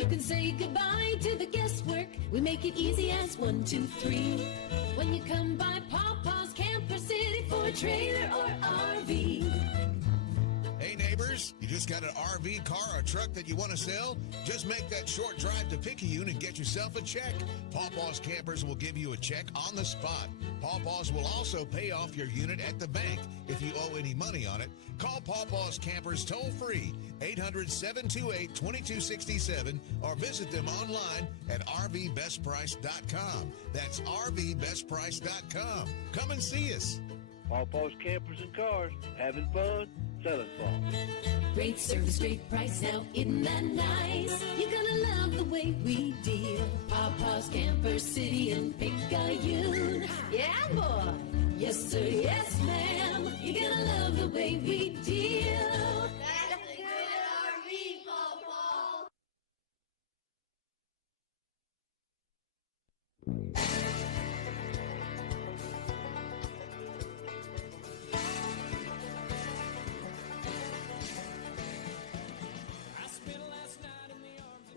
You can say goodbye to the guesswork. We make it easy as 1, 2, 3. When you come by Pawpaw's Camper City for a trailer or RV. Hey neighbors, you just got an RV, car, or truck that you want to sell? Just make that short drive to Picayune and get yourself a check. Pawpaw's Campers will give you a check on the spot. Pawpaw's will also pay off your unit at the bank if you owe any money on it. Call Pawpaw's Campers toll-free, 800-728-2267, or visit them online at rvbestprice.com. That's rvbestprice.com. Come and see us. Pawpaw's Campers and Cars, having fun, selling fun. Great service, great price, now isn't that nice? You're gonna love the way we deal. Pawpaw's Camper City in Picayune. Yeah, boy. Yes, sir, yes, ma'am. You're gonna love the way we deal. That's a good RV, Pawpaw.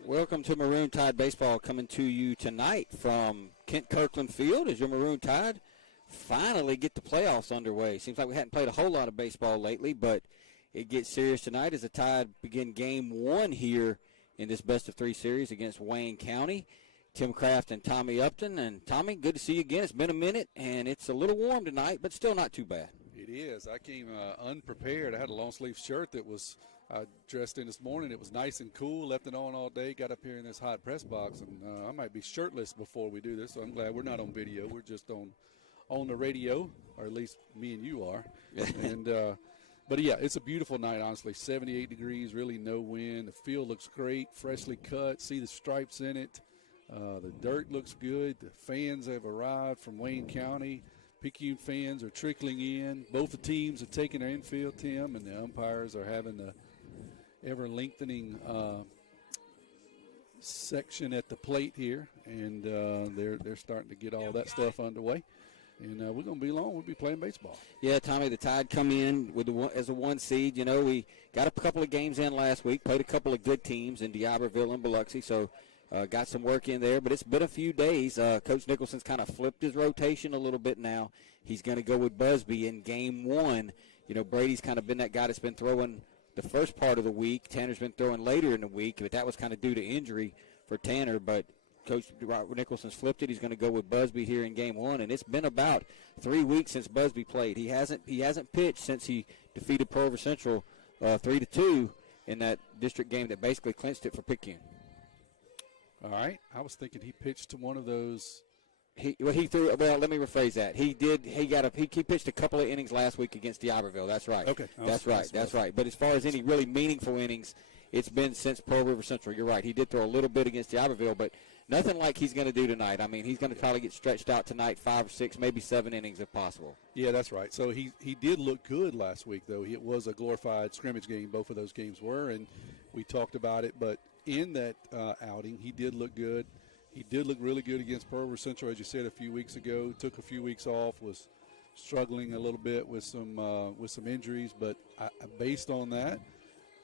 Welcome to Maroon Tide Baseball, coming to you tonight from Kent Kirkland Field as your Maroon Tide finally get the playoffs underway. Seems like we hadn't played a whole lot of baseball lately, but it gets serious tonight as the Tide begin game one here in this best-of-3 series against Wayne County. Tim Kraft and Tommy Upton. And, Tommy, good to see you again. It's been a minute, and it's a little warm tonight, but still not too bad. It is. I came unprepared. I had a long-sleeve shirt that was dressed in this morning. It was nice and cool, left it on all day, got up here in this hot press box, and I might be shirtless before we do this, so I'm glad we're not on video. We're just on the radio, or at least me and you are. And but, yeah, it's a beautiful night, honestly. 78 degrees, really no wind. The field looks great, freshly cut. See the stripes in it. The dirt looks good. The fans have arrived from Wayne County. Picayune fans are trickling in. Both the teams are taking their infield, Tim, and the umpires are having the ever-lengthening section at the plate here, and they're starting to get all that stuff underway. And we're going to be long. We'll be playing baseball. Yeah, Tommy, the Tide come in with as a 1 seed. You know, we got a couple of games in last week, played a couple of good teams in D'Iberville and Biloxi, so got some work in there. But it's been a few days. Coach Nicholson's kind of flipped his rotation a little bit now. He's going to go with Busby in game one. You know, Brady's kind of been that guy that's been throwing the first part of the week. Tanner's been throwing later in the week, but that was kind of due to injury for Tanner. But Coach Nicholson's flipped it. He's going to go with Busby here in game one, and it's been about 3 weeks since Busby played. He hasn't pitched since he defeated Pearl River Central 3-2 in that district game that basically clinched it for Picayune. All right. I was thinking he pitched to one of those. He threw. Well, let me rephrase that. He pitched a couple of innings last week against D'Iberville. That's right. Okay. That's right. But as far as any really meaningful innings, it's been since Pearl River Central. You're right. He did throw a little bit against D'Iberville, but nothing like he's going to do tonight. I mean, he's going to probably get stretched out tonight, 5 or 6, maybe 7 innings if possible. Yeah, that's right. So he did look good last week, though. It was a glorified scrimmage game. Both of those games were, and we talked about it. But in that outing, he did look good. He did look really good against Pearl River Central, as you said a few weeks ago. Took a few weeks off, was struggling a little bit with some injuries. But based on that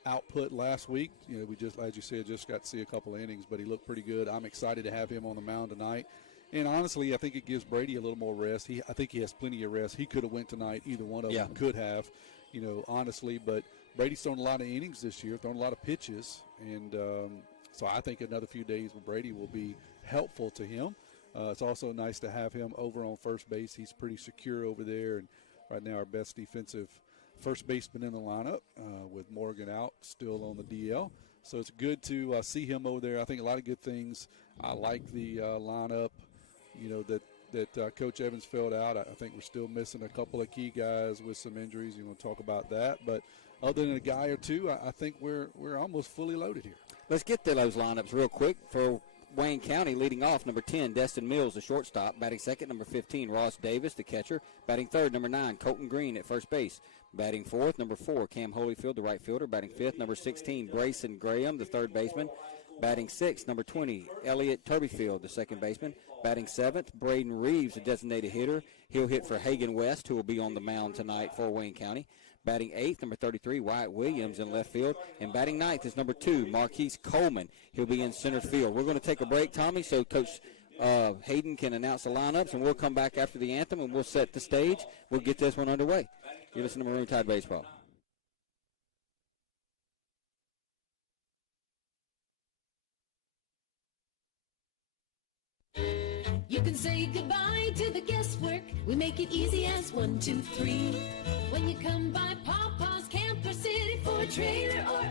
output last week, you know, we just, as you said, just got to see a couple of innings, but he looked pretty good. I'm excited to have him on the mound tonight. And honestly, I think it gives Brady a little more rest. I think he has plenty of rest. He could have went tonight. Either one of them could have, you know, honestly. But Brady's thrown a lot of innings this year, thrown a lot of pitches, and so I think another few days with Brady will be helpful to him. It's also nice to have him over on first base. He's pretty secure over there, and right now our best defensive first baseman in the lineup with Morgan out, still on the DL. So it's good to see him over there. I think a lot of good things. I like the lineup, you know, that Coach Evans filled out. I think we're still missing a couple of key guys with some injuries. You want to talk about that. But other than a guy or two, I think we're almost fully loaded here. Let's get to those lineups real quick. For Wayne County, leading off, number 10, Destin Mills, the shortstop. Batting second, number 15, Ross Davis, the catcher. Batting third, number 9, Colton Green at first base. Batting fourth, number 4, Cam Holyfield, the right fielder. Batting fifth, number 16, Brayson Graham, the third baseman. Batting sixth, number 20, Elliott Turbyfield, the second baseman. Batting seventh, Braden Reeves, the designated hitter. He'll hit for Hagan West, who will be on the mound tonight for Wayne County. Batting eighth, number 33, Wyatt Williams in left field. And batting ninth is number 2, Marquise Coleman. He'll be in center field. We're going to take a break, Tommy, so Coach Hayden can announce the lineups, and we'll come back after the anthem, and we'll set the stage. We'll get this one underway. You listen to Maroon Tide Baseball. You can say goodbye to the guesswork. We make it easy as 1, 2, 3. When you come by Papa's Camper City for a trailer or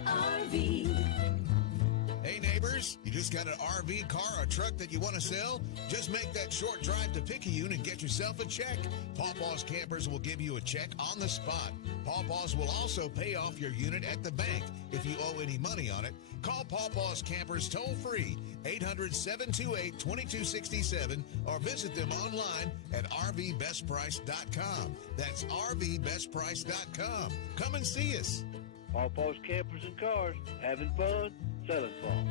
RV. Hey neighbors, you just got an RV, car, or truck that you want to sell? Just make that short drive to Picayune and get yourself a check. Pawpaw's Campers will give you a check on the spot. Pawpaw's will also pay off your unit at the bank if you owe any money on it. Call Pawpaw's Campers toll-free, 800-728-2267, or visit them online at rvbestprice.com. That's rvbestprice.com. Come and see us. Pawpaw's Campers and Cars, having fun, selling fun.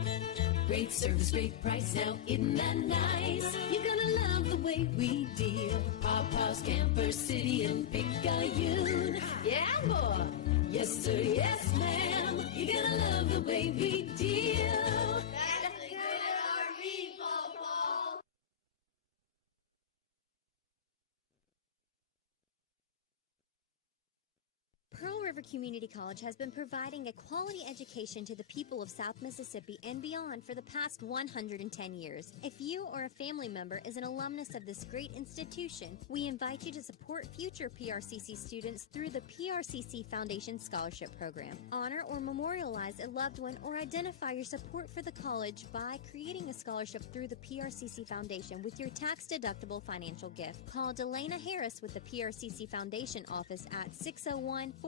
Great service, great price, now isn't that nice? You're gonna love the way we deal. Pawpaw's Camper City in Picayune. Yeah, boy. Yes, sir, yes, ma'am. You're gonna love the way we deal. That's a good RV, Pawpaw. Pearl River Community College has been providing a quality education to the people of South Mississippi and beyond for the past 110 years. If you or a family member is an alumnus of this great institution, we invite you to support future PRCC students through the PRCC Foundation Scholarship Program. Honor or memorialize a loved one or identify your support for the college by creating a scholarship through the PRCC Foundation with your tax-deductible financial gift. Call Delana Harris with the PRCC Foundation office at 601-403-1191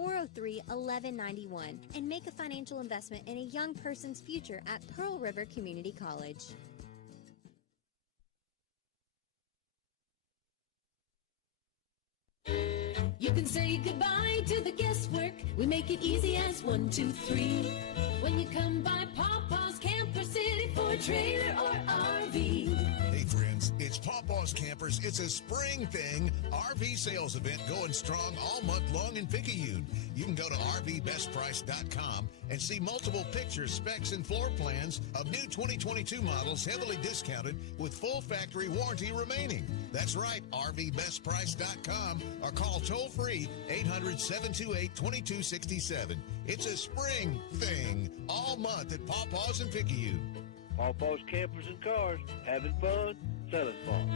and make a financial investment in a young person's future at Pearl River Community College. You can say goodbye to the guesswork. We make it easy as 1, 2, 3. When you come by Pawpaw's Camper City for a trailer or RV. Hey friends, it's Pawpaw's Campers. It's a spring thing. RV sales event going strong all month long in Picayune. You can go to rvbestprice.com and see multiple pictures, specs, and floor plans of new 2022 models heavily discounted with full factory warranty remaining. That's right, rvbestprice.com, or call toll-free 800-728-2267. It's a spring thing all month at Pawpaw's in Picayune. Pawpaw's Campers and Cars, having fun, selling fun.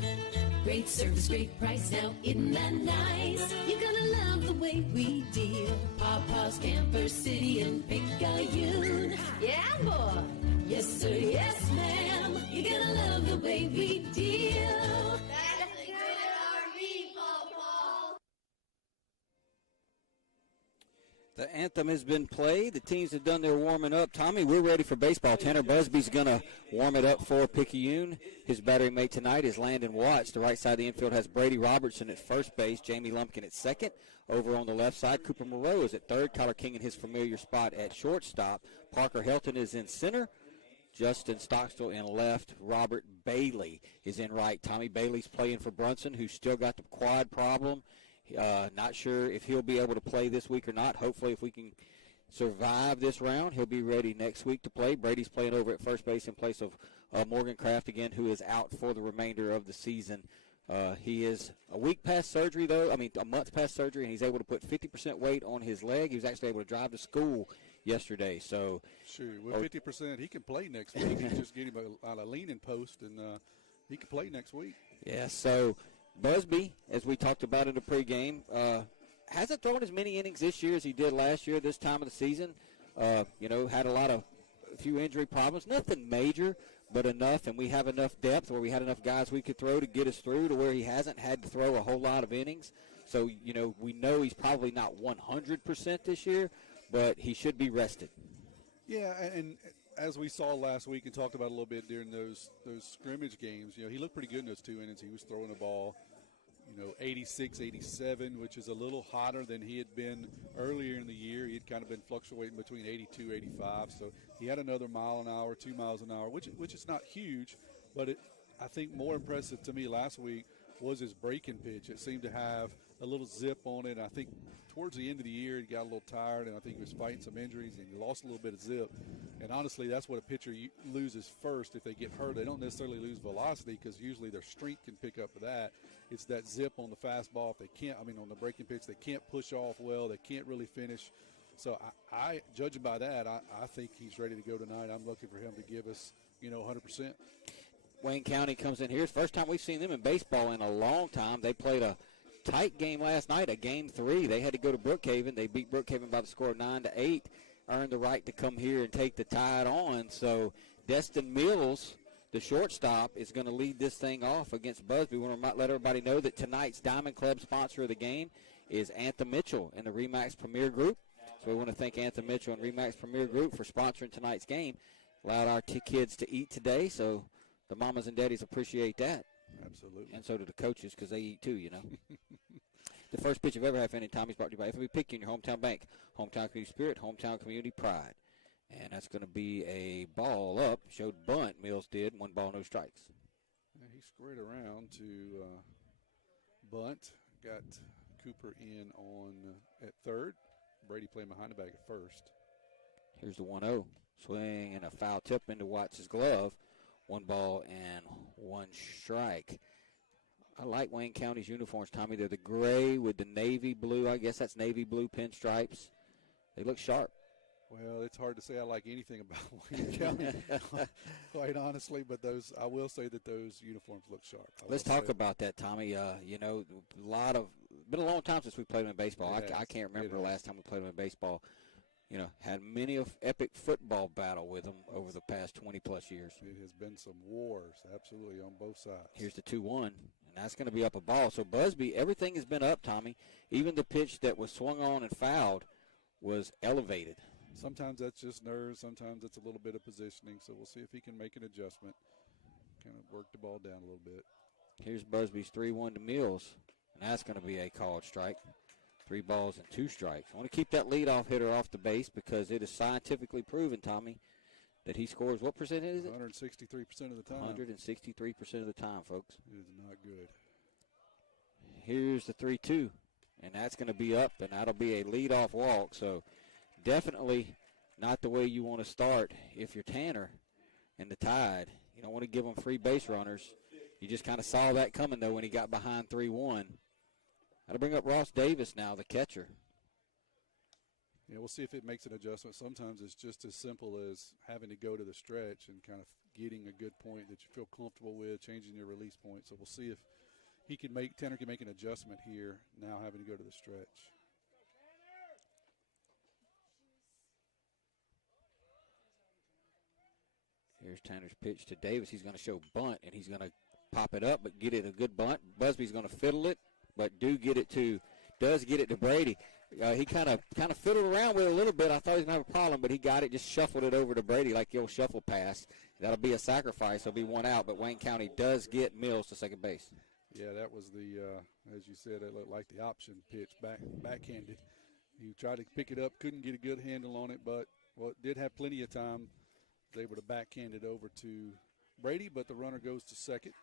Great service, great price, now isn't that nice? You're gonna love the way we deal. Pawpaw's Camper City in Picayune. Yeah, boy. Yes, sir, yes, ma'am. You're gonna love the way we deal. That's a good RV, Pawpaw. The anthem has been played. The teams have done their warming up. Tommy, we're ready for baseball. Tanner Busby's going to warm it up for Picayune. His batting mate tonight is Landon Watts. The right side of the infield has Brady Robertson at first base, Jamie Lumpkin at second. Over on the left side, Cooper Moreau is at third, Kyler King in his familiar spot at shortstop. Parker Helton is in center. Justin Stockstill in left. Robert Bailey is in right. Tommy Bailey's playing for Brunson, who's still got the quad problem. Not sure if he'll be able to play this week or not. Hopefully, if we can survive this round, he'll be ready next week to play. Brady's playing over at first base in place of Morgan Kraft again, who is out for the remainder of the season. He is a week past surgery, a month past surgery, and he's able to put 50% weight on his leg. He was actually able to drive to school yesterday. So, sure, with 50%, he can play next week. You just get him a leaning post, and he can play next week. Yeah, so Busby, as we talked about in the pregame, hasn't thrown as many innings this year as he did last year this time of the season. Had a few injury problems. Nothing major, but enough, and we have enough depth where we had enough guys we could throw to get us through to where he hasn't had to throw a whole lot of innings. So, we know he's probably not 100% this year, but he should be rested. Yeah, and as we saw last week and talked about a little bit during those scrimmage games, he looked pretty good in those 2 innings. He was throwing the ball, 86, 87, which is a little hotter than he had been earlier in the year. He had kind of been fluctuating between 82, 85. So he had another mile an hour, 2 miles an hour, which is not huge, but I think more impressive to me last week was his breaking pitch. It seemed to have a little zip on it. I think towards the end of the year, he got a little tired, and I think he was fighting some injuries, and he lost a little bit of zip. And honestly, that's what a pitcher loses first if they get hurt. They don't necessarily lose velocity because usually their strength can pick up for that. It's that zip on the fastball. If they can't, on the breaking pitch, they can't push off well. They can't really finish. So I judging by that, I think he's ready to go tonight. I'm looking for him to give us, 100%. Wayne County comes in here. It's the first time we've seen them in baseball in a long time. They played a tight game last night, a game 3. They had to go to Brookhaven. They beat Brookhaven by the score of 9-8, earned the right to come here and take the Tide on. So Destin Mills, the shortstop, is going to lead this thing off against Busby. We want to let everybody know that tonight's Diamond Club sponsor of the game is Anthem Mitchell and the RE/MAX Premier Group. So we want to thank Anthem Mitchell and RE/MAX Premier Group for sponsoring tonight's game. Allowed our kids to eat today, so the mamas and daddies appreciate that. Absolutely. And so do the coaches because they eat too, The first pitch you've ever had for any time is brought to you by FB Pick in your hometown bank, hometown community spirit, hometown community pride. And that's going to be a ball up. Showed bunt, Mills did. 1 ball, no strikes. Yeah, he squared around to bunt. Got Cooper in on at third. Brady playing behind the bag at first. Here's the 1-0. Swing and a foul tip into Watts' glove. 1 ball and 1 strike. I like Wayne County's uniforms, Tommy. They're the gray with the navy blue. I guess that's navy blue pinstripes. They look sharp. Well, it's hard to say I like anything about Wayne County, quite honestly, but I will say that those uniforms look sharp. Let's talk about that, Tommy. Been a long time since we played them in baseball. I can't remember the last time we played them in baseball. Had many of epic football battle with them over the past 20-plus years. It has been some wars, absolutely, on both sides. Here's the 2-1, and that's going to be up a ball. So Busby, everything has been up, Tommy. Even the pitch that was swung on and fouled was elevated. Sometimes that's just nerves. Sometimes it's a little bit of positioning. So we'll see if he can make an adjustment, kind of work the ball down a little bit. Here's Busby's 3-1 to Mills, and that's going to be a called strike. 3 balls and 2 strikes. I want to keep that leadoff hitter off the base because it is scientifically proven, Tommy, that he scores. What percentage is it? 163% of the time. 163% of the time, folks. It is not good. Here's the 3-2, and that's going to be up, and that'll be a leadoff walk. So definitely not the way you want to start if you're Tanner and the Tide. You don't want to give them free base runners. You just kind of saw that coming, though, when he got behind 3-1. That'll bring up Ross Davis now, the catcher. Yeah, we'll see if it makes an adjustment. Sometimes it's just as simple as having to go to the stretch and kind of getting a good point that you feel comfortable with, changing your release point. So we'll see if Tanner can make an adjustment here, now having to go to the stretch. Here's Tanner's pitch to Davis. He's going to show bunt, and he's going to pop it up, but get it a good bunt. Busby's going to fiddle it, but does get it to Brady. He kind of fiddled around with it a little bit. I thought he was going to have a problem, but he got it, just shuffled it over to Brady like the old shuffle pass. That'll be a sacrifice. There'll be 1 out, but Wayne County does get Mills to second base. Yeah, that was as you said, it looked like the option pitch, backhanded. He tried to pick it up, couldn't get a good handle on it, but did have plenty of time. Was able to backhand it over to Brady, but the runner goes to second.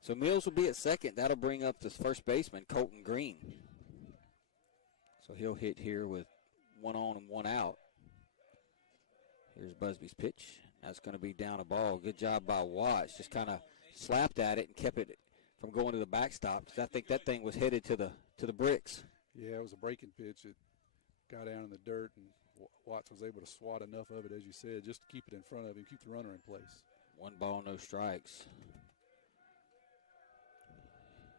So Mills will be at second. That'll bring up the first baseman, Colton Green. So he'll hit here with 1 on and 1 out. Here's Busby's pitch. That's going to be down a ball. Good job by Watts. Just kind of slapped at it and kept it from going to the backstop, because I think that thing was headed to the bricks. Yeah, it was a breaking pitch. It got down in the dirt, and Watts was able to swat enough of it, as you said, just to keep it in front of him, keep the runner in place. 1 ball, no strikes.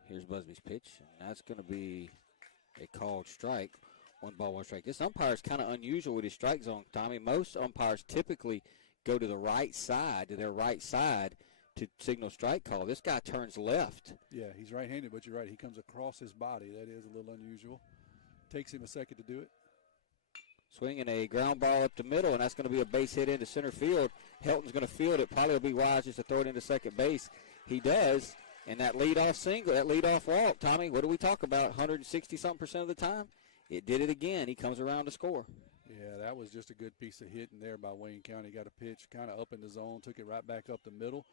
Here's Busby's pitch, and that's going to be a called strike. 1 ball, 1 strike. This umpire is kind of unusual with his strike zone, Tommy. Most umpires typically go to the right side, to their right side, to signal strike call. This guy turns left. Yeah, he's right-handed, but you're right. He comes across his body. That is a little unusual. Takes him a second to do it. Swinging a ground ball up the middle, and that's going to be a base hit into center field. Helton's going to field it. Probably will be wise just to throw it into second base. He does, and that leadoff single, that leadoff walk, Tommy, what do we talk about, 160-something% of the time? It did it again. He comes around to score. Yeah, that was just a good piece of hitting there by Wayne County. Got a pitch kind of up in the zone, took it right back up the middle.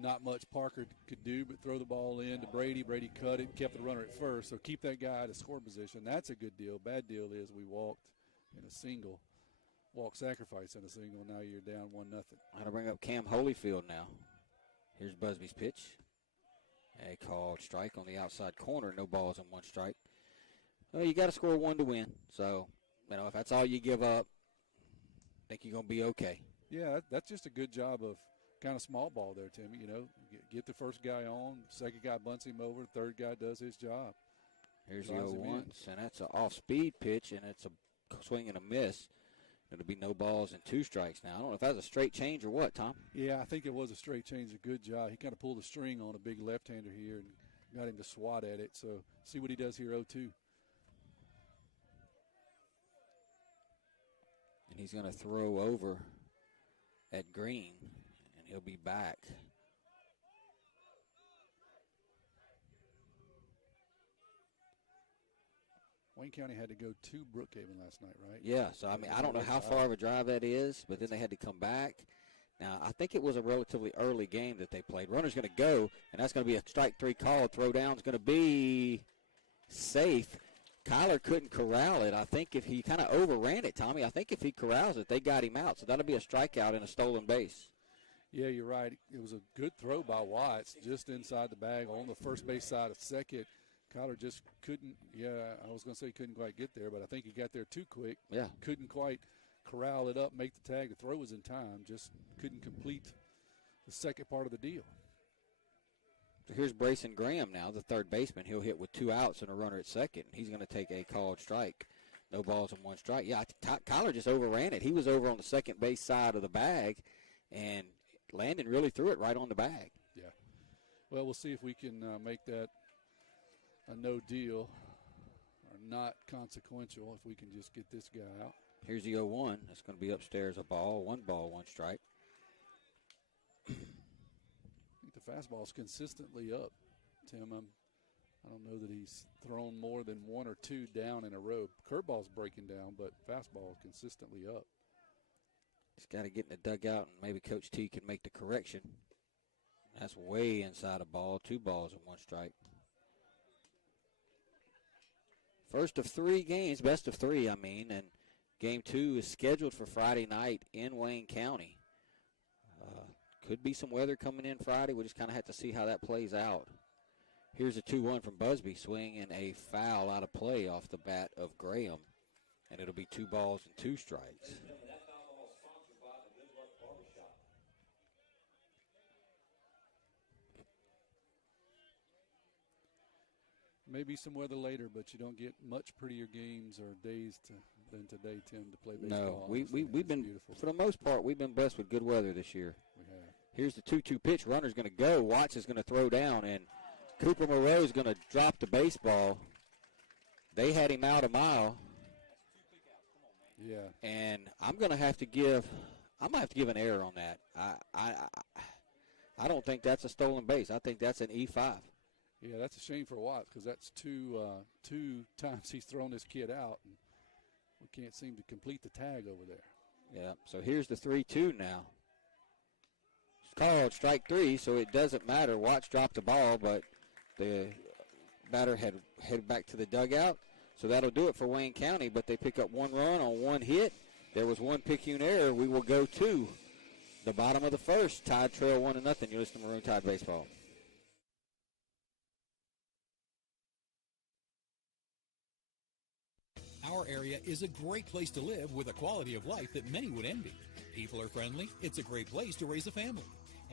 not much Parker could do but throw the ball in to Brady. Brady cut it, kept the runner at first. So keep that guy out of score position. That's a good deal. Bad deal is we walked in a single, walk sacrifice in a single. Now you're down 1-0. I'm going to bring up Cam Holyfield now. Here's Busby's pitch. A called strike on the outside corner. No balls and 1 strike. Well, you got to score 1 to win. So, if that's all you give up, I think you're going to be okay. Yeah, that's just a good job of kind of small ball there, Timmy. Get the first guy on, second guy bunts him over, third guy does his job. Here's the 0-1, and that's an off-speed pitch, and it's a swing and a miss. It'll be no balls and 2 strikes now. I don't know if that was a straight change or what, Tom. Yeah, I think it was a straight change. A good job. He kind of pulled a string on a big left-hander here and got him to swat at it. So see what he does here, 0-2. And he's going to throw over at Green, and he'll be back. Wayne County had to go to Brookhaven last night, right? Yeah, so, I don't know how far of a drive that is, but then they had to come back. Now, I think it was a relatively early game that they played. Runner's going to go, and that's going to be a strike 3 call. Throw down's going to be safe. Kyler couldn't corral it. I think if he kind of overran it, Tommy, I think if he corrals it, they got him out. So that'll be a strikeout and a stolen base. Yeah, you're right. It was a good throw by Watts just inside the bag on the first base side of second. Kyler just couldn't, I was going to say he couldn't quite get there, but I think he got there too quick. Yeah. Couldn't quite corral it up, make the tag. The throw was in time, just couldn't complete the second part of the deal. So here's Brayson Graham now, the third baseman. He'll hit with 2 outs and a runner at second. He's going to take a called strike. No balls and 1 strike. Yeah, Kyler just overran it. He was over on the second base side of the bag, and Landon really threw it right on the bag. Yeah. Well, we'll see if we can make that a no deal or not consequential if we can just get this guy out. Here's the 0-1. That's going to be upstairs a ball. 1 ball, 1 strike. The fastball's consistently up, Tim. I don't know that he's thrown more than 1 or 2 down in a row. Curveball's breaking down, but fastball consistently up. He's got to get in the dugout, and maybe Coach T can make the correction. That's way inside a ball. 2 balls and 1 strike. First of 3 games, best of 3, and game 2 is scheduled for Friday night in Wayne County. Could be some weather coming in Friday. We just kind of have to see how that plays out. Here's a 2-1 from Busby, swinging a foul out of play off the bat of Graham, and it'll be 2 balls and 2 strikes. Maybe some weather later, but you don't get much prettier games or days than today, Tim, to play baseball. No, we've been beautiful. For the most part, we've been blessed with good weather this year. We have. Here's the 2-2 pitch. Runner's going to go. Watts is going to throw down, and Cooper Moreau is going to drop the baseball. They had him out a mile. Yeah. And I'm going to have to give an error on that. I don't think that's a stolen base. I think that's an E5. Yeah, that's a shame for Watts because that's two times he's thrown this kid out, and we can't seem to complete the tag over there. Yeah, so here's the 3-2 now. It's called strike 3, so it doesn't matter. Watts dropped the ball, but the batter had headed back to the dugout. So that'll do it for Wayne County, but they pick up 1 run on 1 hit. There was 1 picayune error. We will go to the bottom of the first. Tide trail 1-0. You listen to Maroon Tide Baseball. Our area is a great place to live with a quality of life that many would envy. People are friendly. It's a great place to raise a family.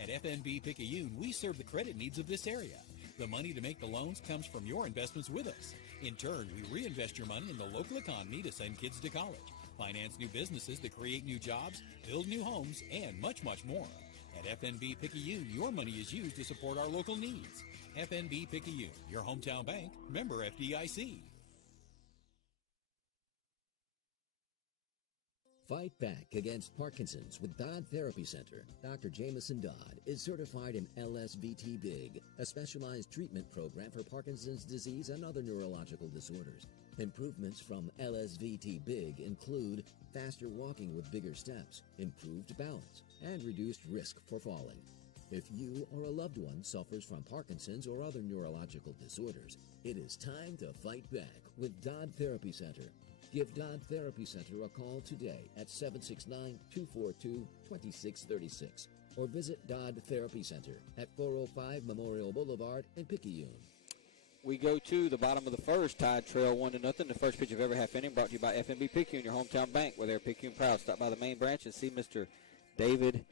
At FNB Picayune, we serve the credit needs of this area. The money to make the loans comes from your investments with us. In turn, we reinvest your money in the local economy to send kids to college, finance new businesses that create new jobs, build new homes, and much, much more. At FNB Picayune, your money is used to support our local needs. FNB Picayune, your hometown bank, member FDIC. Fight back against Parkinson's with Dodd Therapy Center. Dr. Jameson Dodd is certified in LSVT BIG, a specialized treatment program for Parkinson's disease and other neurological disorders. Improvements from LSVT BIG include faster walking with bigger steps, improved balance, and reduced risk for falling. If you or a loved one suffers from Parkinson's or other neurological disorders, it is time to fight back with Dodd Therapy Center. Give Dodd Therapy Center a call today at 769-242-2636 or visit Dodd Therapy Center at 405 Memorial Boulevard in Picayune. We go to the bottom of the first. Tide trail 1-0. The first pitch of every half inning brought to you by FNB Picayune, your hometown bank, where they're Picayune proud. Stop by the main branch and see Mr. David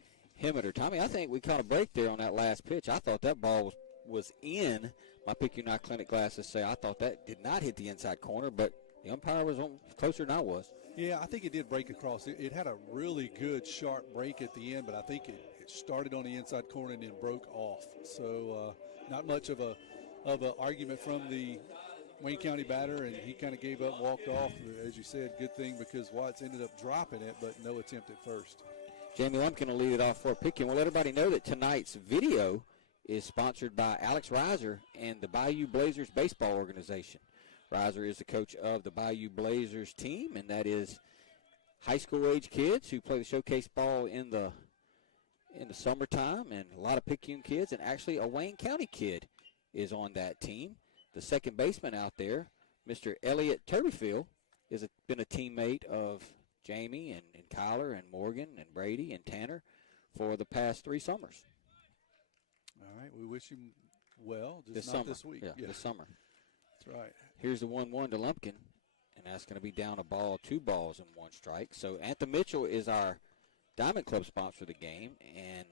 Hemmeter. Tommy, I think we caught a break there on that last pitch. I thought that ball was in. My Picayune Eye Clinic glasses say I thought that did not hit the inside corner, but the umpire was on closer than I was. Yeah, I think it did break across. It had a really good, sharp break at the end, but I think it started on the inside corner and then broke off. So not much of a argument from the Wayne County batter, and he kind of gave up, walked off. As you said, good thing because Watts ended up dropping it, but no attempt at first. Jamie Lumpkin will lead it off for Picayune. We'll let everybody know that tonight's video is sponsored by Alex Reiser and the Bayou Blazers Baseball Organization. Reiser is the coach of the Bayou Blazers team, and that is high school age kids who play the showcase ball in the summertime, and a lot of Picayune kids, and actually a Wayne County kid is on that team. The second baseman out there, Mr. Elliott Turbyfield, has been a teammate of Jamie and Kyler and Morgan and Brady and Tanner for the past 3 summers. All right, we wish him well, just this not summer. this week. Yeah, this summer. That's right. Here's the 1-1 to Lumpkin, and that's going to be down a ball, 2 balls and 1 strike. So Anthem Mitchell is our Diamond Club sponsor of the game and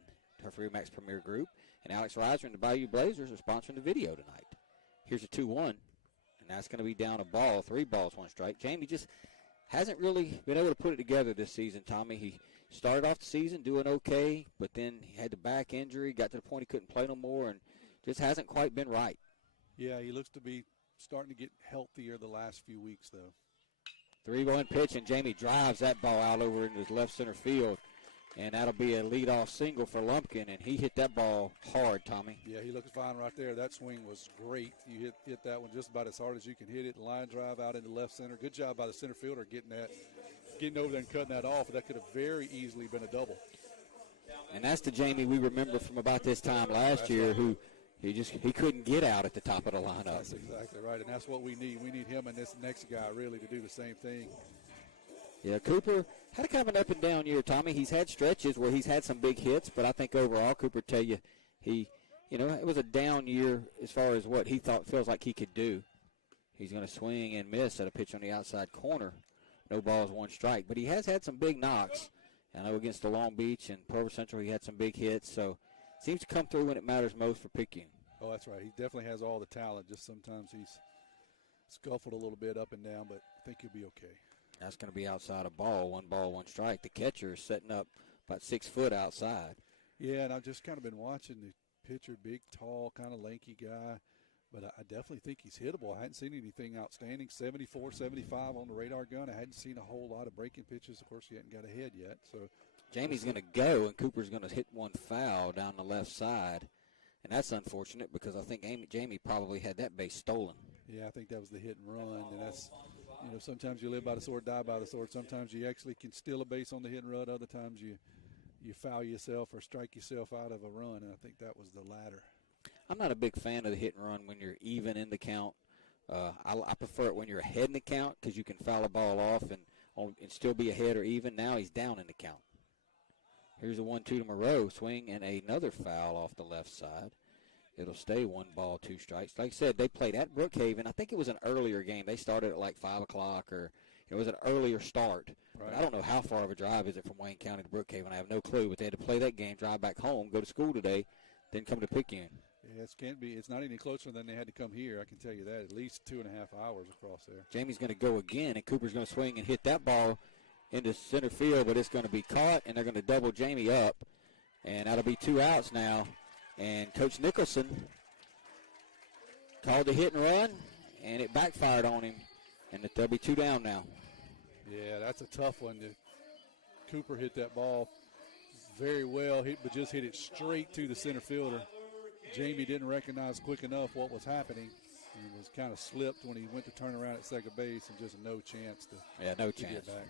her Freemax Premier Group, and Alex Reiser and the Bayou Blazers are sponsoring the video tonight. Here's a 2-1, and that's going to be down a ball, 3 balls, 1 strike. Jamie just hasn't really been able to put it together this season, Tommy. He started off the season doing okay, but then he had the back injury, got to the point he couldn't play no more, and just hasn't quite been right. Yeah, he looks to be starting to get healthier the last few weeks, though. 3-1 pitch, and Jamie drives that ball out over into his left center field, and that'll be a leadoff single for Lumpkin, and he hit that ball hard, Tommy. Yeah, he looks fine right there. That swing was great. You hit that one just about as hard as you can hit it. Line drive out into left center. Good job by the center fielder getting over there and cutting that off. That could have very easily been a double. And that's the Jamie we remember from about this time last year, who he couldn't get out at the top of the lineup. That's exactly right, and that's what we need. We need him and this next guy really to do the same thing. Yeah, Cooper had a kind of an up-and-down year, Tommy. He's had stretches where he's had some big hits, but I think overall, Cooper tell you, it was a down year as far as what he feels like he could do. He's going to swing and miss at a pitch on the outside corner. No balls, 1 strike. But he has had some big knocks. I know against the Long Beach and Provo Central he had some big hits, so seems to come through when it matters most for Picayune. Oh, that's right. He definitely has all the talent. Just sometimes he's scuffled a little bit up and down, but I think he'll be okay. That's going to be outside a ball, 1 ball, 1 strike. The catcher is setting up about 6 foot outside. Yeah, and I've just kind of been watching the pitcher, big, tall, kind of lanky guy. But I definitely think he's hittable. I hadn't seen anything outstanding. 74, 75 on the radar gun. I hadn't seen a whole lot of breaking pitches. Of course, he hadn't got ahead yet. So Jamie's going to go, and Cooper's going to hit 1 foul down the left side. And that's unfortunate because I think Jamie probably had that base stolen. Yeah, I think that was the hit and run. And that's, sometimes you live by the sword, die by the sword. Sometimes you actually can steal a base on the hit and run. Other times you foul yourself or strike yourself out of a run. And I think that was the latter. I'm not a big fan of the hit and run when you're even in the count. I prefer it when you're ahead in the count because you can foul a ball off and still be ahead or even. Now he's down in the count. Here's a 1-2 to Moreau. Swing and another foul off the left side. It'll stay 1 ball, 2 strikes. Like I said, they played at Brookhaven. I think it was an earlier game. They started at like 5 o'clock or it was an earlier start. Right. I don't know how far of a drive is it from Wayne County to Brookhaven. I have no clue. But they had to play that game, drive back home, go to school today, then come to Picayune. Yeah, it's not any closer than they had to come here. I can tell you that. At least 2.5 hours across there. Jamie's going to go again, and Cooper's going to swing and hit that ball into center field, but it's going to be caught, and they're going to double Jamie up. And that'll be 2 outs now. And Coach Nicholson called the hit and run, and it backfired on him. And there'll be 2 down now. Yeah, that's a tough one. Cooper hit that ball very well, but just hit it straight to the center fielder. Jamie didn't recognize quick enough what was happening. He was kind of slipped when he went to turn around at second base, and just no chance to get back.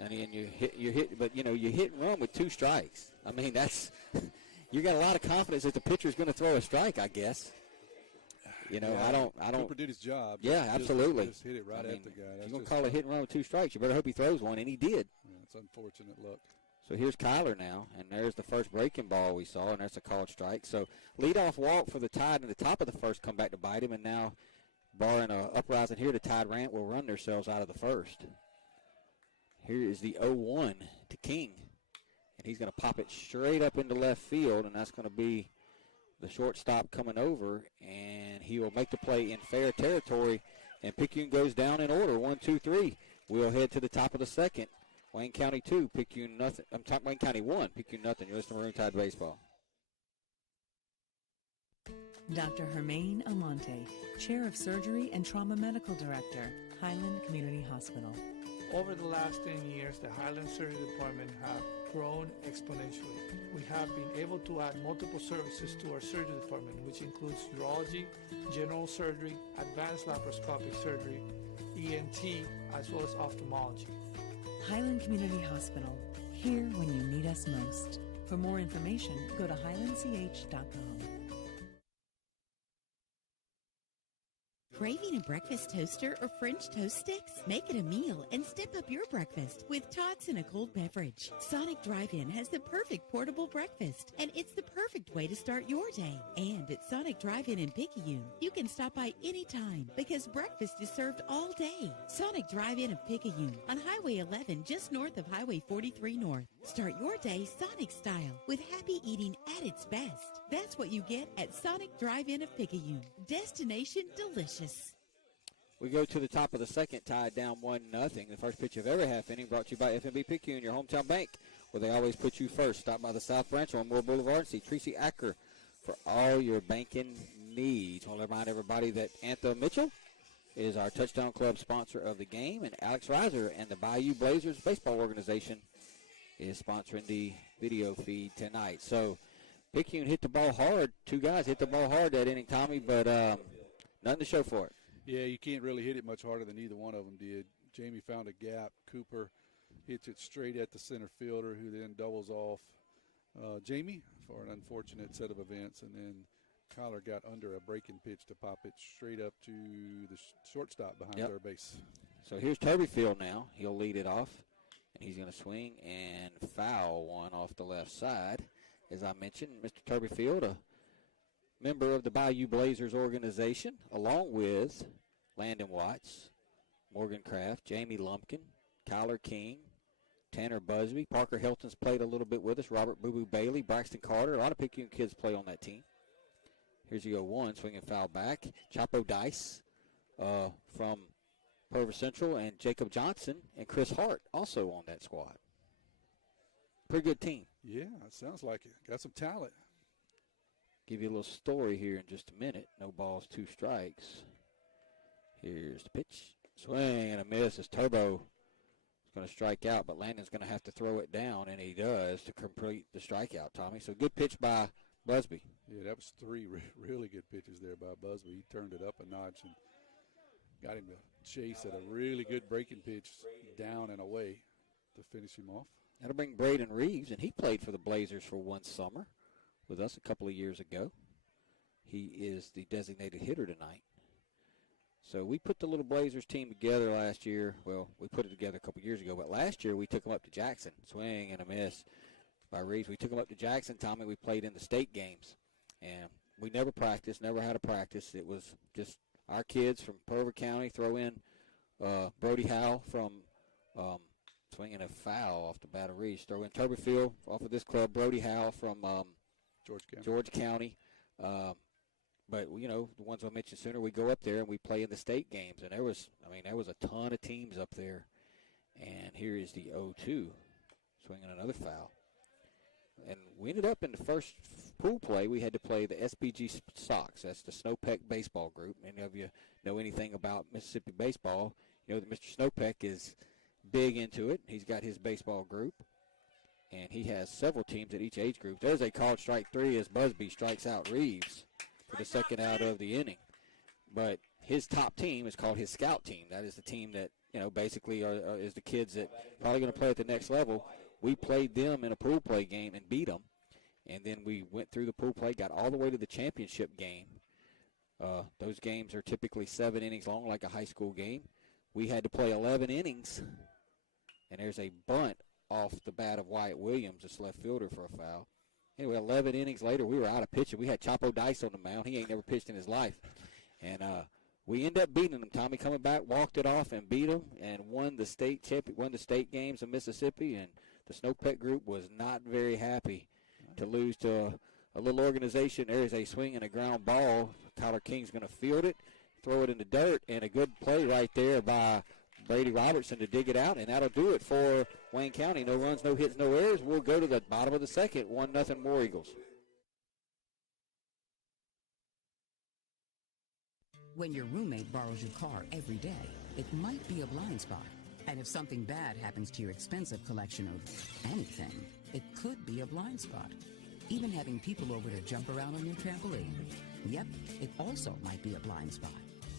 And you hit, but you hit and run with 2 strikes. I mean, that's you got a lot of confidence that the pitcher's going to throw a strike, I guess. You know, Yeah, I don't. Cooper did his job. Yeah, absolutely. Just hit it right at the guy. You're going to call it hit and run with 2 strikes. You better hope he throws one, and he did. Yeah, it's unfortunate luck. So here's Kyler now, and there's the first breaking ball we saw, and there's a called strike. So leadoff walk for the Tide in the top of the first come back to bite him, and now, barring an uprising here, the Tide will run themselves out of the first. Here is the 0-1 to King, and he's going to pop it straight up into left field, and that's going to be the shortstop coming over, and he will make the play in fair territory, and Picayune goes down in order, 1, 2, 3. We'll head to the top of the second. Wayne County 2, Picayune nothing. Wayne County 1, Picayune nothing. You're listening to Maroon Tide Baseball. Dr. Hermaine Almonte, Chair of Surgery and Trauma Medical Director, Highland Community Hospital. Over the last 10 years, the Highland Surgery Department have grown exponentially. We have been able to add multiple services to our surgery department, which includes urology, general surgery, advanced laparoscopic surgery, ENT, as well as ophthalmology. Highland Community Hospital, here when you need us most. For more information, go to highlandch.com. Craving a breakfast toaster or French toast sticks? Make it a meal and step up your breakfast with tots and a cold beverage. Sonic Drive-In has the perfect portable breakfast, and it's the perfect way to start your day. And at Sonic Drive-In in Picayune, you can stop by anytime because breakfast is served all day. Sonic Drive-In of Picayune on Highway 11 just north of Highway 43 North. Start your day Sonic style with happy eating at its best. That's what you get at Sonic Drive-In of Picayune. Destination delicious. We go to the top of the second, Tied down 1-0. The first pitch of every half inning brought to you by FNB Picayune, your hometown bank, where they always put you first. Stop by the South Branch on Moore Boulevard and see Tracy Acker for all your banking needs. I want to remind everybody that Anthem Mitchell is our Touchdown Club sponsor of the game, and Alex Reiser and the Bayou Blazers Baseball Organization is sponsoring the video feed tonight. So Picayune hit the ball hard. 2 guys hit the ball hard that inning, Tommy, but nothing to show for it. Yeah, you can't really hit it much harder than either one of them did. Jamie found a gap. Cooper hits it straight at the center fielder, who then doubles off Jamie for an unfortunate set of events, and then Kyler got under a breaking pitch to pop it straight up to the shortstop behind third base. So here's Turbyfield now. He'll lead it off, and he's going to swing and foul one off the left side. As I mentioned, Mr. Turbyfield, a member of the Bayou Blazers organization, along with Landon Watts, Morgan Kraft, Jamie Lumpkin, Kyler King, Tanner Busby. Parker Hilton's played a little bit with us. Robert Boo Boo Bailey, Braxton Carter. A lot of Picayune kids play on that team. Here's the 0-1, swinging foul back. Chapo Dice from Purvis Central, and Jacob Johnson and Chris Hart also on that squad. Pretty good team. Yeah, it sounds like it. Got some talent. Give you a little story here in just a minute. No balls, 2 strikes. Here's the pitch. Swing and a miss as Turbo is going to strike out, but Landon's going to have to throw it down, and he does to complete the strikeout, Tommy. So good pitch by Busby. Yeah, that was 3 really good pitches there by Busby. He turned it up a notch and got him to chase at a really good breaking pitch down and away to finish him off. That'll bring Braden Reeves, and he played for the Blazers for one summer with us a couple of years ago. He is the designated hitter tonight. So we put the little Blazers team together last year. Well, we put it together a couple of years ago, but last year we took them up to Jackson. Swing and a miss by Reeves. We took them up to Jackson, Tommy. We played in the state games, and we never practiced, never had a practice. It was just our kids from Purvis County, throw in Brody Howe from swinging a foul off the bat of Reeves. Throw in Turberfield off of this club, Brody Howe from George County. But, you know, the ones I mentioned sooner, we go up there and we play in the state games. And there was a ton of teams up there. And here is the 0-2, swinging another foul. And we ended up in the first pool play, we had to play the SPG Sox. That's the Snowpeck Baseball Group. Any of you know anything about Mississippi baseball, you know that Mr. Snowpeck is big into it. He's got his baseball group. And he has several teams at each age group. There's a called strike 3 as Busby strikes out Reeves for the second out of the inning. But his top team is called his scout team. That is the team that, you know, basically is the kids that probably going to play at the next level. We played them in a pool play game and beat them. And then we went through the pool play, got all the way to the championship game. Those games are typically 7 innings long, like a high school game. We had to play 11 innings, and there's a bunt off the bat of Wyatt Williams, this left fielder, for a foul. Anyway, 11 innings later, we were out of pitching. We had Chapo Dice on the mound. He ain't never pitched in his life. And we ended up beating him. Tommy coming back, walked it off and beat him and won the state games in Mississippi. And the Snowpet group was not very happy to lose to a little organization. There is a swing and a ground ball. Tyler King's going to field it, throw it in the dirt, and a good play right there by Brady Robertson to dig it out, and that'll do it for Wayne County. No runs, no hits, no errors. We'll go to the bottom of the second. 1-0 War Eagles. When your roommate borrows your car every day, it might be a blind spot. And if something bad happens to your expensive collection of anything, it could be a blind spot. Even having people over to jump around on your trampoline. Yep, it also might be a blind spot.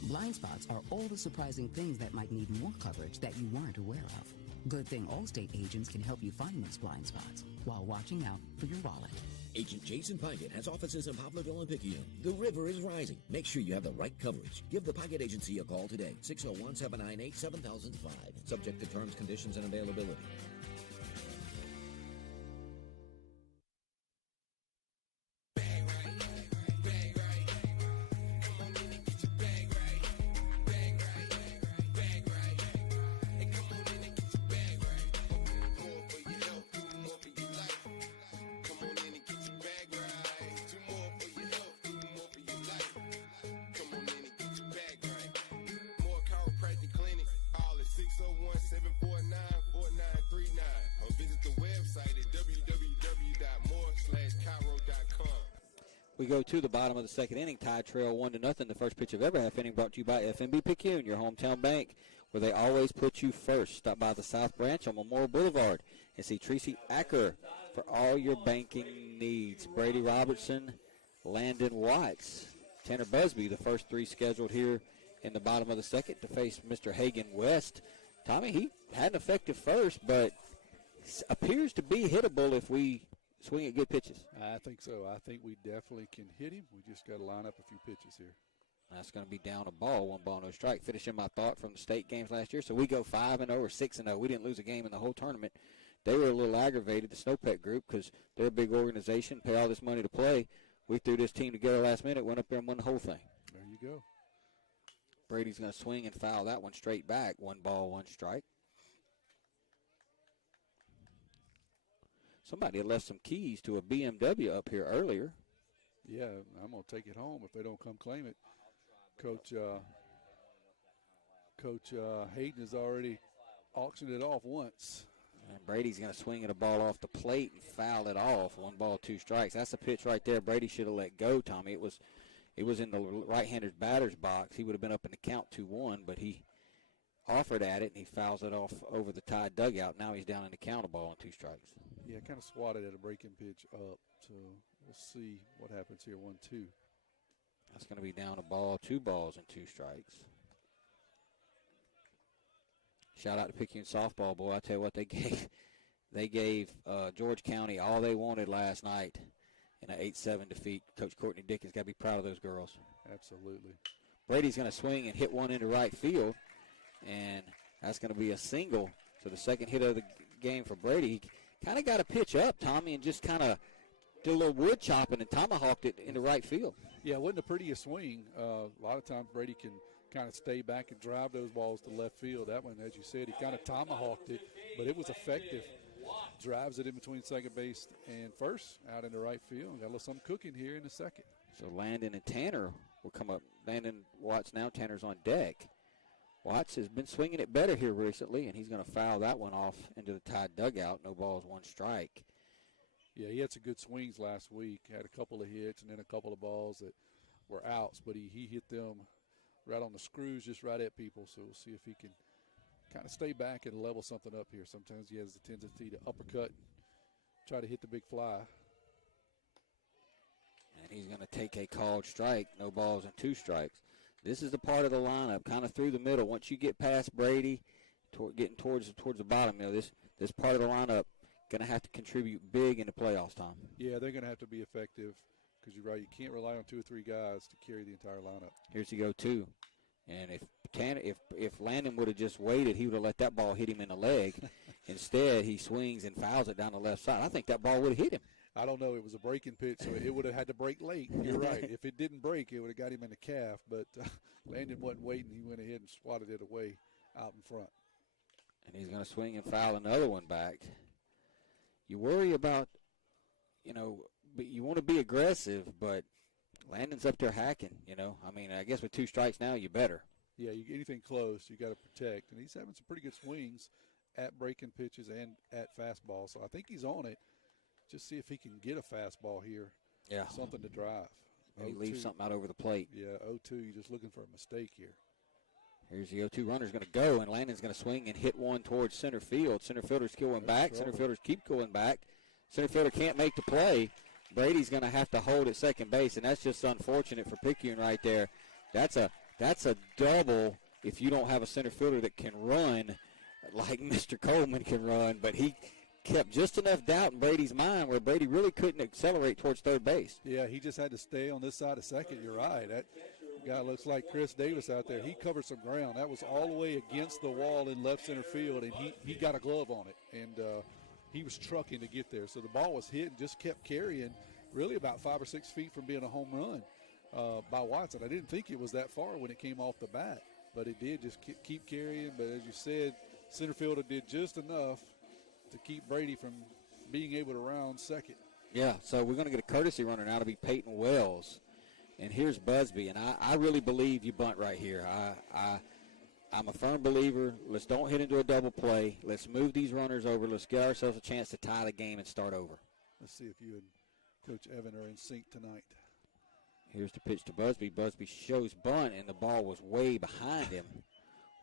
Blind spots are all the surprising things that might need more coverage that you weren't aware of. Good thing Allstate agents can help you find those blind spots while watching out for your wallet. Agent Jason Pikett has offices in Poplarville and Picayune. The river is rising. Make sure you have the right coverage. Give the Pikett Agency a call today. 601-798-7005. Subject to terms, conditions, and availability. We go to the bottom of the second inning. Tide trail 1-0. The first pitch of every half inning brought to you by FNB Picayune, your hometown bank, where they always put you first. Stop by the South Branch on Memorial Boulevard and see Tracy Acker for all your banking needs. Brady Robertson, Landon Watts, Tanner Busby, the first three scheduled here in the bottom of the second to face Mr. Hagan West. Tommy, he had an effective first, but appears to be hittable if we swing at good pitches. I think so. I think we definitely can hit him. We just got to line up a few pitches here. That's going to be down a ball, 1 ball, no strike. Finishing my thought from the state games last year. So we go 5-0 or 6-0. We didn't lose a game in the whole tournament. They were a little aggravated, the Snowpet group, because they're a big organization, pay all this money to play. We threw this team together last minute, went up there and won the whole thing. There you go. Brady's going to swing and foul that one straight back. 1 ball, 1 strike. Somebody had left some keys to a BMW up here earlier. Yeah, I'm going to take it home if they don't come claim it. Coach Hayden has already auctioned it off once. And Brady's going to swing at a ball off the plate and foul it off. 1 ball, 2 strikes. That's a pitch right there Brady should have let go, Tommy. It was in the right-hander's batter's box. He would have been up in the count 2-1, but he offered at it, and he fouls it off over the Tide dugout. Now he's down in the count, a ball and 2 strikes. Yeah, kind of swatted at a breaking pitch up. So we'll see what happens here, 1-2. That's going to be down a ball, 2 balls and 2 strikes. Shout out to Picayune softball, boy. I tell you what, they gave George County all they wanted last night in an 8-7 defeat. Coach Courtney Dickens got to be proud of those girls. Absolutely. Brady's going to swing and hit one into right field, and that's going to be a single. So the second hit of the game for Brady. He kind of got a pitch up, Tommy, and just kind of did a little wood chopping and tomahawked it into right field. Yeah, it wasn't the prettiest swing. A lot of times Brady can kind of stay back and drive those balls to left field. That one, as you said, he kind of tomahawked it, but it was effective. Drives it in between second base and first out into right field. Got a little something cooking here in the second. So Landon and Tanner will come up. Landon Watts now, Tanner's on deck. Watts has been swinging it better here recently, and he's going to foul that one off into the Tide dugout. No balls, 1 strike. Yeah, he had some good swings last week. Had a couple of hits and then a couple of balls that were outs, but he hit them right on the screws, just right at people. So we'll see if he can kind of stay back and level something up here. Sometimes he has the tendency to uppercut, try to hit the big fly. And he's going to take a called strike. No balls and 2 strikes. This is the part of the lineup, kind of through the middle. Once you get past Brady, getting towards the bottom, this part of the lineup going to have to contribute big in the playoffs, Tom. Yeah, they're going to have to be effective because you're right. You can't rely on 2 or 3 guys to carry the entire lineup. Here's the 0-2. And if Landon would have just waited, he would have let that ball hit him in the leg. Instead, he swings and fouls it down the left side. I think that ball would have hit him. I don't know. It was a breaking pitch, so it would have had to break late. You're right. If it didn't break, it would have got him in the calf. But Landon wasn't waiting. He went ahead and swatted it away out in front. And he's going to swing and foul another one back. You worry about, but you want to be aggressive, but Landon's up there hacking, I mean, I guess with 2 strikes now, you better. Yeah, anything close, you got to protect. And he's having some pretty good swings at breaking pitches and at fastball. So I think he's on it. Just see if he can get a fastball here. Yeah. Something to drive. Maybe leave something out over the plate. Yeah, 0-2, you're just looking for a mistake here. Here's the 0-2 runner's going to go, and Landon's going to swing and hit one towards center field. Center fielder's going back. Center fielders keep going back. Center fielder can't make the play. Brady's going to have to hold at second base, and that's just unfortunate for Picayune right there. That's a double if you don't have a center fielder that can run like Mr. Coleman can run, but he kept just enough doubt in Brady's mind where Brady really couldn't accelerate towards third base. Yeah, he just had to stay on this side of second. You're right. That guy looks like Chris Davis out there. He covered some ground. That was all the way against the wall in left center field, and he got a glove on it. And he was trucking to get there. So the ball was hit and just kept carrying really about 5 or 6 feet from being a home run by Watson. I didn't think it was that far when it came off the bat, but it did just keep carrying. But as you said, center fielder did just enough to keep Brady from being able to round second. Yeah, so we're going to get a courtesy runner now to be Peyton Wells. And here's Busby, and I really believe you bunt right here. I'm a firm believer. Let's don't hit into a double play. Let's move these runners over. Let's get ourselves a chance to tie the game and start over. Let's see if you and Coach Evan are in sync tonight. Here's the pitch to Busby. Busby shows bunt, and the ball was way behind him.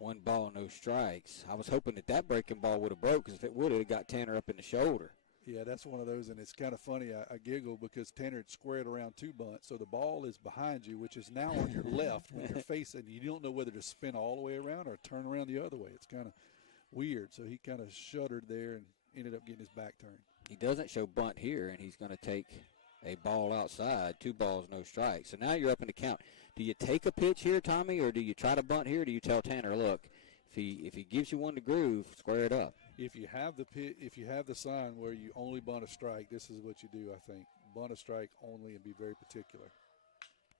1 ball, no strikes. I was hoping that breaking ball would have broke, because if it would have, got Tanner up in the shoulder. Yeah, that's one of those, and it's kind of funny. I giggle because Tanner had squared around 2 bunts, so the ball is behind you, which is now on your left when you're facing. You don't know whether to spin all the way around or turn around the other way. It's kind of weird. So he kind of shuddered there and ended up getting his back turned. He doesn't show bunt here, and he's going to take a ball outside. 2 balls, no strikes. So now you're up in the count. Do you take a pitch here, Tommy, or do you try to bunt here? Or do you tell Tanner, look, if he gives you one to groove, square it up? If you have the sign where you only bunt a strike, this is what you do, I think. Bunt a strike only and be very particular.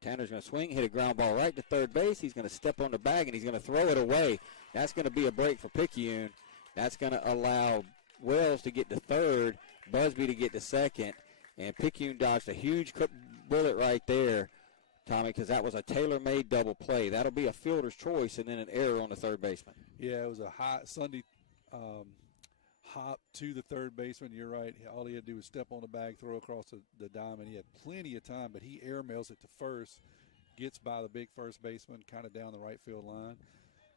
Tanner's going to swing, hit a ground ball right to third base. He's going to step on the bag, and he's going to throw it away. That's going to be a break for Picayune. That's going to allow Wells to get to third, Busby to get to second, and Picayune dodged a huge bullet right there, Tommy, because that was a tailor-made double play. That'll be a fielder's choice and then an error on the third baseman. Yeah, it was a high Sunday hop to the third baseman. You're right. All he had to do was step on the bag, throw across the diamond. He had plenty of time, but he airmails it to first, gets by the big first baseman, kind of down the right field line,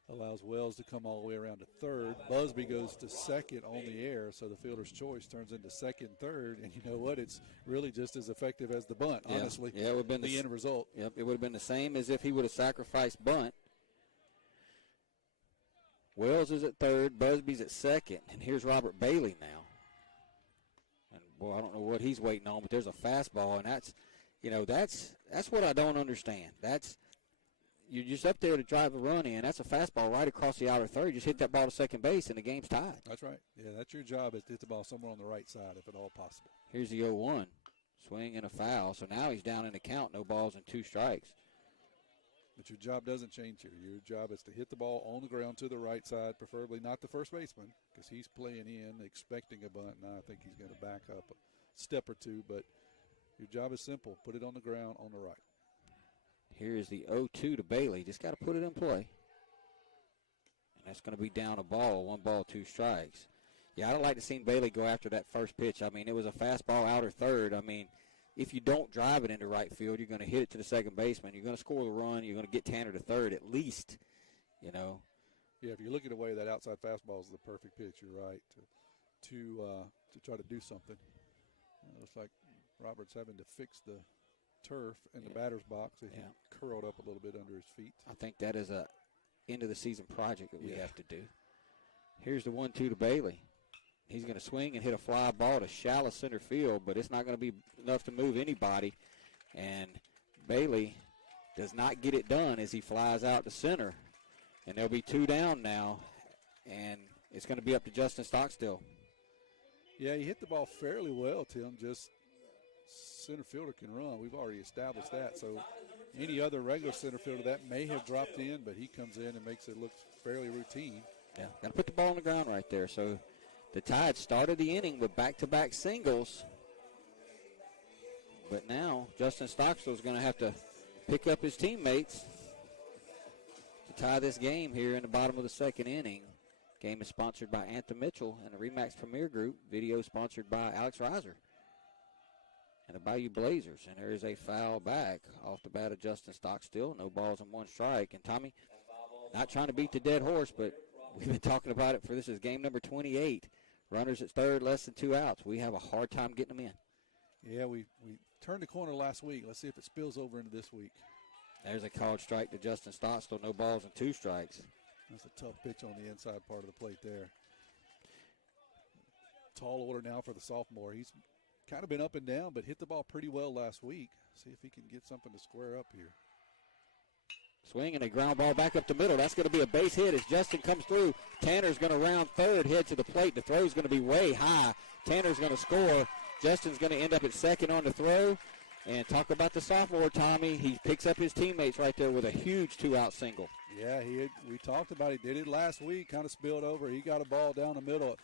allows Wells to come all the way around to third. Busby goes to second on the air, so the fielder's choice turns into second, third, and you know what? It's really just as effective as the bunt, honestly. Yeah, it would have been the end result. Yep, it would have been the same as if he would have sacrificed bunt. Wells is at third, Busby's at second, and here's Robert Bailey now. And, boy, I don't know what he's waiting on, but there's a fastball, and that's what I don't understand. You're just up there to drive a run in. That's a fastball right across the outer third. You just hit that ball to second base, and the game's tied. That's right. Yeah, that's your job, is to hit the ball somewhere on the right side if at all possible. Here's the 0-1. Swing and a foul. So now he's down in the count, no balls and 2 strikes. But your job doesn't change here. Your job is to hit the ball on the ground to the right side, preferably not the first baseman, because he's playing in, expecting a bunt. Now I think he's going to back up a step or 2. But your job is simple. Put it on the ground on the right. Here's the 0-2 to Bailey. Just got to put it in play. And that's going to be down a ball, 1 ball, 2 strikes. Yeah, I'd like to see Bailey go after that first pitch. I mean, it was a fastball outer third. I mean, if you don't drive it into right field, you're going to hit it to the second baseman. You're going to score the run. You're going to get Tanner to third at least, Yeah, if you're looking away, that outside fastball is the perfect pitch. You're right, to try to do something. Looks like Robert's having to fix the turf in the batter's box. He curled up a little bit under his feet. I think that is a end of the season project that we have to do. Here's the 1-2 to Bailey. He's going to swing and hit a fly ball to shallow center field, but it's not going to be enough to move anybody. And Bailey does not get it done as he flies out to center. And there'll be 2 down now, and it's going to be up to Justin Stockstill. Yeah, he hit the ball fairly well, Tim. Just center fielder can run. We've already established that. So any other regular center fielder, that may have dropped in, but he comes in and makes it look fairly routine. Yeah, got to put the ball on the ground right there. So the Tide started the inning with back-to-back singles. But now Justin Stockstill is going to have to pick up his teammates to tie this game here in the bottom of the second inning. Game is sponsored by Anthem Mitchell and the RE/MAX Premier Group. Video sponsored by Alex Reiser and the Bayou Blazers. And there is a foul back off the bat of Justin Stockstill. No balls and 1 strike. And Tommy, not trying to beat the dead horse, but we've been talking about it for this is game number 28. Runners at third, less than 2 outs. We have a hard time getting them in. Yeah, we turned the corner last week. Let's see if it spills over into this week. There's a called strike to Justin Stockstill. No balls and 2 strikes. That's a tough pitch on the inside part of the plate there. Tall order now for the sophomore. He's kind of been up and down, but hit the ball pretty well last week. See if he can get something to square up here. Swing and a ground ball back up the middle. That's going to be a base hit as Justin comes through. Tanner's going to round third, head to the plate. The throw's going to be way high. Tanner's going to score. Justin's going to end up at second on the throw. And talk about the sophomore, Tommy. He picks up his teammates right there with a huge 2-out single. Yeah, we talked about it. Did it last week, kind of spilled over. He got a ball down the middle,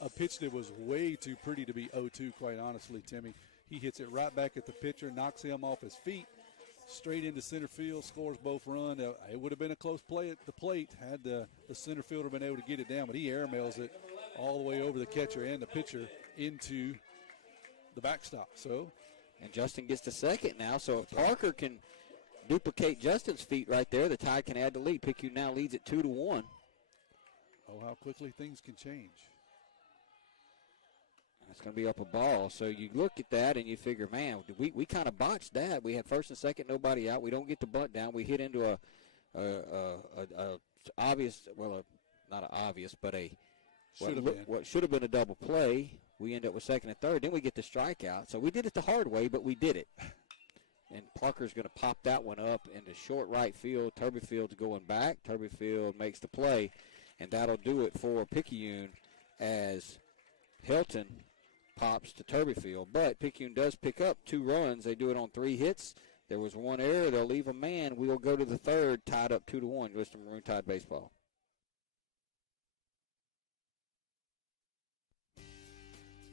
a pitch that was way too pretty to be 0-2, quite honestly, Timmy. He hits it right back at the pitcher, knocks him off his feet, straight into center field, scores both runs. It would have been a close play at the plate had the center fielder been able to get it down, but he airmails it all the way over the catcher and the pitcher into the backstop. And Justin gets to second now, so if Parker can duplicate Justin's feet right there, the Tide can add the lead. Picayune now leads at 2-1. Oh, how quickly things can change. It's going to be up a ball. So you look at that and you figure, man, we kind of botched that. We had first and second, nobody out. We don't get the bunt down. We hit into a obvious, well, not an obvious, but what should have been a double play. We end up with second and third. Then we get the strikeout. So we did it the hard way, but we did it. And Parker's going to pop that one up into short right field. Turbofield's going back. Turbofield makes the play, and that'll do it for Picayune as Hilton pops to Turbofield. But Picayune does pick up 2 runs. They do it on 3 hits. There was 1 error. They'll leave a man. We'll go to the third, tied up 2-1. Goes to Maroon Tide baseball.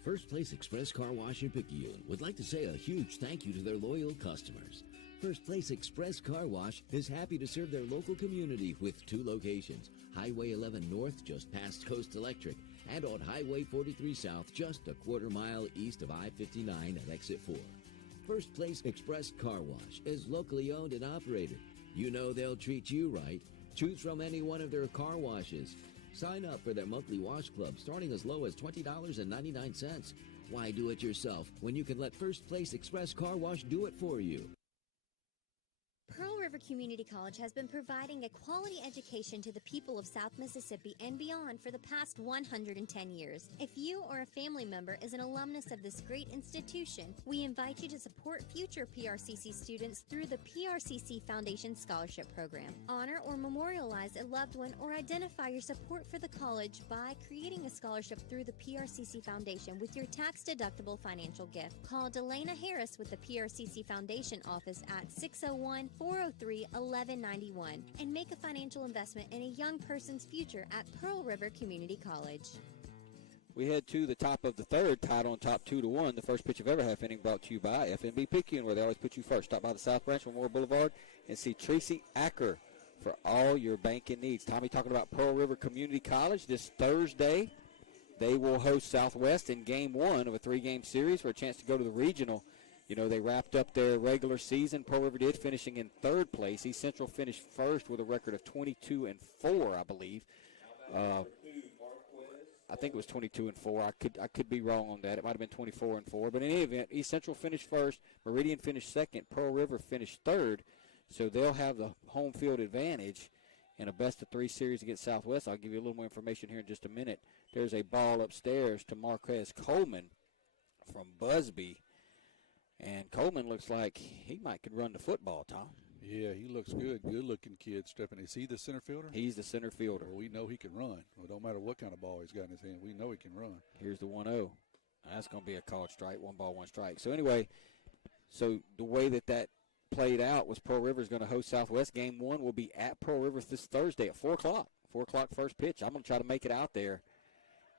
First Place Express Car Wash in Picayune would like to say a huge thank you to their loyal customers. First Place Express Car Wash is happy to serve their local community with 2 locations, Highway 11 North just past Coast Electric and on Highway 43 South just a quarter-mile east of I-59 at Exit 4. First Place Express Car Wash is locally owned and operated. You know they'll treat you right. Choose from any one of their car washes. Sign up for their monthly wash club starting as low as $20.99. Why do it yourself when you can let First Place Express Car Wash do it for you? Pearl River Community College has been providing a quality education to the people of South Mississippi and beyond for the past 110 years. If you or a family member is an alumnus of this great institution, we invite you to support future PRCC students through the PRCC Foundation Scholarship Program. Honor or memorialize a loved one or identify your support for the college by creating a scholarship through the PRCC Foundation with your tax-deductible financial gift. Call Delana Harris with the PRCC Foundation office at 601-403-1191 and make a financial investment in a young person's future at Pearl River Community College. We head to the top of the third, tied on top 2-1. The first pitch of every half inning brought to you by FNB Picayune, where they always put you first. Stop by the South Branch Memorial Boulevard and see Tracy Acker for all your banking needs. Tommy talking about Pearl River Community College this Thursday. They will host Southwest in Game 1 of a 3-game series for a chance to go to the regional. You know, they wrapped up their regular season. Pearl River did, finishing in third place. East Central finished first with a record of 22-4, I believe. I think it was 22-4. I could be wrong on that. It might have been 24-4. But in any event, East Central finished first. Meridian finished second. Pearl River finished third. So they'll have the home field advantage in a best-of-3 series against Southwest. I'll give you a little more information here in just a minute. There's a ball upstairs to Marquez Coleman from Busby. And Coleman looks like he could run the football, Tom. Yeah, he looks good. Good-looking kid stepping. Is he the center fielder? He's the center fielder. Well, we know he can run. Well, don't matter what kind of ball he's got in his hand. We know he can run. Here's the 1-0. That's going to be a called strike, 1 ball, 1 strike. So anyway, the way that played out was Pearl River's going to host Southwest. Game 1 will be at Pearl River this Thursday at 4 o'clock. 4 o'clock first pitch. I'm going to try to make it out there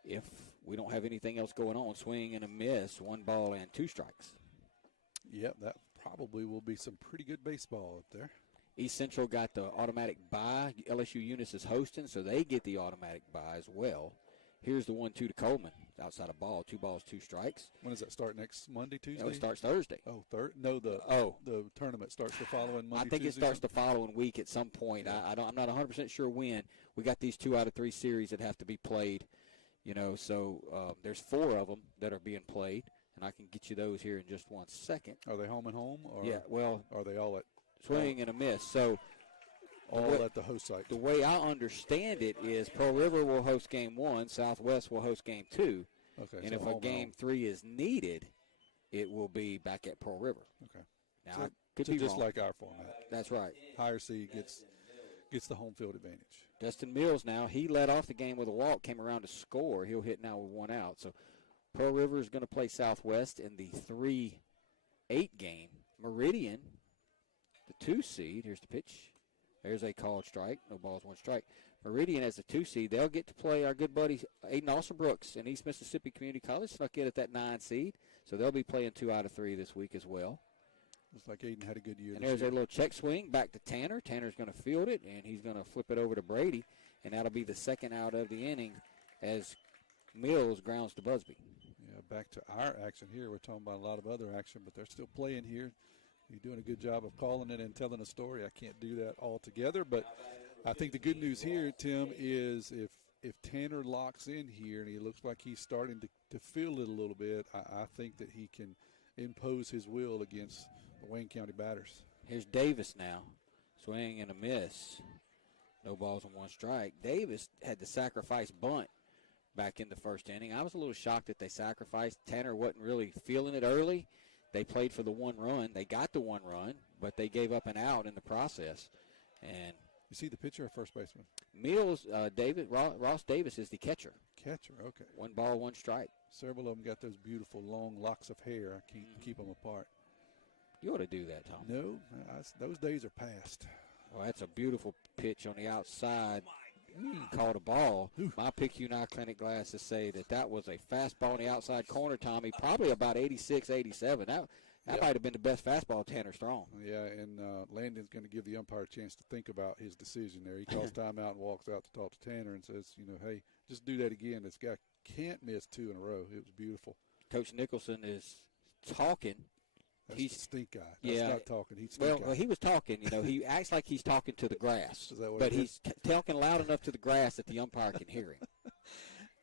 if we don't have anything else going on. Swing and a miss, 1 ball and 2 strikes. Yep, that probably will be some pretty good baseball up there. East Central got the automatic bye. LSU Eunice is hosting, so they get the automatic bye as well. Here's the 1-2 to Coleman. Outside a ball, 2 balls, 2 strikes. When does that start? Next Monday, Tuesday? No, it starts Thursday. Oh, the tournament starts the following Monday, I think Tuesday, it starts the following week at some point. Yeah. I'm not 100% sure when. We got these 2 out of 3 series that have to be played. So there's 4 of them that are being played. And I can get you those here in just 1 second. Are they home and home? Or yeah, well. Are they all at? Swing and a miss. So all at the host site. The way I understand it is Pearl River will host Game 1. Southwest will host Game 2. Okay. And so if a Game 3 is needed, it will be back at Pearl River. Okay. Now, so, I could so be just wrong. like our format. That's right. Higher seed gets the home field advantage. Dustin Mills now, he led off the game with a walk, came around to score. He'll hit now with 1 out. So Pearl River is going to play Southwest in the 3-8 game. Meridian, the 2 seed, here's the pitch. There's a called strike. No balls, 1 strike. Meridian as the 2 seed. They'll get to play our good buddy Aiden Alston-Brooks in East Mississippi Community College. Snuck in at that 9 seed. So they'll be playing 2 out of 3 this week as well. Looks like Aiden had a good year. And there's a little check swing back to Tanner. Tanner's going to field it, and he's going to flip it over to Brady. And that'll be the 2nd out of the inning as Mills grounds to Busby. Yeah, back to our action here. We're talking about a lot of other action, but they're still playing here. You're doing a good job of calling it and telling a story. I can't do that all together, but I think the good news here, Tim, is if Tanner locks in here and he looks like he's starting to feel it a little bit, I think that he can impose his will against the Wayne County batters. Here's Davis now. Swing and a miss. No balls and 1 strike. Davis had the sacrifice bunt back in the first inning. I was a little shocked that they sacrificed. Tanner wasn't really feeling it early. They played for the 1 run. They got the 1 run, but they gave up an out in the process. And you see the pitcher or first baseman? Mills, Ross Davis is the catcher. Catcher, okay. 1 ball, 1 strike. Several of them got those beautiful long locks of hair. I can't keep them apart. You ought to do that, Tom. No, those days are past. Well, that's a beautiful pitch on the outside. Called a ball. My PICU Clinic glasses say that was a fastball on the outside corner, Tommy, probably about 86, 87. That might have been the best fastball Tanner's thrown. Yeah, and Landon's going to give the umpire a chance to think about his decision there. He calls timeout and walks out to talk to Tanner and says, hey, just do that again. This guy can't miss 2 in a row. It was beautiful. Coach Nicholson is talking. He's the stink guy. That's not talking. He's stink guy. Well, he was talking. He acts like he's talking to the grass. Is that what but he's talking loud enough to the grass that the umpire can hear him.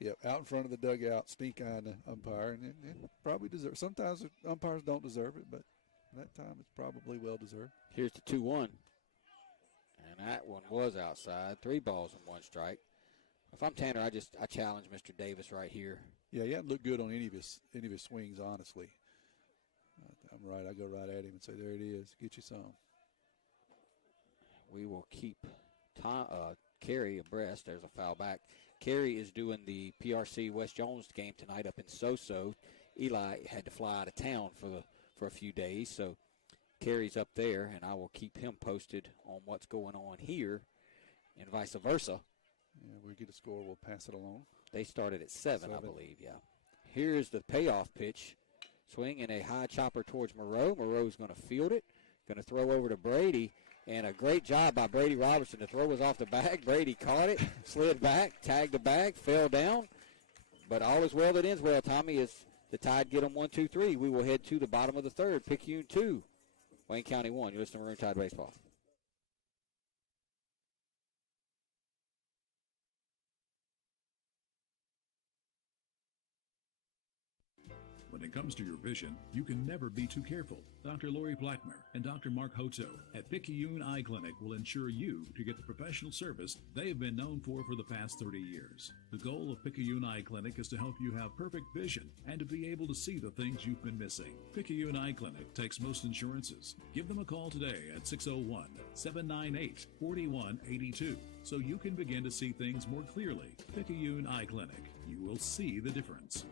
Yep, out in front of the dugout, stink-eyeing the umpire, and probably deserve. Sometimes the umpires don't deserve it, but that time it's probably well-deserved. Here's the 2-1. And that one was outside. 3 balls and 1 strike. If I'm Tanner, I challenge Mr. Davis right here. Yeah, he hadn't looked good on any of his swings, honestly. I'm right. I go right at him and say, there it is. Get you some. We will keep Carey abreast. There's a foul back. Carey is doing the PRC West Jones game tonight up in Soso. Eli had to fly out of town for a few days, so Carey's up there, and I will keep him posted on what's going on here and vice versa. Yeah, we get a score. We'll pass it along. They started at 7, I believe, yeah. Here's the payoff pitch. Swing and a high chopper towards Moreau. Moreau's going to field it. Going to throw over to Brady. And a great job by Brady Robertson. The throw was off the bag. Brady caught it, slid back, tagged the bag, fell down. But all is well that ends well, Tommy, as the Tide get them 1-2-3. We will head to the bottom of the 3rd. Picayune 2, Wayne County 1. You listen to Maroon Tide Baseball. When When it comes to your vision, you can never be too careful. Dr. Lori Blackmer and Dr. Mark Hoto at Picayune Eye Clinic will ensure you to get the professional service they have been known for the past 30 years. The goal of Picayune Eye Clinic is to help you have perfect vision and to be able to see the things you've been missing. Picayune Eye Clinic takes most insurances. Give them a call today at 601-798-4182 so you can begin to see things more clearly. Picayune Eye Clinic. You will see the difference.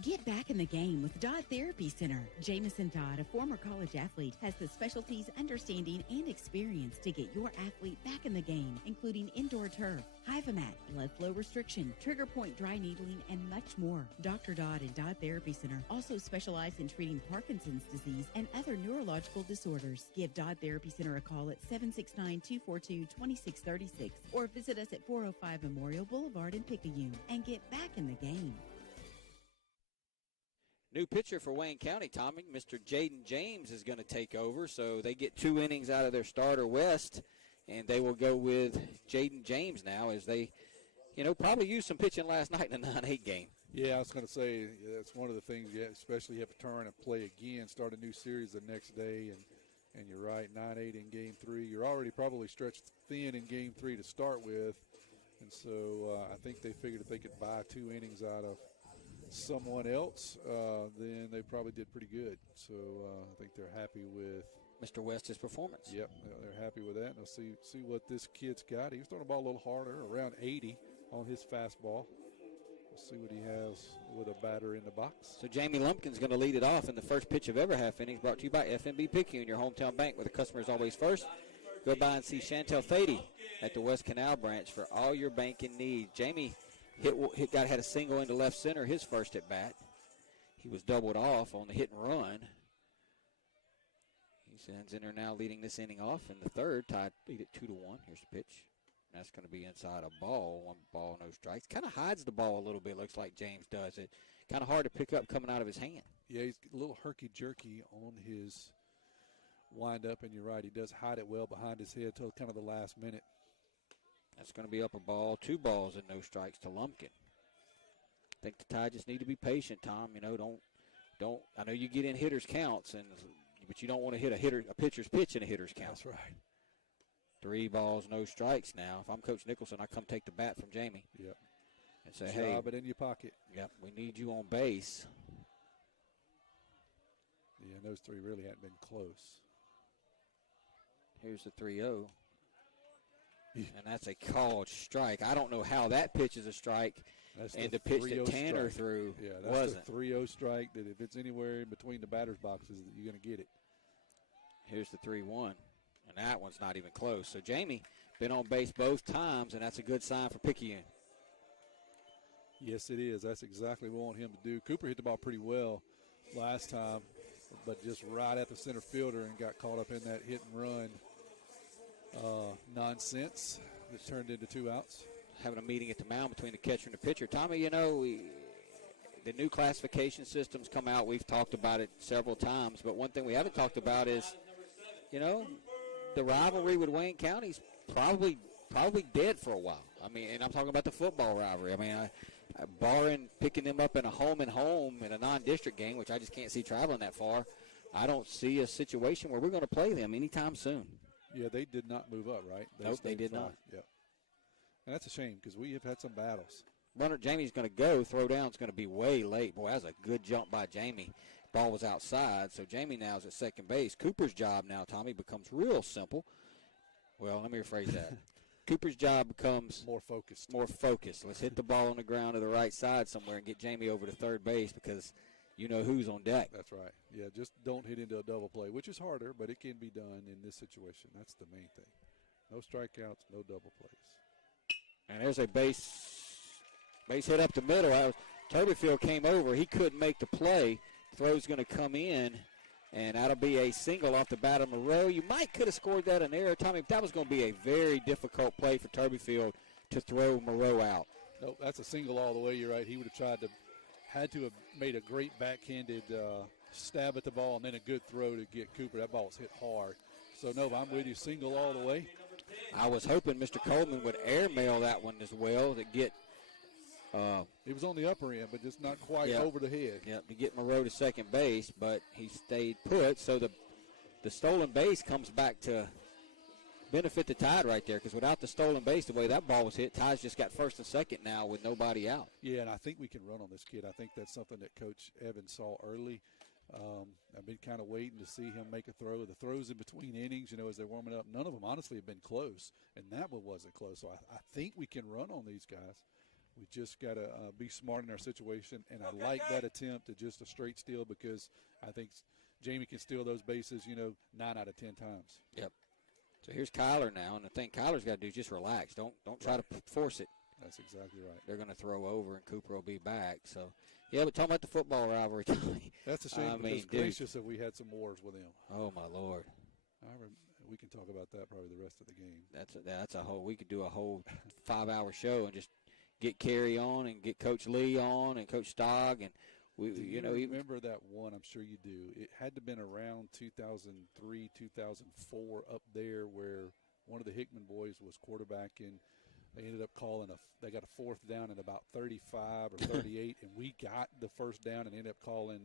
Get back in the game with Dodd Therapy Center. Jamison Dodd, a former college athlete, has the specialties, understanding, and experience to get your athlete back in the game, including indoor turf, Hyvamat, blood flow restriction, trigger point dry needling, and much more. Dr. Dodd and Dodd Therapy Center also specialize in treating Parkinson's disease and other neurological disorders. Give Dodd Therapy Center a call at 769-242-2636 or visit us at 405 Memorial Boulevard in Picayune and get back in the game. New pitcher for Wayne County, Tommy. Mr. Jaden James is going to take over, so they get 2 innings out of their starter, West, and they will go with Jaden James now as they, probably used some pitching last night in a 9-8 game. Yeah, I was going to say that's one of the things, especially you have to turn and play again, start a new series the next day, and you're right, 9-8 in Game 3. You're already probably stretched thin in Game 3 to start with, and so I think they figured if they could buy 2 innings out of someone else, then they probably did pretty good. So I think they're happy with Mr. West's performance. Yep, they're happy with that. They'll see what this kid's got. He was throwing the ball a little harder, around 80 on his fastball. We'll see what he has with a batter in the box. So Jamie Lumpkin's going to lead it off in the first pitch of every half innings, brought to you by FNB Picayune, your hometown bank where the customer is always first. Go by and see Chantel Thady at the West Canal branch for all your banking needs. Jamie had a single into left center his first at bat. He was doubled off on the hit and run. He sends in there now, leading this inning off in the third. Tied lead at 2-1. Here's the pitch. That's going to be inside a ball. 1 ball, no strikes. Kind of hides the ball a little bit. Looks like James does it. Kind of hard to pick up coming out of his hand. Yeah, he's a little herky-jerky on his wind-up, and you're right. He does hide it well behind his head till kind of the last minute. That's going to be up a ball, 2 balls and no strikes to Lumpkin. I think the Tide just need to be patient, Tom. Don't. I know you get in hitters' counts, but you don't want to hit a pitcher's pitch in a hitter's count. That's right. 3 balls, no strikes now. If I'm Coach Nicholson, I come take the bat from Jamie. Yep. And say, hey. Drop it in your pocket. Yep, we need you on base. Yeah, and those 3 really hadn't been close. Here's the 3-0. And that's a called strike. I don't know how that pitch is a strike. That's and the pitch that Tanner threw wasn't. The 3-0 strike that if it's anywhere in between the batter's boxes, you're going to get it. Here's the 3-1. And that one's not even close. So Jamie been on base both times, and that's a good sign for Picayune. Yes, it is. That's exactly what we want him to do. Cooper hit the ball pretty well last time, but just right at the center fielder and got caught up in that hit and run nonsense that turned into 2 outs. Having a meeting at the mound between the catcher and the pitcher. Tommy, the new classification systems come out. We've talked about it several times, but one thing we haven't talked about is, the rivalry with Wayne County's probably dead for a while. I mean, and I'm talking about the football rivalry. I mean, barring picking them up in a home in a non-district game, which I just can't see traveling that far, I don't see a situation where we're going to play them anytime soon. Yeah, they did not move up, right? Nope, they did not. Yeah. And that's a shame because we have had some battles. Runner Jamie's going to go. Throw down's going to be way late. Boy, that was a good jump by Jamie. Ball was outside, so Jamie now is at second base. Cooper's job now, Tommy, becomes real simple. Well, let me rephrase that. Cooper's job becomes more focused. Let's hit the ball on the ground to the right side somewhere and get Jamie over to third base because you know who's on deck. That's right. Yeah, just don't hit into a double play, which is harder, but it can be done in this situation. That's the main thing. No strikeouts, no double plays. And there's a base hit up the middle. Turbyfield came over. He couldn't make the play. Throw's going to come in, and that'll be a single off the bat of Moreau. You could have scored that in error, Tommy. That was going to be a very difficult play for Turbyfield to throw Moreau out. Nope, that's a single all the way. You're right. He would have had to have made a great backhanded stab at the ball and then a good throw to get Cooper. That ball was hit hard. So, no, I'm with you. Single all the way. I was hoping Mr. Coleman would airmail that one as well to get. It was on the upper end, but just not quite over the head. Yeah, to get Moreau to second base, but he stayed put. So the stolen base comes back to benefit the Tide right there, because without the stolen base, the way that ball was hit, Tide's just got first and second now with nobody out. Yeah, and I think we can run on this kid. I think that's something that Coach Evans saw early. I've been kind of waiting to see him make a throw. The throws in between innings, as they're warming up, none of them honestly have been close, and that one wasn't close. So I think we can run on these guys. We just got to be smart in our situation, and I like that attempt at just a straight steal, because I think Jamie can steal those bases, 9 out of 10 times. Yep. So here's Kyler now, and the thing Kyler's got to do is just relax. Don't try to force it. That's exactly right. They're going to throw over, and Cooper will be back. So, yeah, but talking about the football rivalry, Tommy. That's a shame, because gracious that we had some wars with him. Oh, my Lord. We can talk about that probably the rest of the game. That's a whole – we could do a whole 5-hour show and just get Kerry on and get Coach Lee on and Coach Stogg. And, you remember that one? I'm sure you do. It had to have been around 2003, 2004 up there, where one of the Hickman boys was quarterbacking. They ended up they got a fourth down at about 35 or 38, and we got the first down and ended up calling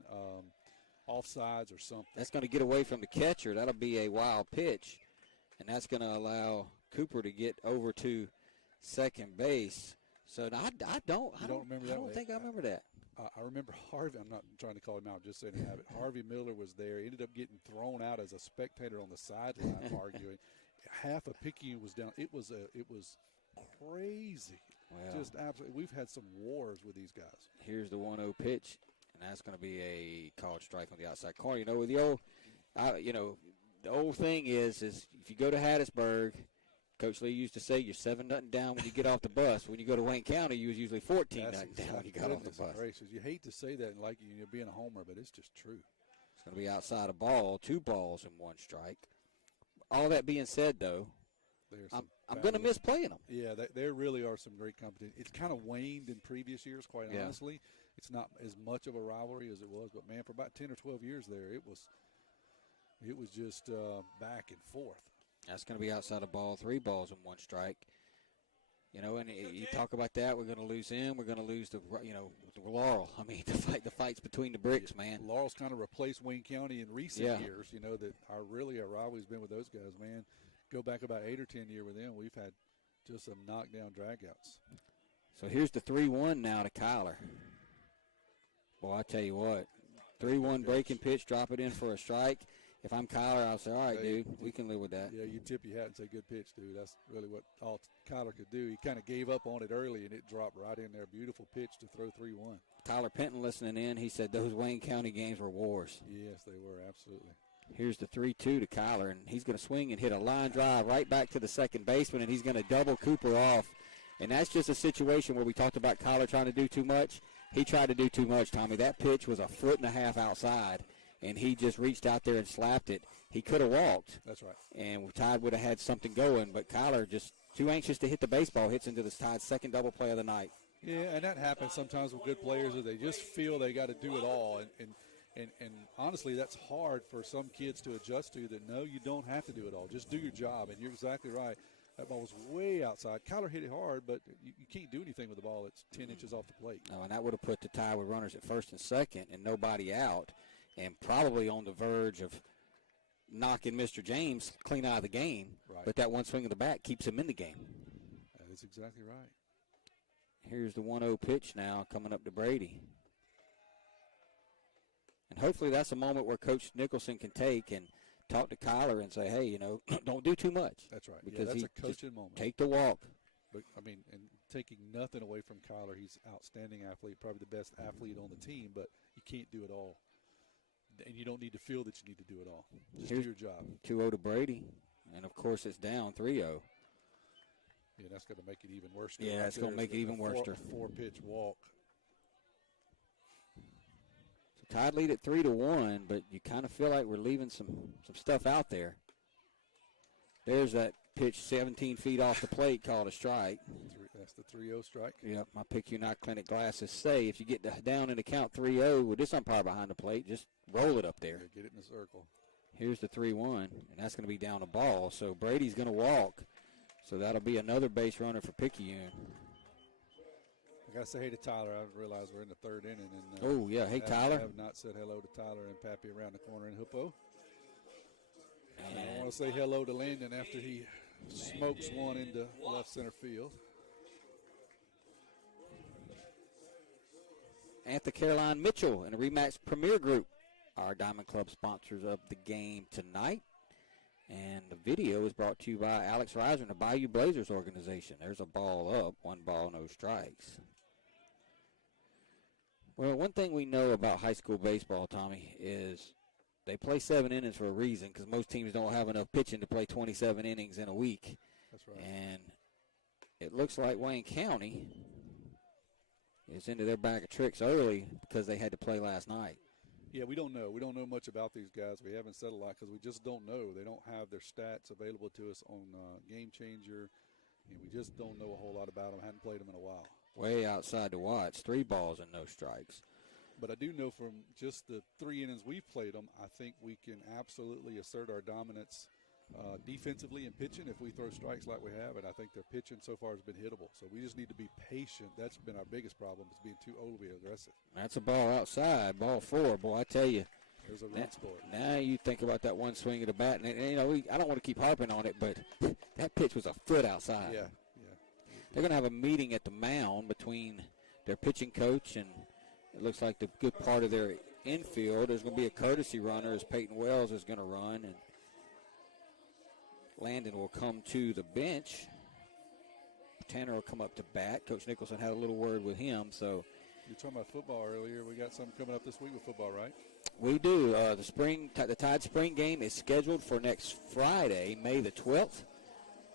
offsides or something. That's going to get away from the catcher. That'll be a wild pitch, and that's going to allow Cooper to get over to second base. So I don't think I remember that. I remember Harvey. I'm not trying to call him out, just saying I have it. Harvey Miller was there. He ended up getting thrown out as a spectator on the sideline arguing. Half of Picayune was down. It was crazy. Wow. Just absolutely. We've had some wars with these guys. Here's the 1-0 pitch, and that's going to be a called strike on the outside corner. With the old, the old thing is if you go to Hattiesburg, Coach Lee used to say you're 7-0 down when you get off the bus. When you go to Wayne County, you was usually 14-0 down when you got off the bus. Gracious. You hate to say that and like you're being a homer, but it's just true. It's going to be outside a ball, 2 balls and 1 strike. All that being said, though, I'm going to miss playing them. Yeah, there really are some great competition. It's kind of waned in previous years, quite honestly. It's not as much of a rivalry as it was, but, man, for about 10 or 12 years there, it was just back and forth. That's going to be outside a ball, 3 balls and 1 strike. And you talk about that, we're going to lose him. We're going to lose the Laurel. I mean, the fights between the bricks, man. Laurel's kind of replaced Wayne County in recent years. That our rivalry's been with those guys, man. Go back about 8 or 10 years with them, we've had just some knockdown dragouts. So here's the 3-1 now to Kyler. Boy, I tell you what, 3-1 breaking pitch, drop it in for a strike. If I'm Kyler, I'll say, all right, dude, we can live with that. Yeah, you tip your hat and say, good pitch, dude. That's really what all Kyler could do. He kind of gave up on it early, and it dropped right in there. Beautiful pitch to throw 3-1. Tyler Penton listening in, he said those Wayne County games were wars. Yes, they were, absolutely. Here's the 3-2 to Kyler, and he's going to swing and hit a line drive right back to the second baseman, and he's going to double Cooper off. And that's just a situation where we talked about Kyler trying to do too much. He tried to do too much, Tommy. That pitch was 1.5 feet outside, and he just reached out there and slapped it. He could have walked. That's right. And Tide would have had something going, but Kyler just too anxious to hit the baseball, hits into the Tide's second double play of the night. Yeah, and that happens sometimes with good players, that they just feel they got to do it all. And honestly, that's hard for some kids to adjust to, that no, you don't have to do it all. Just do your job, and you're exactly right. That ball was way outside. Kyler hit it hard, but you can't do anything with the ball that's 10 inches off the plate. No, and that would have put the Tide with runners at first and second and nobody out, and probably on the verge of knocking Mr. James clean out of the game. Right. But that one swing of the bat keeps him in the game. That is exactly right. Here's the 1-0 pitch now coming up to Brady. And hopefully that's a moment where Coach Nicholson can take and talk to Kyler and say, hey, don't do too much. That's right. Because that's a coaching moment. Take the walk. But, and taking nothing away from Kyler, he's an outstanding athlete, probably the best athlete on the team, but you can't do it all. And you don't need to feel that you need to do it all. Just do your job. 2-0 to Brady. And, of course, it's down 3-0. Yeah, that's going to make it even worse. Yeah, it's going to make it even worse. 4-pitch walk. So Tide lead at 3-1, but you kind of feel like we're leaving some stuff out there. There's that pitch 17 feet off the plate called a strike. That's the 3-0 strike. Yep, my Picayune Eye Clinic glasses say if you get down in the count 3-0 with this umpire behind the plate, just roll it up there. Yeah, get it in the circle. Here's the 3-1, and that's going to be down a ball. So Brady's going to walk. So that'll be another base runner for Picayune. I got to say hey to Tyler. I realize we're in the third inning. And, oh, yeah. Hey, Tyler. I have not said hello to Tyler and Pappy around the corner in Hippo. And I want to say hello to Landon after he smokes one into left center field. Anthony Caroline Mitchell and the Rematch Premier Group, our Diamond Club sponsors of the game tonight. And the video is brought to you by Alex Reiser and the Bayou Blazers organization. There's a ball up, 1 ball, no strikes. Well, one thing we know about high school baseball, Tommy, is they play 7 innings for a reason because most teams don't have enough pitching to play 27 innings in a week. That's right. And it looks like Wayne County is into their bag of tricks early because they had to play last night. Yeah, we don't know. We don't know much about these guys. We haven't said a lot because we just don't know. They don't have their stats available to us on Game Changer, and we just don't know a whole lot about them. Hadn't played them in a while. Way outside to watch, 3 balls and no strikes. But I do know from just the 3 innings we've played them, I think we can absolutely assert our dominance defensively and pitching if we throw strikes like we have, and I think their pitching so far has been hittable. So we just need to be patient. That's been our biggest problem, is being too overly aggressive. That's a ball outside, ball 4. Boy, I tell you. There's a run scored. Now you think about that one swing of the bat, and you know, I don't want to keep harping on it, but that pitch was a foot outside. Yeah. They're going to have a meeting at the mound between their pitching coach and it looks like the good part of their infield. There's going to be a courtesy runner as Peyton Wells is going to run, and Landon will come to the bench. Tanner will come up to bat. Coach Nicholson had a little word with him. So you were talking about football earlier. We got something coming up this week with football, right? We do. The Tide spring game is scheduled for next Friday, May the 12th.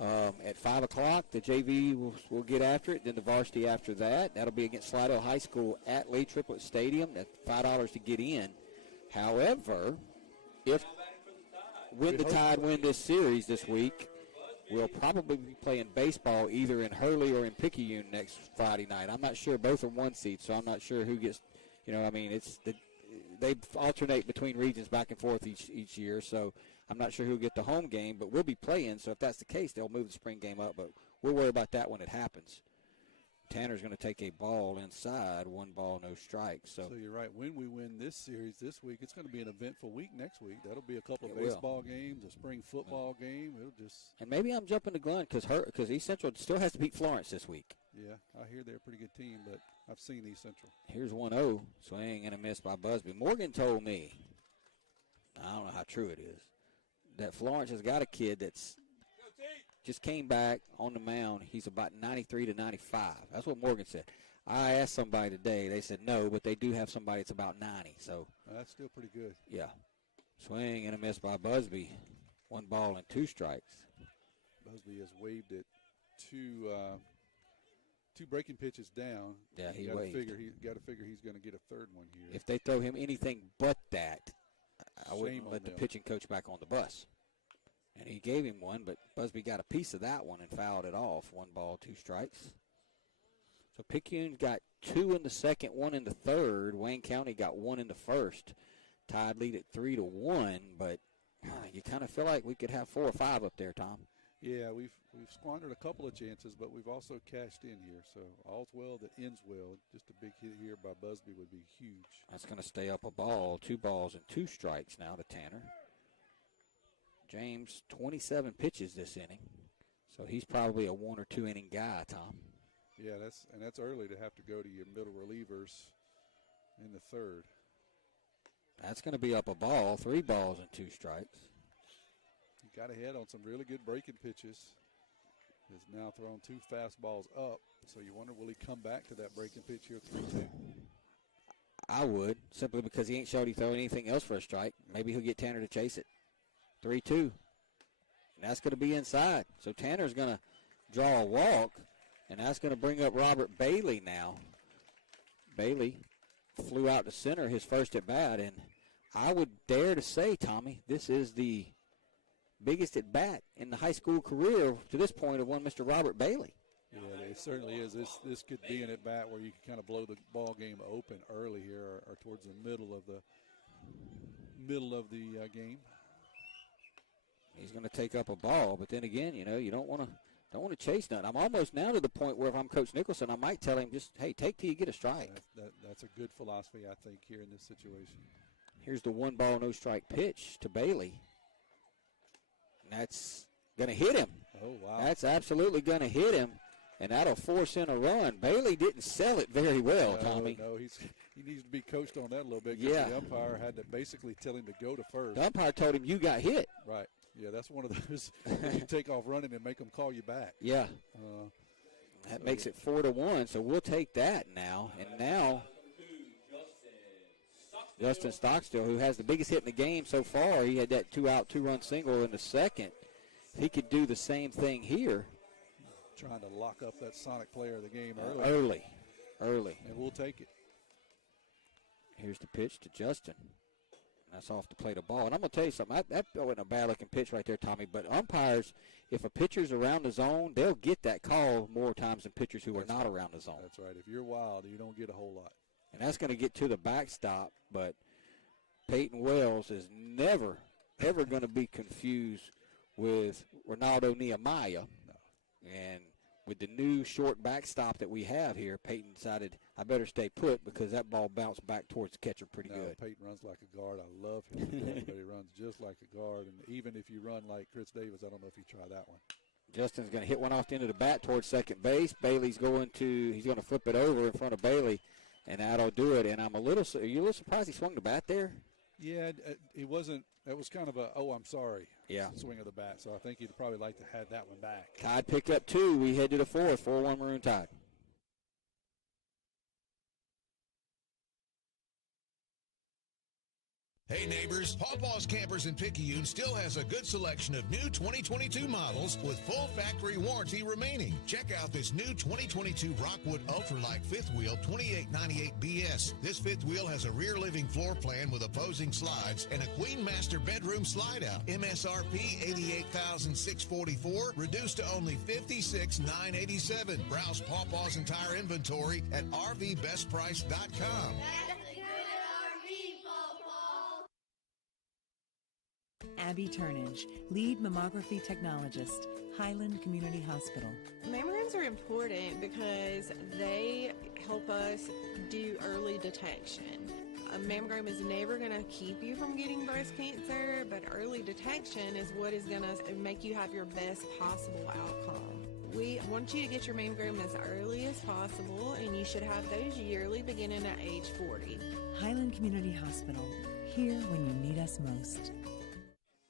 At 5 o'clock, the JV will get after it. Then the varsity after that. That'll be against Slidell High School at Lee Triplett Stadium. That's $5 to get in. However, when the Tide win this series this week, we'll probably be playing baseball either in Hurley or in Picayune next Friday night. I'm not sure. Both are 1 seed, so I'm not sure who gets, they alternate between regions back and forth each year, so I'm not sure who'll get the home game, but we'll be playing, so if that's the case, they'll move the spring game up, but we'll worry about that when it happens. Tanner's going to take a ball inside, 1 ball, no strikes. So you're right. When we win this series this week, it's going to be an eventful week next week. That'll be a couple of baseball games, a spring football game. It'll just. And maybe I'm jumping the gun because East Central still has to beat Florence this week. Yeah, I hear they're a pretty good team, but I've seen East Central. Here's 1-0, swing and a miss by Busby. Morgan told me, I don't know how true it is, that Florence has got a kid that's just came back on the mound. He's about 93 to 95. That's what Morgan said. I asked somebody today. They said no, but they do have somebody that's about 90. So that's still pretty good. Yeah. Swing and a miss by Busby. 1 ball and 2 strikes. Busby has waved it two breaking pitches down. Yeah, he waved. waved. Got to figure he's going to get a third one here. If they throw him anything but that, I wouldn't let the pitching coach back on the bus. And he gave him one, but Busby got a piece of that one and fouled it off. 1 ball, 2 strikes. So Picayune's got 2 in the second, 1 in the third. Wayne County got 1 in the first. Tide lead at 3-1, but you kind of feel like we could have 4 or 5 up there, Tom. Yeah, we've squandered a couple of chances, but we've also cashed in here. So all's well that ends well. Just a big hit here by Busby would be huge. That's going to stay up a ball. 2 balls and 2 strikes now to Tanner. James, 27 pitches this inning. So he's probably a 1 or 2 inning guy, Tom. Yeah, that's early to have to go to your middle relievers in the third. That's going to be up a ball. 3 balls and 2 strikes. He got ahead on some really good breaking pitches. Has now thrown 2 fastballs up. So you wonder, will he come back to that breaking pitch here 3-2? I would, simply because he ain't showed he throw anything else for a strike. Maybe he'll get Tanner to chase it. 3-2. And that's going to be inside. So Tanner's going to draw a walk, and that's going to bring up Robert Bailey now. Bailey flew out to center his first at bat, and I would dare to say, Tommy, this is the biggest at bat in the high school career to this point of one Mr. Robert Bailey. Yeah, it certainly is. This could be an at bat where you can kind of blow the ball game open early here, or towards the middle of the game. He's going to take up a ball, but then again, you don't want to Don't want to chase nothing. I'm almost now to the point where if I'm Coach Nicholson, I might tell him just, hey, take till you get a strike. That's a good philosophy, I think, here in this situation. Here's the 1-ball, no strike pitch to Bailey. And that's going to hit him. Oh, wow. That's absolutely going to hit him, and that'll force in a run. Bailey didn't sell it very well, Tommy. No, he needs to be coached on that a little bit. Yeah. The umpire had to basically tell him to go to first. The umpire told him you got hit. Right. Yeah, that's one of those when you take off running and make them call you back. Yeah. That makes it 4-1, so we'll take that now. And now Justin Stockstill, who has the biggest hit in the game so far, he had that 2-out, 2-run single in the second. He could do the same thing here. Trying to lock up that Sonic player of the game Early. And we'll take it. Here's the pitch to Justin. That's off the plate of ball. And I'm going to tell you something. That wasn't a bad-looking pitch right there, Tommy. But umpires, if a pitcher's around the zone, they'll get that call more times than pitchers who are not around the zone. That's right. If you're wild, you don't get a whole lot. And that's going to get to the backstop. But Peyton Wells is never, ever going to be confused with Ronaldo Nehemiah. No. And with the new short backstop that we have here, Peyton decided I better stay put because that ball bounced back towards the catcher pretty good. Peyton runs like a guard. I love him, but he runs just like a guard. And even if you run like Chris Davis, I don't know if you try that one. Justin's going to hit one off the end of the bat towards second base. Bailey's going to flip it over in front of Bailey, and that'll do it. And are you a little surprised he swung the bat there? Yeah, it wasn't. It was kind of a, I'm sorry, swing of the bat. So I think he'd probably like to have that one back. Tide picked up 2. We head to the 4th, 4-1 Maroon Tide. Hey neighbors, Pawpaw's Campers in Picayune still has a good selection of new 2022 models with full factory warranty remaining. Check out this new 2022 Rockwood Ultralight fifth wheel 2898 BS. This fifth wheel has a rear living floor plan with opposing slides and a Queen Master bedroom slide out. MSRP $88,644, reduced to only $56,987. Browse Pawpaw's entire inventory at RVBestPrice.com. Abby Turnage, lead mammography technologist, Highland Community Hospital. Mammograms are important because they help us do early detection. A mammogram is never going to keep you from getting breast cancer, but early detection is what is going to make you have your best possible outcome. We want you to get your mammogram as early as possible, and you should have those yearly beginning at age 40. Highland Community Hospital, here when you need us most.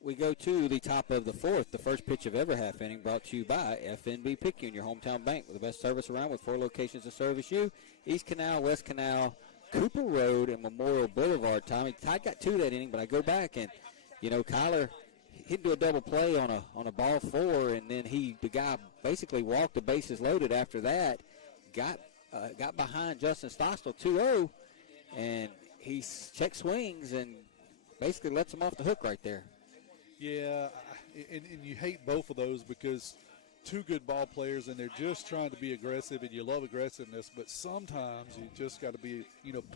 We go to the top of the 4th, the first pitch of every half inning, brought to you by FNB Picayune, your hometown bank with the best service around with 4 locations to service you. East Canal, West Canal, Cooper Road, and Memorial Boulevard. Tommy, Tide got 2 that inning, but I go back and, Kyler, he'd do a double play on a ball 4, and then the guy basically walked the bases loaded after that, got behind Justin Stockstill 2-0, and he check swings and basically lets him off the hook right there. Yeah, and you hate both of those because 2 good ball players, and they're just trying to be aggressive, and you love aggressiveness, but sometimes you just got to be,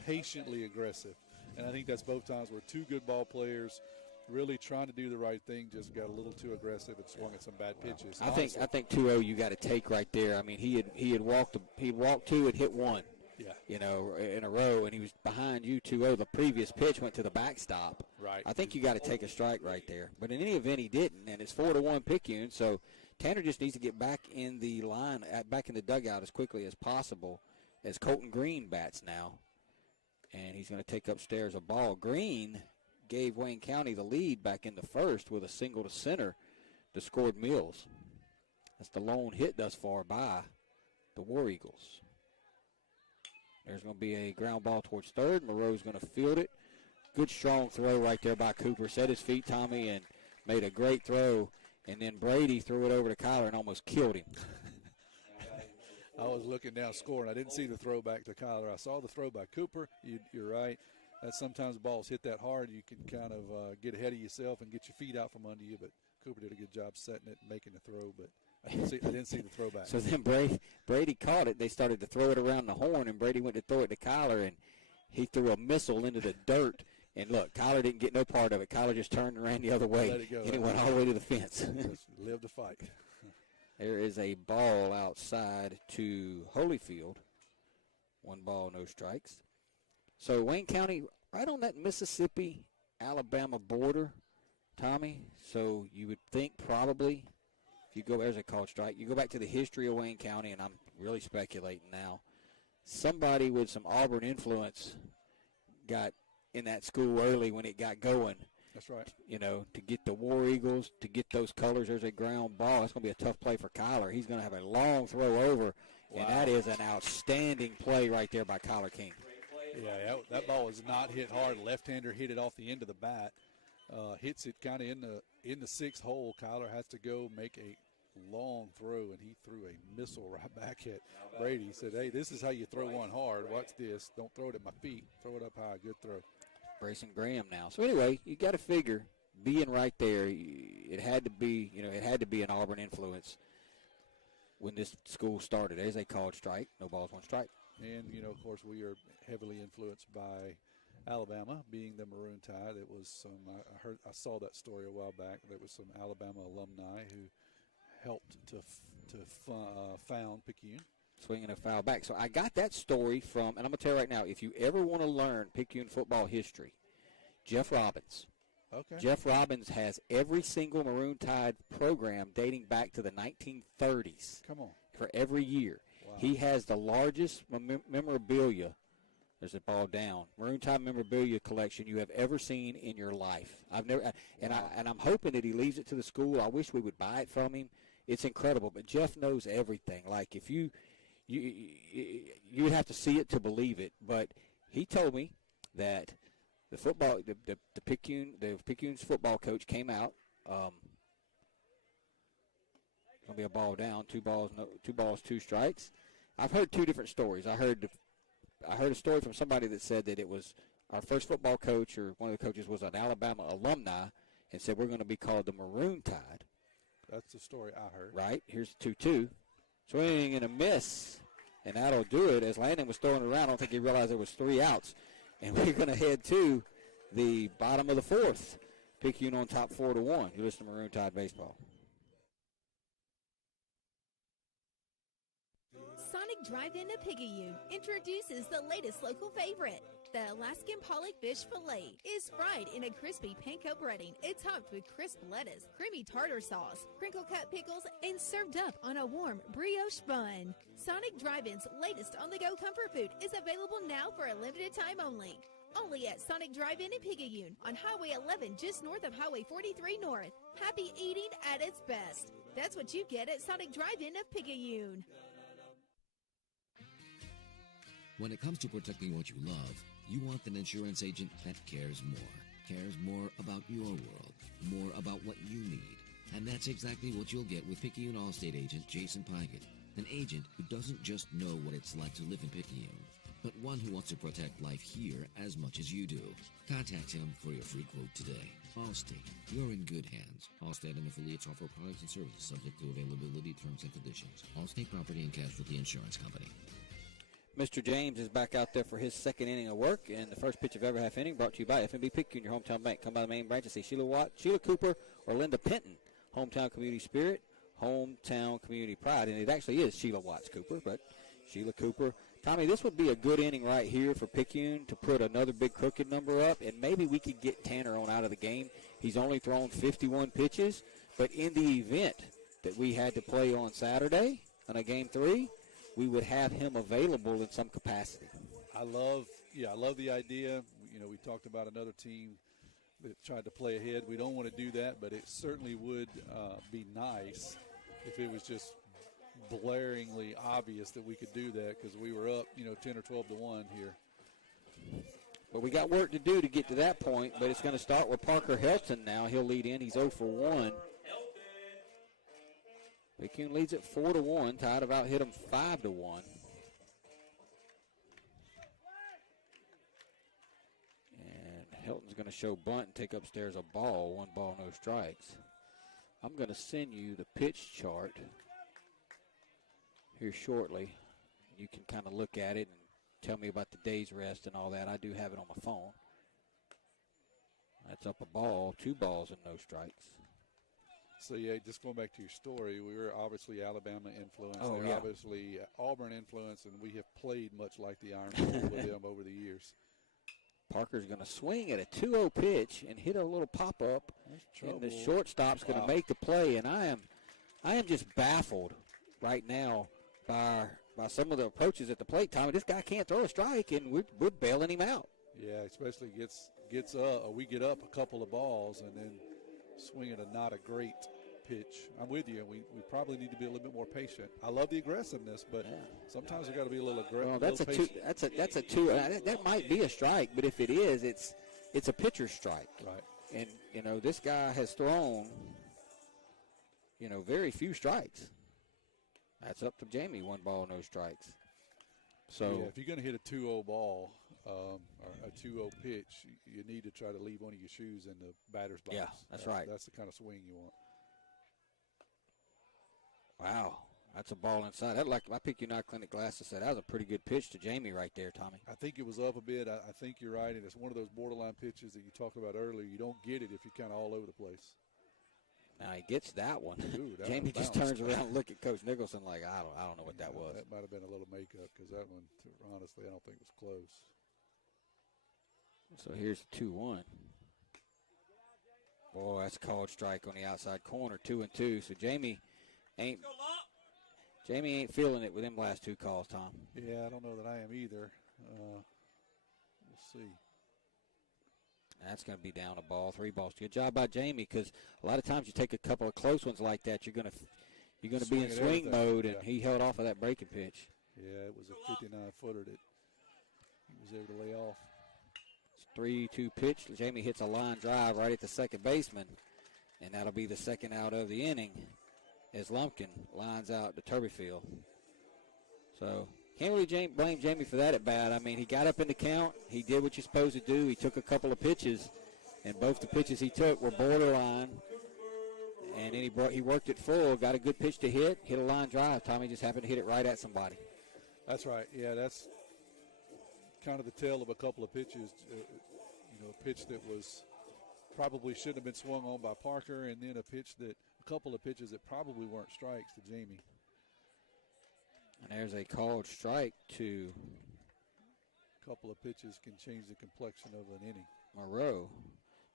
patiently aggressive. And I think that's both times where 2 good ball players really trying to do the right thing just got a little too aggressive and swung at some bad pitches. I think 2-0 you got to take right there. I mean, he had walked 2 and hit 1. Yeah. In a row, and he was behind you 2-0. The previous pitch went to the backstop. Right. I think you got to take a strike right there. But in any event, he didn't, and it's 4-1 Picayune. So Tanner just needs to get back in the line, back in the dugout as quickly as possible as Colton Green bats now. And he's going to take upstairs a ball. Green gave Wayne County the lead back in the first with a single to center to scored Mills. That's the lone hit thus far by the War Eagles. There's going to be a ground ball towards third. Moreau's going to field it. Good strong throw right there by Cooper. Set his feet, Tommy, and made a great throw. And then Brady threw it over to Kyler and almost killed him. I was looking down scoring. I didn't see the throw back to Kyler. I saw the throw by Cooper. You're right. That sometimes balls hit that hard. You can kind of get ahead of yourself and get your feet out from under you. But Cooper did a good job setting it and making the throw. But I didn't see the throwback. So then Brady caught it. They started to throw it around the horn, and Brady went to throw it to Kyler, and he threw a missile into the dirt. And look, Kyler didn't get no part of it. Kyler just turned and ran the other way. Let it go. And it went all the way to the fence. Live to fight. There is a ball outside to Holyfield. 1 ball, no strikes. So Wayne County, right on that Mississippi-Alabama border, Tommy. So you would think probably, if you go, there's a called strike. You go back to the history of Wayne County, and I'm really speculating now. Somebody with some Auburn influence got in that school early when it got going. That's right. You know, to get the War Eagles, to get those colors. There's a ground ball. That's going to be a tough play for Kyler. He's going to have a long throw over, and that is an outstanding play right there by Kyler King. Yeah, that ball was not hit hard. Left-hander hit it off the end of the bat. Hits it kind of in the 6th hole. Kyler has to go make a long throw, and he threw a missile right back at Brady. He said, hey, this is how you throw one hard. Watch this. Don't throw it at my feet. Throw it up high. Good throw. Grayson Graham now. So anyway, you got to figure being right there, it had to be, it had to be an Auburn influence when this school started. There's a called strike. No balls, 1 strike. And, of course, we are heavily influenced by Alabama, being the Maroon Tide. It was some, I saw that story a while back. There was some Alabama alumni who helped to found Picayune. Swinging a foul back. So I got that story from, and I'm going to tell you right now, if you ever want to learn Picayune football history, Jeff Robbins. Okay. Jeff Robbins has every single Maroon Tide program dating back to the 1930s. Come on. For every year. Wow. He has the largest memorabilia, there's a ball down, Maroon Tide memorabilia collection you have ever seen in your life. I've never, and I'm hoping that he leaves it to the school. I wish we would buy it from him. It's incredible. But Jeff knows everything. Like if you have to see it to believe it. But he told me that the Picayune's football coach came out. Going to be a ball down, 2 balls, 2 strikes. I've heard 2 different stories. I heard a story from somebody that said that it was our first football coach, or one of the coaches was an Alabama alumni, and said we're going to be called the Maroon Tide. That's the story I heard. Right. Here's 2-2. Swing and a miss, and that'll do it. As Landon was throwing it around, I don't think he realized there was 3 outs. And we're going to head to the bottom of the 4th. Picayune on top 4-1. You listen to Maroon Tide Baseball. Sonic Drive-In to Picayune introduces the latest local favorite. The Alaskan pollock fish fillet is fried in a crispy panko breading. It's topped with crisp lettuce, creamy tartar sauce, crinkle-cut pickles, and served up on a warm brioche bun. Sonic Drive-In's latest on-the-go comfort food is available now for a limited time only. Only at Sonic Drive-In in Picayune on Highway 11 just north of Highway 43 North. Happy eating at its best. That's what you get at Sonic Drive-In of Picayune. When it comes to protecting what you love, you want an insurance agent that cares more about your world, more about what you need. And that's exactly what you'll get with Picayune Allstate agent Jason Pygott, an agent who doesn't just know what it's like to live in Picayune, but one who wants to protect life here as much as you do. Contact him for your free quote today. Allstate, you're in good hands. Allstate and affiliates offer products and services subject to availability, terms, and conditions. Allstate Property and Casualty Insurance Company. Mr. James is back out there for his 2nd inning of work, and the first pitch of every half inning brought to you by FNB Picayune, your hometown bank. Come by the main branch and see Sheila Watt, Sheila Cooper, or Linda Penton. Hometown community spirit, hometown community pride, and it actually is Sheila Watts Cooper, but Sheila Cooper. Tommy, this would be a good inning right here for Picayune to put another big crooked number up, and maybe we could get Tanner on out of the game. He's only thrown 51 pitches, but in the event that we had to play on Saturday on a Game 3, we would have him available in some capacity. I love the idea. We talked about another team that tried to play ahead. We don't want to do that, but it certainly would be nice if it was just blaringly obvious that we could do that, because we were up, 10 or 12 to 1 here. Well, we got work to do to get to that point, but it's going to start with Parker Helton now. He'll lead in. He's 0 for 1. Picayune leads at 4-1. Tide about hit him 5-1. And Helton's going to show bunt and take upstairs a ball. 1 ball, no strikes. I'm going to send you the pitch chart here shortly. You can kind of look at it and tell me about the day's rest and all that. I do have it on my phone. That's up a ball, 2 balls and no strikes. So, yeah, just going back to your story, we were obviously Alabama influenced. Oh, They're yeah. obviously Auburn influenced, and we have played much like the Iron Bowl with them over the years. Parker's going to swing at a 2-0 pitch and hit a little pop-up, and the shortstop's going to make the play. And I am just baffled right now by some of the approaches at the plate, Tommy. This guy can't throw a strike, and we're bailing him out. Yeah, especially gets up. We get up a couple of balls and then swinging not a great pitch. I'm with you. We probably need to be a little bit more patient. I love the aggressiveness, but sometimes we got to be a little aggressive. Well, that's a two. That might be a strike, but if it is, it's a pitcher's strike. Right. And this guy has thrown very few strikes. That's up to Jamie. 1 ball, no strikes. So yeah, if you're going to hit a 2-0 ball or a 2-0 pitch, you need to try to leave one of your shoes in the batter's box. Yeah, that's right. That's the kind of swing you want. Wow, that's a ball inside. That, like my PQ9 Clinic glasses said, that was a pretty good pitch to Jamie right there, Tommy. I think it was up a bit. I think you're right, and it's one of those borderline pitches that you talked about earlier. You don't get it if you're kind of all over the place. Now he gets that one. Ooh, that Jamie one just bounced. turns around and look at Coach Nicholson like, I don't know what that was. That might have been a little makeup because that one, honestly, I don't think was close. So here's the 2-1. Boy, that's a called strike on the outside corner, 2-2. So Jamie ain't feeling it with them last 2 calls, Tom. Yeah, I don't know that I am either. We'll see. That's going to be down a ball, 3 balls. Good job by Jamie, because a lot of times you take a couple of close ones like that, you're going to be in swing mode, and he held off of that breaking pitch. Yeah, it was a 59-footer that he was able to lay off. 3-2 pitch. Jamie hits a line drive right at the second baseman, and that'll be the second out of the inning as Lumpkin lines out to Turbyfield. So can't really blame Jamie for that at bat. I mean, he got up in the count. He did what you're supposed to do. He took a couple of pitches, and both the pitches he took were borderline. And then he worked it full, got a good pitch to hit a line drive. Tommy just happened to hit it right at somebody. That's right. Yeah, that's kind of the tale of a couple of pitches. A pitch that was probably shouldn't have been swung on by Parker, and then a couple of pitches that probably weren't strikes to Jamie. And there's a called strike to a couple of pitches can change the complexion of an inning. Moreau.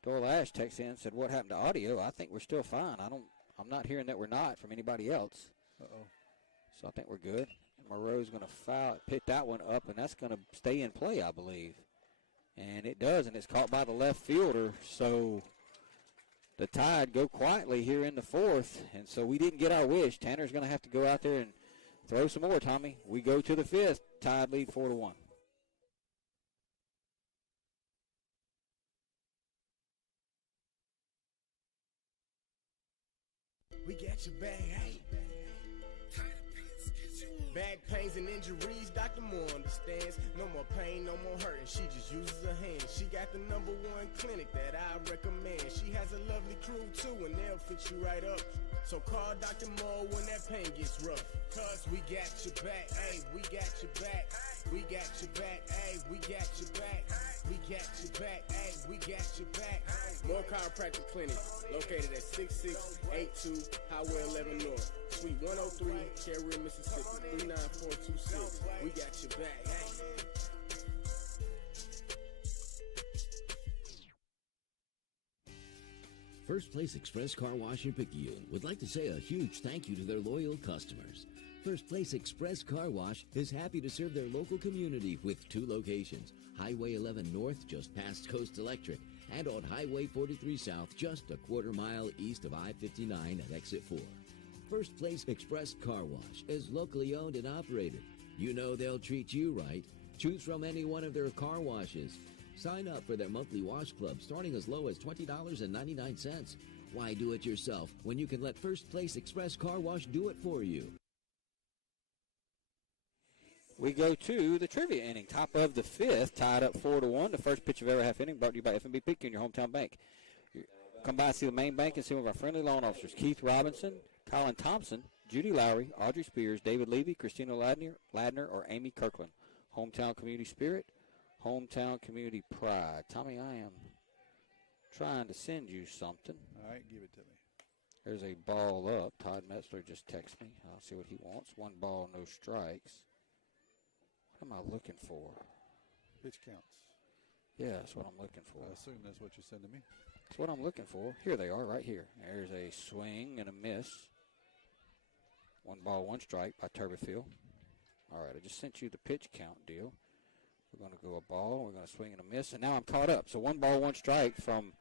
Doyle Ash texts in, said, what happened to audio? I think we're still fine. I'm not hearing that we're not from anybody else. Uh-oh. So I think we're good. And Moreau's going to pick that one up, and that's going to stay in play, I believe. And it does, and it's caught by the left fielder. So the Tide go quietly here in the 4th, and so we didn't get our wish. Tanner's going to have to go out there and throw some more, Tommy. We go to the 5th. Tide lead 4-1. We got your back, hey. Back pains and injuries, Dr. Moore understands. No more pain, no more hurting. She just uses her hands. She got the #1 clinic that I recommend. She has a lovely crew too, and they'll fix you right up. So call Dr. Moore when that pain gets rough. Cause we got your back, hey, we got your back. We got your back, hey, we got your back. We got your back, hey, we got your back. More Chiropractic Clinic, located at 6682 Highway 11 North, Suite 103, Cherry Hill, Mississippi, 39426. We got your back, hey. First Place Express Car Wash in Picayune would like to say a huge thank you to their loyal customers. First Place Express Car Wash is happy to serve their local community with 2 locations, Highway 11 North just past Coast Electric, and on Highway 43 South just a quarter-mile east of I-59 at Exit 4. First Place Express Car Wash is locally owned and operated. You know they'll treat you right. Choose from any one of their car washes. Sign up for their monthly wash club starting as low as $20.99. Why do it yourself when you can let First Place Express Car Wash do it for you? We go to the trivia inning. Top of the 5th, tied up 4-1. The first pitch of every half inning brought to you by F&B Picayune, your hometown bank. Come by and see the main bank and see one of our friendly lawn officers, Keith Robinson, Colin Thompson, Judy Lowry, Audrey Spears, David Levy, Christina Ladner, or Amy Kirkland. Hometown community spirit, hometown community pride. Tommy, I am trying to send you something. All right, give it to me. There's a ball up. Todd Metzler just texted me. I'll see what he wants. 1 ball, no strikes. What am I looking for? Pitch counts. Yeah, that's what I'm looking for. I assume that's what you're sending me. That's what I'm looking for. Here they are, right here. There's a swing and a miss. 1 ball, 1 strike by Turbyfield. All right, I just sent you the pitch count deal. We're going to go a ball. We're going to swing and a miss, and now I'm caught up. So 1 ball, 1 strike from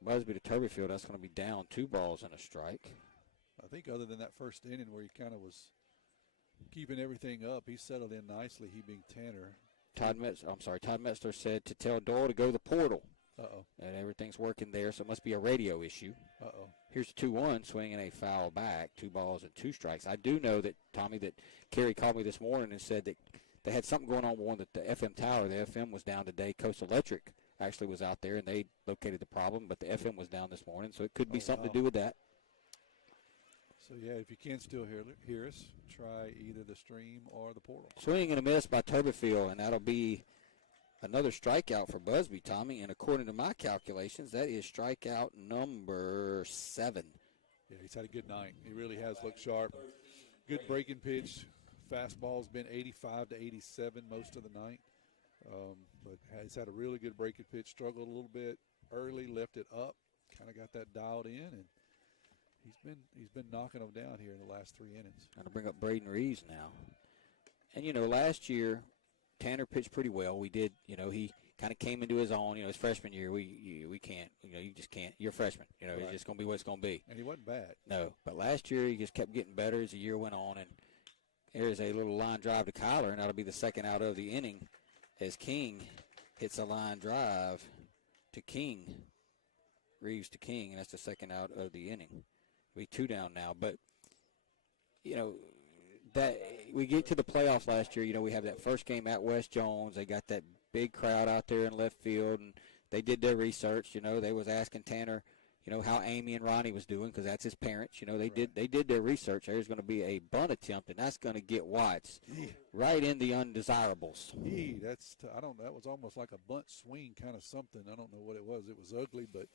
Busby to Turbyfield. That's going to be down 2 balls and a strike. I think other than that first inning where he kind of was keeping everything up, he settled in nicely, he being Tanner. Todd Metzler said to tell Doyle to go to the portal. Uh-oh. And everything's working there, so it must be a radio issue. Uh-oh. Here's 2-1, swinging a foul back, 2 balls and 2 strikes. I do know that, Tommy, that Kerry called me this morning and said that they had something going on with one, that the FM tower, the FM was down today. Coast Electric actually was out there, and they located the problem, but the FM was down this morning, so it could be something to do with that. So, yeah, if you can still hear us, try either the stream or the portal. Swing and a miss by Turbyfield, and that'll be another strikeout for Busby, Tommy. And according to my calculations, that is strikeout number 7. Yeah, he's had a good night. He really has looked sharp. Good breaking pitch. Fastball's been 85 to 87 most of the night. But he's had a really good breaking pitch. Struggled a little bit early, left it up, kind of got that dialed in, and he's been knocking them down here in the last 3 innings. Going to bring up Braden Reeves now. And, last year Tanner pitched pretty well. We did, he kind of came into his own. His freshman year, we can't, you just can't. You're a freshman. Right. It's just going to be what it's going to be. And he wasn't bad. No, but last year he just kept getting better as the year went on. And there's a little line drive to Kyler, and that'll be the second out of the inning as King hits a line drive to King. Reeves to King, and that's the second out of the inning. Be 2 down now, but that we get to the playoffs last year. We have that first game at West Jones. They got that big crowd out there in left field, and they did their research. They was asking Tanner, how Amy and Ronnie was doing, because that's his parents. They did their research. There's going to be a bunt attempt, and that's going to get Watts right in the undesirables. I don't know. That was almost like a bunt swing kind of something. I don't know what it was. It was ugly, but.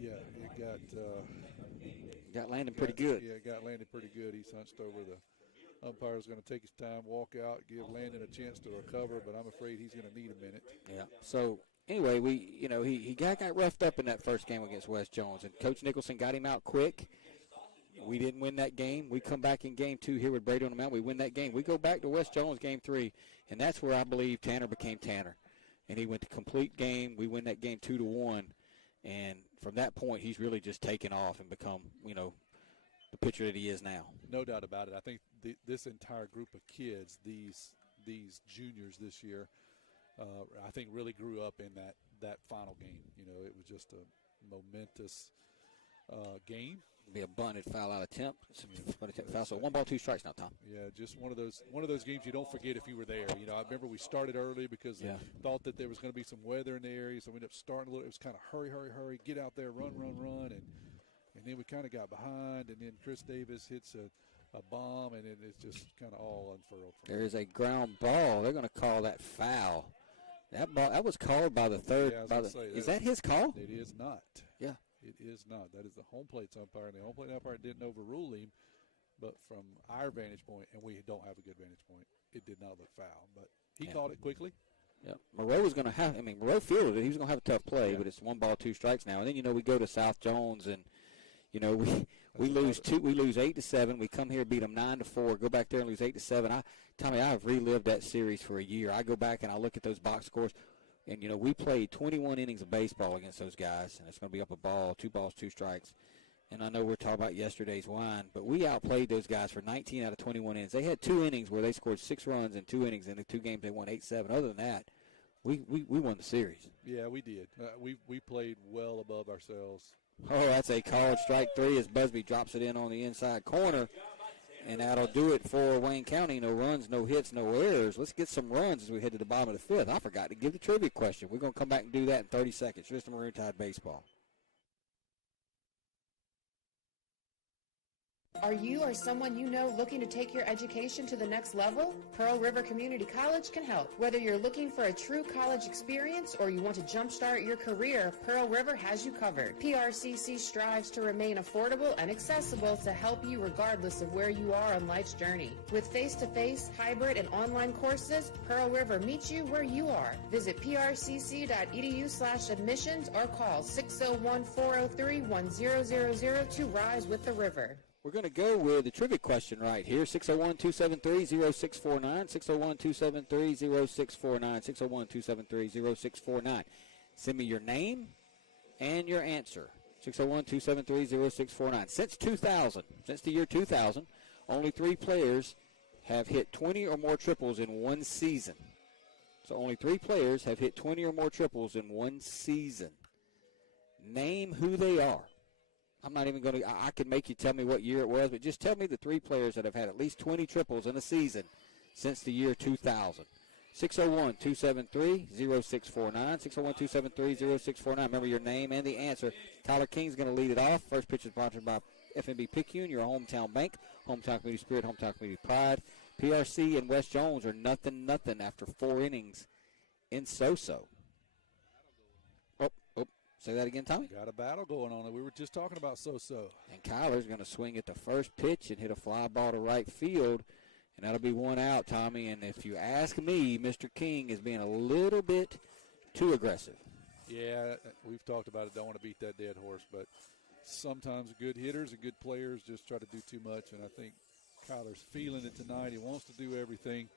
Yeah, it got landed pretty good. Yeah, it got landed pretty good. He's hunched over. The umpire's going to take his time, walk out, give Landon a chance to recover, but I'm afraid he's going to need a minute. Yeah. So anyway, he got roughed up in that first game against West Jones, and Coach Nicholson got him out quick. We didn't win that game. We come back in game 2 here with Brady on the mound. We win that game. We go back to West Jones game 3, and that's where I believe Tanner became Tanner, and he went to complete game. We win that game 2-1. And from that point, he's really just taken off and become, the pitcher that he is now. No doubt about it. I think this entire group of kids, these juniors this year, I think really grew up in that final game. It was just a momentous game. Be a bunted foul out attempt. Foul. So 1 ball, 2 strikes now, Tom. Yeah, just one of those games you don't forget if you were there. I remember we started early because they thought that there was going to be some weather in the area, so we ended up starting a little. It was kind of hurry, get out there, run, and then we kind of got behind, and then Chris Davis hits a bomb, and then it's just kind of all unfurled. There is a ground ball. They're going to call that foul. That ball that was called by the third. Yeah, is that his call? It is not. Yeah. It is not. That is the home plate umpire, and the home plate umpire didn't overrule him. But from our vantage point, and we don't have a good vantage point, it did not look foul. But he called it quickly. Yeah, Moreau was going to have. Moreau fielded it. He was going to have a tough play, but it's 1 ball, 2 strikes now. And then we go to South Jones, and we lose 2. We lose 8-7. We come here, beat them 9-4. Go back there and lose 8-7. Tommy, I have relived that series for a year. I go back and I look at those box scores. And, we played 21 innings of baseball against those guys, and it's going to be up a ball, 2 balls, 2 strikes. And I know we're talking about yesterday's wine, but we outplayed those guys for 19 out of 21 innings. They had 2 innings where they scored 6 runs in 2 innings. In the 2 games, they won 8-7. Other than that, we won the series. Yeah, we did. We played well above ourselves. Oh, that's a called strike 3 as Busby drops it in on the inside corner. And that'll do it for Wayne County. No runs, no hits, no errors. Let's get some runs as we head to the bottom of the 5th. I forgot to give the trivia question. We're going to come back and do that in 30 seconds. Just the Maroon Tide baseball. Are you or someone you know looking to take your education to the next level? Pearl River Community College can help. Whether you're looking for a true college experience or you want to jumpstart your career, Pearl River has you covered. PRCC strives to remain affordable and accessible to help you regardless of where you are on life's journey. With face-to-face, hybrid, and online courses, Pearl River meets you where you are. Visit prcc.edu/admissions or call 601-403-1000 to rise with the river. We're going to go with the trivia question right here, 601-273-0649, 601-273-0649, 601-273-0649. Send me your name and your answer, 601-273-0649. Since the year 2000, only 3 players have hit 20 or more triples in one season. So only 3 players have hit 20 or more triples in one season. Name who they are. I'm not even going to, I can make you tell me what year it was, but just tell me the 3 players that have had at least 20 triples in a season since the year 2000. 601-273-0649, 601-273-0649. Remember your name and the answer. Tyler King's going to lead it off. First pitch is sponsored by FNB Picayune, your hometown bank, hometown community spirit, hometown community pride. PRC and West Jones are nothing after 4 innings in so-so. Say that again, Tommy. Got a battle going on. We were just talking about so-so. And Kyler's going to swing at the first pitch and hit a fly ball to right field, and that'll be 1 out, Tommy. And if you ask me, Mr. King is being a little bit too aggressive. Yeah, we've talked about it. Don't want to beat that dead horse, but sometimes good hitters and good players just try to do too much, and I think Kyler's feeling it tonight. He wants to do everything,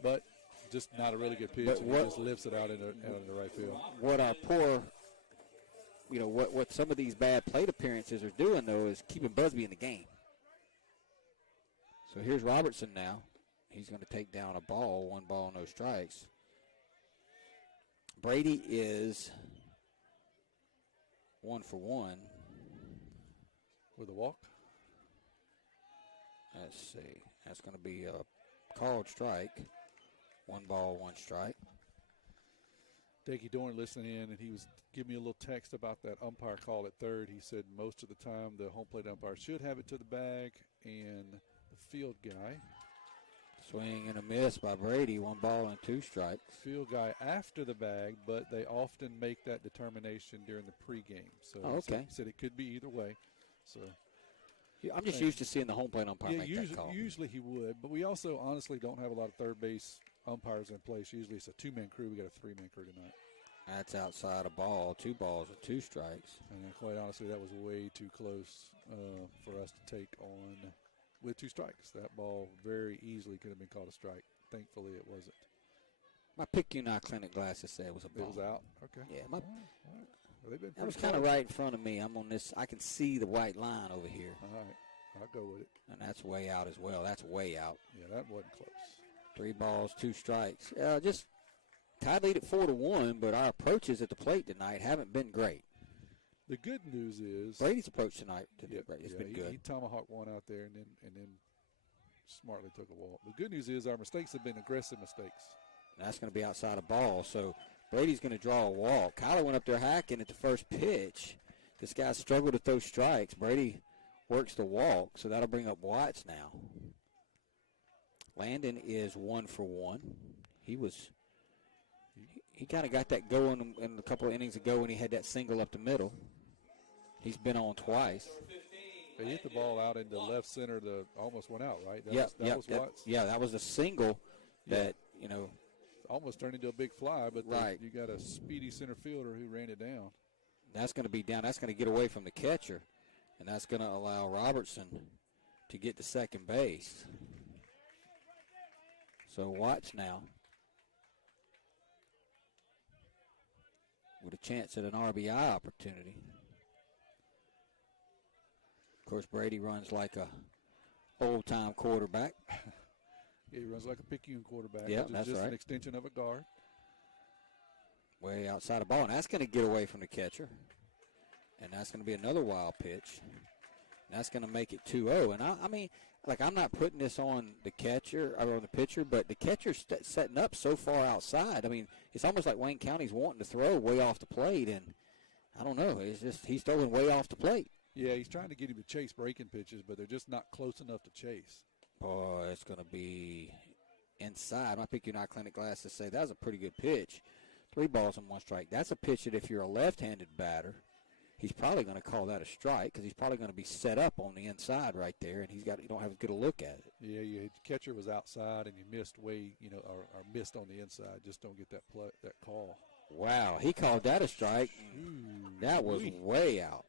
but just not a really good pitch, and he just lifts it out in the right field. What our poor, what some of these bad plate appearances are doing, though, is keeping Busby in the game. So here's Robertson now. He's going to take down a ball, 1 ball, no strikes. Brady is 1 for 1. With a walk? Let's see. That's going to be a called strike. 1 ball, 1 strike. Dickie Dorn listening in, and he was giving me a little text about that umpire call at third. He said most of the time the home plate umpire should have it to the bag, and the field guy. Swing and a miss by Brady, 1 ball and 2 strikes. Field guy after the bag, but they often make that determination during the pregame. So okay. He said it could be either way. So I'm just used to seeing the home plate umpire make that call. Usually he would, but we also honestly don't have a lot of third base umpires in place. Usually it's a 2-man crew. We got a 3-man crew tonight. That's outside a ball, 2 balls and 2 strikes. And quite honestly, that was way too close for us to take on with 2 strikes. That ball very easily could have been called a strike. Thankfully, it wasn't. My Picayune Eye Clinic glasses said it was a ball. It was out? Okay. Yeah. All right. Well, that was kind of right in front of me. I'm on this. I can see the white line over here. All right. I'll go with it. And that's way out as well. That's way out. Yeah, that wasn't close. 3 balls, 2 strikes. Just Tide lead at 4-1, but our approaches at the plate tonight haven't been great. The good news is Brady's approach tonight has been good. He tomahawked one out there and then smartly took a walk. The good news is our mistakes have been aggressive mistakes. And that's going to be outside a ball, so Brady's going to draw a walk. Kyler went up there hacking at the first pitch. This guy struggled to throw strikes. Brady works the walk, so that'll bring up Watts now. Landon is 1 for 1. He kind of got that going in a couple of innings ago when he had that single up the middle. He's been on twice. He hit the ball out into left center. Almost went out, right? That was Watts. That was a single that, almost turned into a big fly, but right. You got a speedy center fielder who ran it down. That's going to be down. That's going to get away from the catcher, and that's going to allow Robertson to get to second base. So Watts now with a chance at an RBI opportunity. Of course, Brady runs like a old-time quarterback. Yeah, he runs like a Picayune quarterback. Yeah, which is that's just right. An extension of a guard. Way outside the ball, and that's going to get away from the catcher. And that's going to be another wild pitch. And that's going to make it 2-0. And I mean, I'm not putting this on the catcher or on the pitcher, but the catcher's setting up so far outside. I mean, it's almost like Wayne County's wanting to throw way off the plate, and I don't know. It's just he's throwing way off the plate. Yeah, he's trying to get him to chase breaking pitches, but they're just not close enough to chase. Boy, it's going to be inside. My Picayune Eye Clinic glasses say that was a pretty good pitch. 3 balls and 1 strike. That's a pitch that if you're a left-handed batter, he's probably going to call that a strike because he's probably going to be set up on the inside right there, and you don't have as good a look at it. Yeah, your catcher was outside, and you missed or missed on the inside. Just don't get that call. Wow, he called that a strike. That was way out.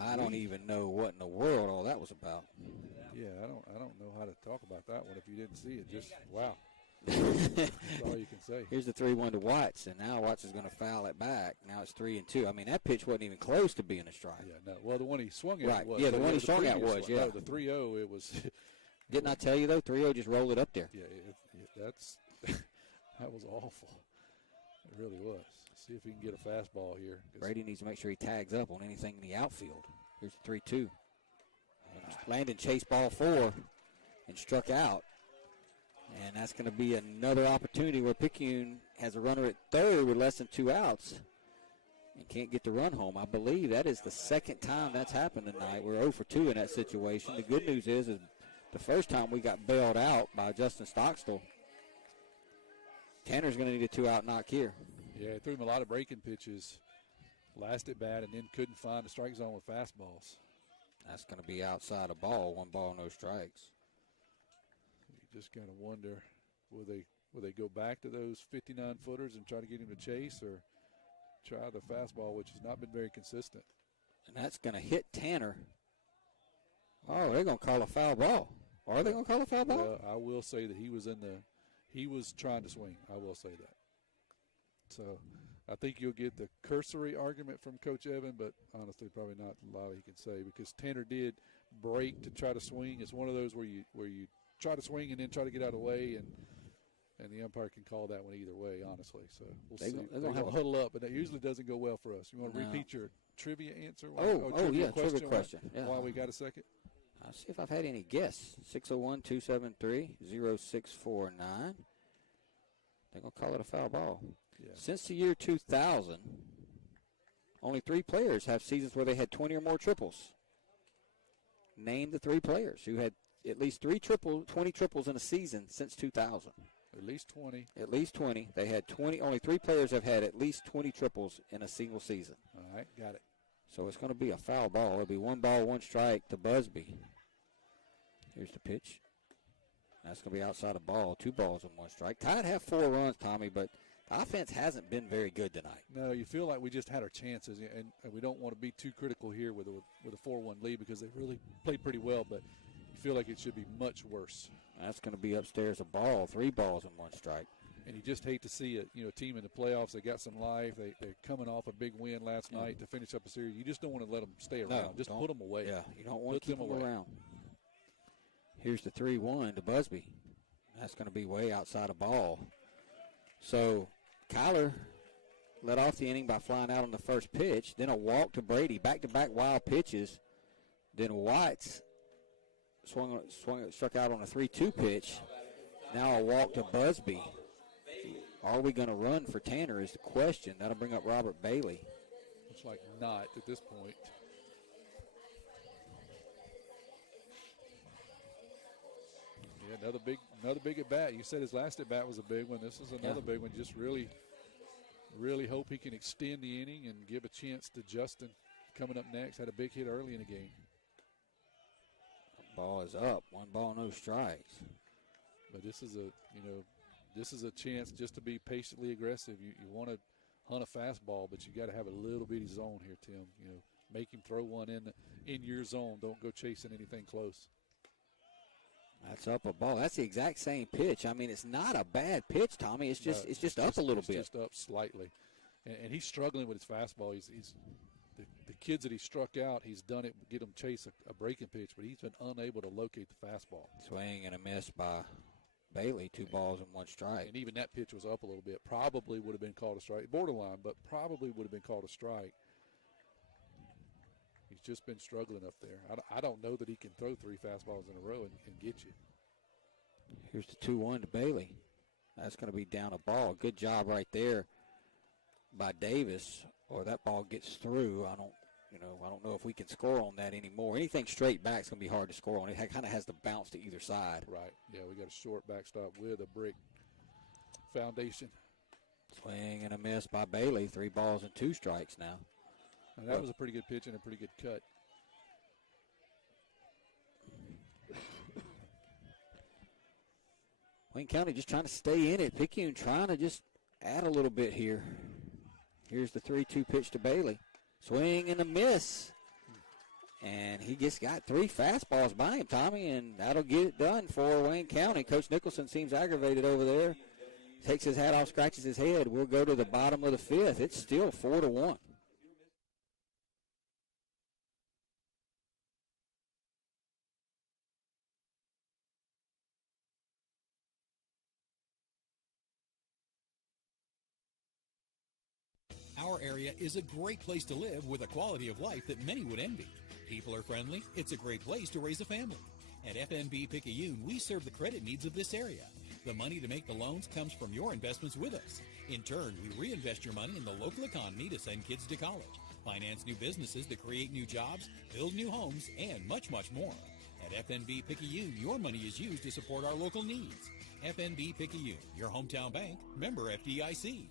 I don't even know what in the world all that was about. Yeah, I don't know how to talk about that one if you didn't see it. Just wow. That's all you can say. Here's the 3-1 to Watts, and now Watts is going to foul it back. Now it's 3-2. I mean, that pitch wasn't even close to being a strike. Yeah, no. Well, the one he swung at was. Yeah, the one he swung at was. Yeah, no, the 3-0 it was. Didn't I tell you though? 3-0 just rolled it up there. Yeah, that's that was awful. It really was. See if he can get a fastball here. Brady needs to make sure he tags up on anything in the outfield. Here's the 3-2. Landon chased ball 4 and struck out. And that's going to be another opportunity where Picayune has a runner at third with less than 2 outs and can't get the run home. I believe that is the second time that's happened tonight. We're 0 for 2 in that situation. The good news is the first time we got bailed out by Justin Stockstill. Tanner's going to need a 2-out knock here. Yeah, he threw him a lot of breaking pitches last at bat and then couldn't find the strike zone with fastballs. That's going to be outside a ball. 1 ball, no strikes. You just got to wonder, will they go back to those 59-footers and try to get him to chase or try the fastball, which has not been very consistent. And that's going to hit Tanner. Oh, they're going to call a foul ball. Are they going to call a foul ball? Well, I will say that he was trying to swing. I will say that. So I think you'll get the cursory argument from Coach Evan, but honestly probably not a lot he can say because Tanner did break to try to swing. It's one of those where you try to swing and then try to get out of the way, and the umpire can call that one either way, honestly. So we'll see. They're going to huddle up, but that usually doesn't go well for us. You want to repeat your trivia answer? Trivia question. While we got a second? I'll see if I've had any guests. 601-273-0649. They're going to call it a foul ball. Yeah. Since the year 2000, only 3 players have seasons where they had 20 or more triples. Name the 3 players who had at least 20 triples in a season since 2000. At least 20. At least 20. They had 20. Only 3 players have had at least 20 triples in a single season. All right, got it. So it's going to be a foul ball. It'll be 1 ball, 1 strike to Busby. Here's the pitch. That's going to be outside a ball. 2 balls and 1 strike. Tide have 4 runs, Tommy, but the offense hasn't been very good tonight. No, you feel like we just had our chances, and we don't want to be too critical here with a 4-1 lead because they really played pretty well, but you feel like it should be much worse. That's going to be upstairs a ball. 3 balls and 1 strike. And you just hate to see a team in the playoffs. They got some life. They're coming off a big win last night to finish up a series. You just don't want to let them stay around. No, just put them away. Yeah, you don't want to keep them around. Here's the 3-1 to Busby. That's going to be way outside a ball. So Kyler led off the inning by flying out on the first pitch, then a walk to Brady, back-to-back wild pitches. Then Watts struck out on a 3-2 pitch. Now a walk to Busby. Are we going to run for Tanner is the question. That'll bring up Robert Bailey. Looks like not at this point. Yeah, another big at bat. You said his last at bat was a big one. This is another big one. Just really hope he can extend the inning and give a chance to Justin coming up next. Had a big hit early in the game. Ball is up. 1 ball, no strikes. But this is a chance just to be patiently aggressive. You want to hunt a fastball, but you got to have a little bitty zone here, Tim. Make him throw one in your zone. Don't go chasing anything close. That's up a ball. That's the exact same pitch. I mean, it's not a bad pitch, Tommy. It's just up a little bit. It's just up slightly, and he's struggling with his fastball. He's the kids that he struck out. He's done it, get him chase a breaking pitch, but he's been unable to locate the fastball. Swing and a miss by Bailey. 2 balls and 1 strike. And even that pitch was up a little bit. Probably would have been called a strike, borderline, but probably would have been called a strike. He's just been struggling up there. I don't know that he can throw 3 fastballs in a row and get you. Here's the 2-1 to Bailey. That's going to be down a ball. Good job right there by Davis, or that ball gets through. I don't know if we can score on that anymore. Anything straight back is going to be hard to score on. It kind of has the bounce to either side. Right. Yeah, we got a short backstop with a brick foundation. Swing and a miss by Bailey. 3 balls and 2 strikes now. And that was a pretty good pitch and a pretty good cut. Wayne County just trying to stay in it. Picayune trying to just add a little bit here. Here's the 3-2 pitch to Bailey. Swing and a miss. And he just got 3 fastballs by him, Tommy, and that'll get it done for Wayne County. Coach Nicholson seems aggravated over there. Takes his hat off, scratches his head. We'll go to the bottom of the 5th. It's still 4-1. Our area is a great place to live with a quality of life that many would envy. People are friendly. It's a great place to raise a family. At FNB Picayune, we serve the credit needs of this area. The money to make the loans comes from your investments with us. In turn, we reinvest your money in the local economy to send kids to college, finance new businesses to create new jobs, build new homes, and much, much more. At FNB Picayune, your money is used to support our local needs. FNB Picayune, your hometown bank, member FDIC.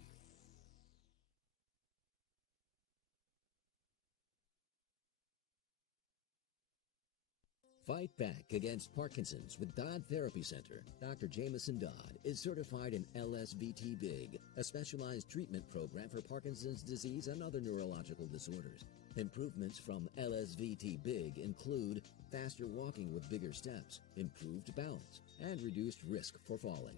Fight back against Parkinson's with Dodd Therapy Center. Dr. Jameson Dodd is certified in LSVT BIG, a specialized treatment program for Parkinson's disease and other neurological disorders. Improvements from LSVT BIG include faster walking with bigger steps, improved balance, and reduced risk for falling.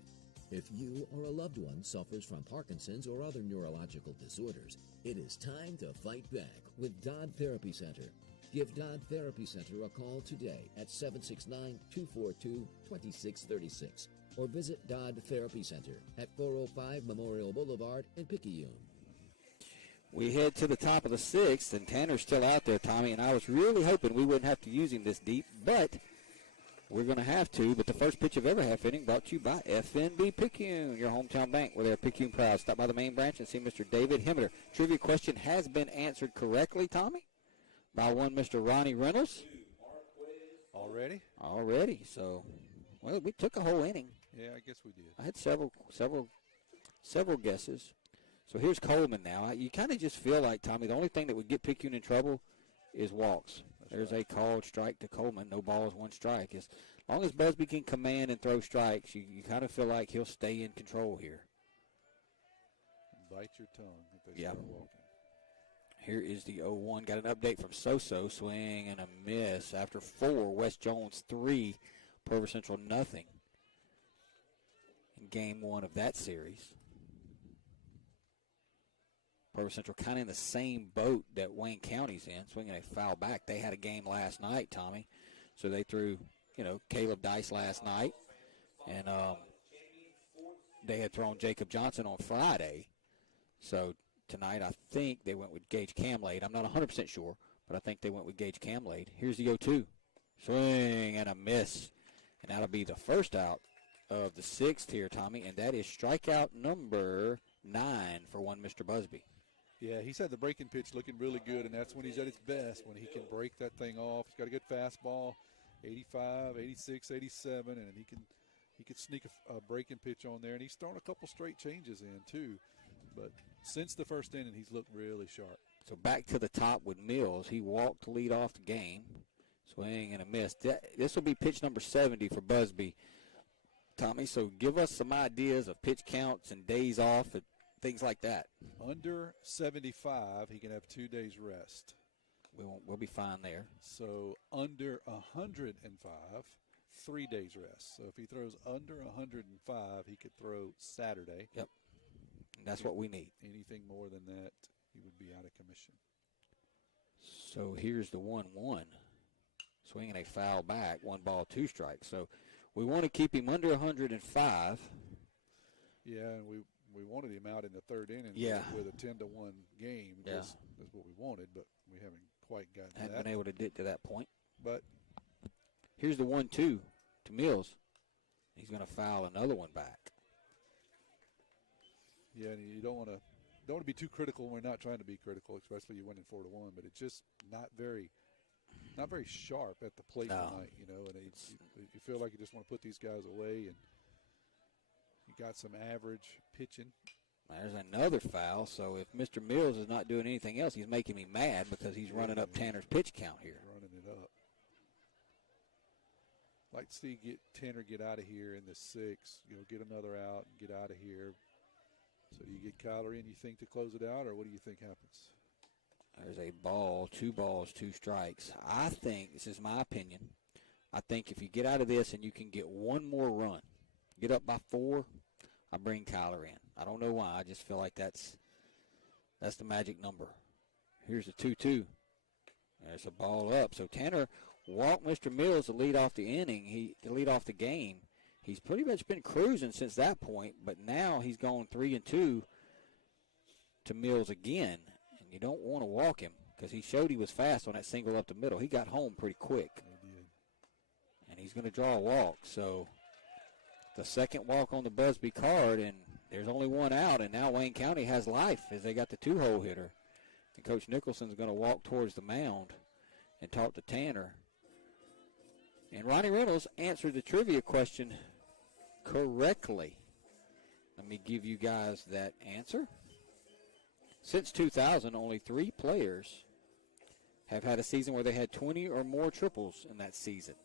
If you or a loved one suffers from Parkinson's or other neurological disorders, it is time to fight back with Dodd Therapy Center. Give Dodd Therapy Center a call today at 769-242-2636 or visit Dodd Therapy Center at 405 Memorial Boulevard in Picayune. We head to the top of the 6th, and Tanner's still out there, Tommy, and I was really hoping we wouldn't have to use him this deep, but we're going to have to. But the first pitch of every half inning brought to you by FNB Picayune, your hometown bank, where they're Picayune proud. Stop by the main branch and see Mr. David Hemmeter. Trivia question has been answered correctly, Tommy, by one Mr. Ronnie Reynolds. Already? Already. So, well, we took a whole inning. Yeah, I guess we did. I had several guesses. So here's Coleman now. You kind of just feel like, Tommy, the only thing that would get Picayune in trouble is walks. There's a called strike to Coleman. No balls, 1 strike. As long as Busby can command and throw strikes, you kind of feel like he'll stay in control here. Bite your tongue if they start walking. Here is the 0-1. Got an update from Soso. Swing and a miss. After 4, West Jones 3, Plover Central nothing in game 1 of that series. Plover Central kind of in the same boat that Wayne County's in, swinging a foul back. They had a game last night, Tommy. So they threw, Caleb Dice last night. And they had thrown Jacob Johnson on Friday. So tonight, I think they went with Gage Camlade. I'm not 100% sure, but I think they went with Gage Camlade. Here's the 0-2. Swing and a miss. And that'll be the first out of the 6th here, Tommy, and that is strikeout number 9 for one Mr. Busby. Yeah, he's had the breaking pitch looking really good, and that's when he's at his best, when he can break that thing off. He's got a good fastball, 85, 86, 87, and he can sneak a breaking pitch on there. And he's thrown a couple straight changes in, too. But since the first inning, he's looked really sharp. So back to the top with Mills. He walked to lead off the game. Swing and a miss. This will be pitch number 70 for Busby, Tommy. So give us some ideas of pitch counts and days off and things like that. Under 75, he can have 2 days rest. We'll be fine there. So under 105, 3 days rest. So if he throws under 105, he could throw Saturday. Yep. And that's what we need. Anything more than that, he would be out of commission. So here's the 1-1. Swinging a foul back, 1 ball, 2 strikes. So we want to keep him under 105. Yeah, and we wanted him out in the 3rd inning with a 10-1 game. Yeah. That's what we wanted, but we haven't quite gotten to that. Haven't been able to get to that point. But here's the 1-2 to Mills. He's going to foul another one back. Yeah, and you don't want to want to be too critical when we're not trying to be critical, especially you winning 4-1. But it's just not very sharp at the plate tonight, you know. And you feel like you just want to put these guys away, and you got some average pitching. There's another foul. So if Mr. Mills is not doing anything else, he's making me mad because he's running up Tanner's pitch count here. Running it up. Like to see Tanner get out of here in the 6th, you know, get another out and get out of here. So do you get Kyler in, you think, to close it out, or what do you think happens? There's a ball, 2 balls, 2 strikes. I think, this is my opinion, I think if you get out of this and you can get one more run, get up by 4, I bring Kyler in. I don't know why. I just feel like that's the magic number. Here's the 2-2. There's a ball up. So Tanner walked Mr. Mills to lead off the inning, to lead off the game. He's pretty much been cruising since that point, but now he's gone 3-2 to Mills again. And you don't want to walk him because he showed he was fast on that single up the middle. He got home pretty quick. He did. And he's going to draw a walk. So the second walk on the Busby card, and there's only one out, and now Wayne County has life as they got the 2-hole hitter. And Coach Nicholson's going to walk towards the mound and talk to Tanner. And Ronnie Reynolds answered the trivia question correctly. Let me give you guys that answer. Since 2000, only 3 players have had a season where they had 20 or more triples in that season.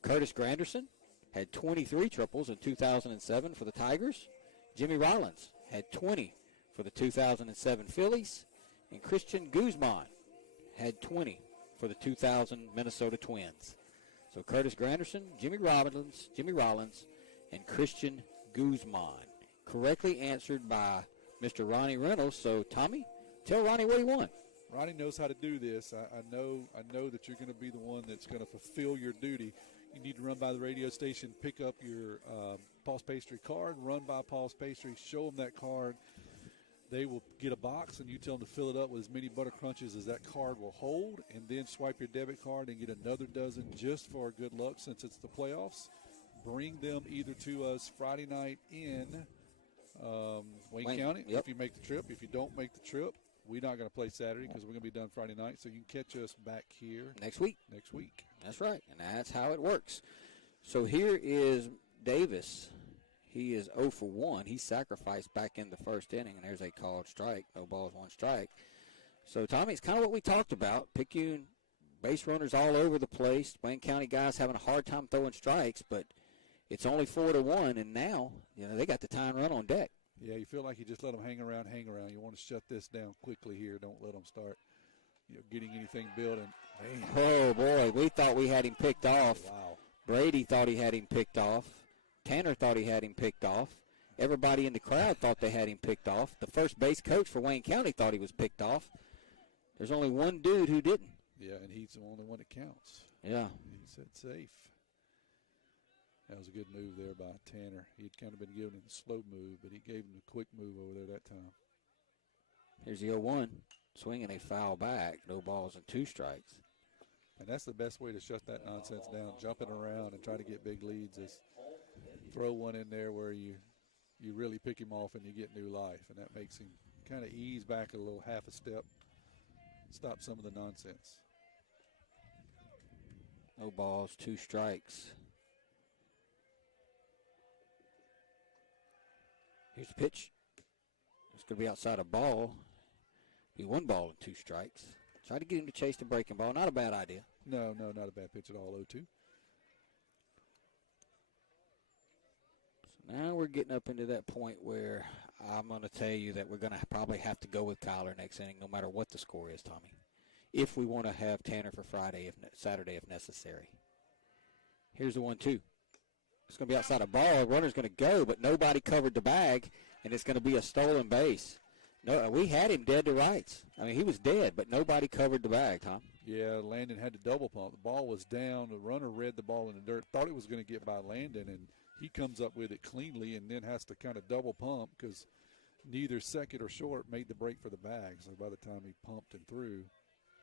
Curtis Granderson had 23 triples in 2007 for the Tigers. Jimmy Rollins had 20 for the 2007 Phillies. And Christian Guzman had 20 for the 2000 Minnesota Twins. So Curtis Granderson, Jimmy Rollins, and Christian Guzman. Correctly answered by Mr. Ronnie Reynolds. So, Tommy, tell Ronnie what he won. Ronnie knows how to do this. I know that you're going to be the one that's going to fulfill your duty. You need to run by the radio station, pick up your Paul's Pastry card, run by Paul's Pastry, show them that card. They will get a box, and you tell them to fill it up with as many butter crunches as that card will hold, and then swipe your debit card and get another dozen just for good luck since it's the playoffs. Bring them either to us Friday night in Wayne County if you make the trip. If you don't make the trip, we're not going to play Saturday because we're going to be done Friday night, so you can catch us back here next week. That's right, and that's how it works. So here is Davis. He is 0 for 1. He sacrificed back in the first inning, and there's a called strike. No balls, 1 strike. So, Tommy, it's kind of what we talked about. Picayune base runners all over the place. Wayne County guys having a hard time throwing strikes, but it's only 4-1, and now, they got the tying run on deck. Yeah, you feel like you just let them hang around. You want to shut this down quickly here. Don't let them start getting anything building. Oh, boy, we thought we had him picked off. Wow. Brady thought he had him picked off. Tanner thought he had him picked off. Everybody in the crowd thought they had him picked off. The first base coach for Wayne County thought he was picked off. There's only one dude who didn't. Yeah, and he's the only one that counts. Yeah. He said safe. That was a good move there by Tanner. He'd kind of been giving him the slow move, but he gave him the quick move over there that time. Here's the 0-1. Swinging a foul back. No balls and 2 strikes. And that's the best way to shut that nonsense down, jumping around and try to get big leads is throw one in there where you really pick him off and you get new life. And that makes him kind of ease back a little, half a step, stop some of the nonsense. No balls, 2 strikes. Here's the pitch. It's going to be outside a ball. Be 1 ball and 2 strikes. Try to get him to chase the breaking ball. Not a bad idea. No, not a bad pitch at all, 0-2. So now we're getting up into that point where I'm going to tell you that we're going to probably have to go with Kyler next inning no matter what the score is, Tommy, if we want to have Tanner for Saturday if necessary. Here's the 1-2. It's going to be outside a ball. Runner's going to go, but nobody covered the bag, and it's going to be a stolen base. No, we had him dead to rights. I mean, he was dead, but nobody covered the bag, Tom. Yeah, Landon had to double pump. The ball was down. The runner read the ball in the dirt, thought it was going to get by Landon, and he comes up with it cleanly and then has to kind of double pump because neither second or short made the break for the bag. So by the time he pumped and threw,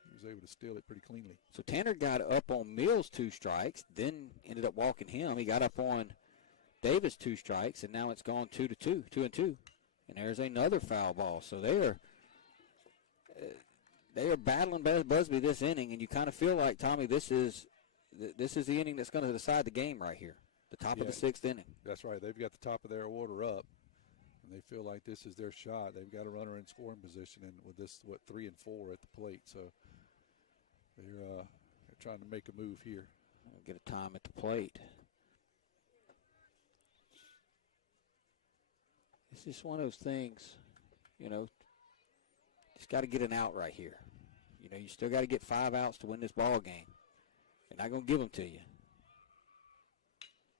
he was able to steal it pretty cleanly. So Tanner got up on Mills 2 strikes, then ended up walking him. He got up on Davis 2 strikes, and now it's gone 2-2, 2-2. And there's another foul ball. So they are battling Busby this inning, and you kind of feel like, Tommy, this is the inning that's going to decide the game right here, the top of the 6th inning. That's right. They've got the top of their order up, and they feel like this is their shot. They've got a runner in scoring position, and with this, 3 and 4 at the plate. So they're trying to make a move here. Get a time at the plate. It's just one of those things, just got to get an out right here. You still got to get 5 outs to win this ball game. They're not going to give them to you.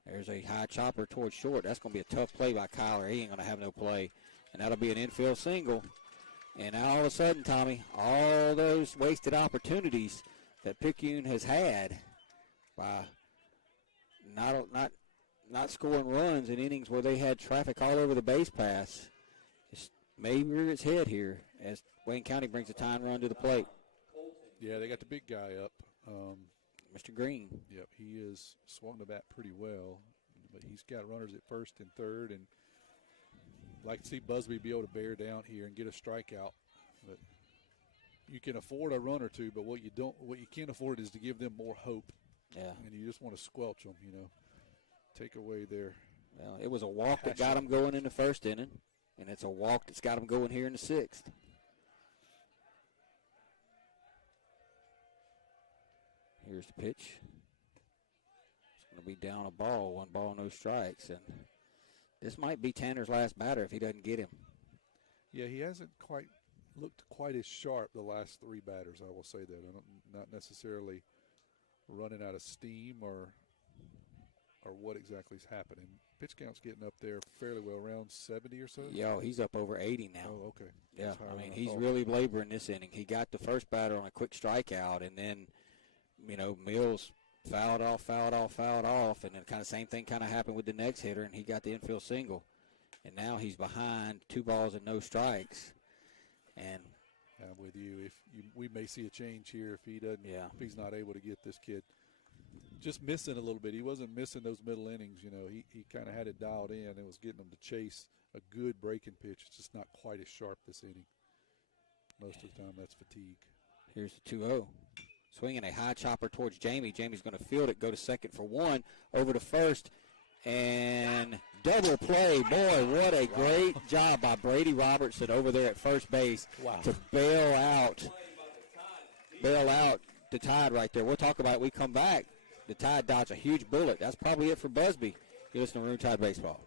There's a high chopper towards short. That's going to be a tough play by Kyler. He ain't going to have no play. And that'll be an infield single. And now all of a sudden, Tommy, all those wasted opportunities that Picayune has had by not scoring runs in innings where they had traffic all over the base pass may rear its head here as Wayne County brings a tying run to the plate. Yeah, they got the big guy up. Mr. Green. Yep, he is swung the bat pretty well, but he's got runners at first and third, and like to see Busby be able to bear down here and get a strikeout. But you can afford a run or two, but what you can't afford is to give them more hope. Yeah, and you just want to squelch them, take away their. Well, it was a walk that got them going in the first inning, and it's a walk that's got them going here in the 6th. Here's the pitch. It's going to be down a ball, 1 ball, no strikes. And this might be Tanner's last batter if he doesn't get him. Yeah, he hasn't quite looked quite as sharp the last 3 batters, I will say that. Not necessarily running out of steam or what exactly is happening. Pitch count's getting up there fairly well, around 70 or so? Yeah, he's up over 80 now. Oh, okay. Yeah, he's really laboring this inning. He got the first batter on a quick strikeout, and then Mills fouled off, and then kind of same thing kind of happened with the next hitter, and he got the infield single. And now he's behind 2 balls and no strikes. And I'm with you. We may see a change here if he doesn't. Yeah. If he's not able to get this kid just missing a little bit. He wasn't missing those middle innings. He kind of had it dialed in and was getting them to chase a good breaking pitch. It's just not quite as sharp this inning. Most of the time, that's fatigue. Here's the 2-0. Swinging a high chopper towards Jamie. Jamie's going to field it, go to second for 1, over to first, and double play. Boy, what a great job by Brady Robertson over there at first base to bail out the Tide right there. We'll talk about it. We come back. The Tide dodged a huge bullet. That's probably it for Busby. You listen to Maroon Tide Baseball.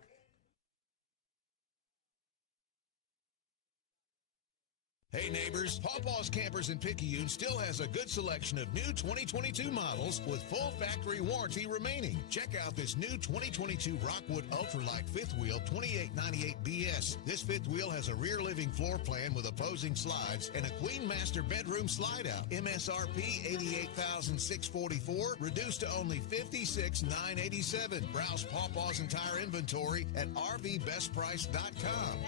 Hey neighbors, Pawpaw's Campers in Picayune still has a good selection of new 2022 models with full factory warranty remaining. Check out this new 2022 Rockwood Ultralight fifth wheel 2898 BS. This fifth wheel has a rear living floor plan with opposing slides and a Queen Master bedroom slide out. MSRP $88,644, reduced to only $56,987. Browse Pawpaw's entire inventory at RVBestPrice.com.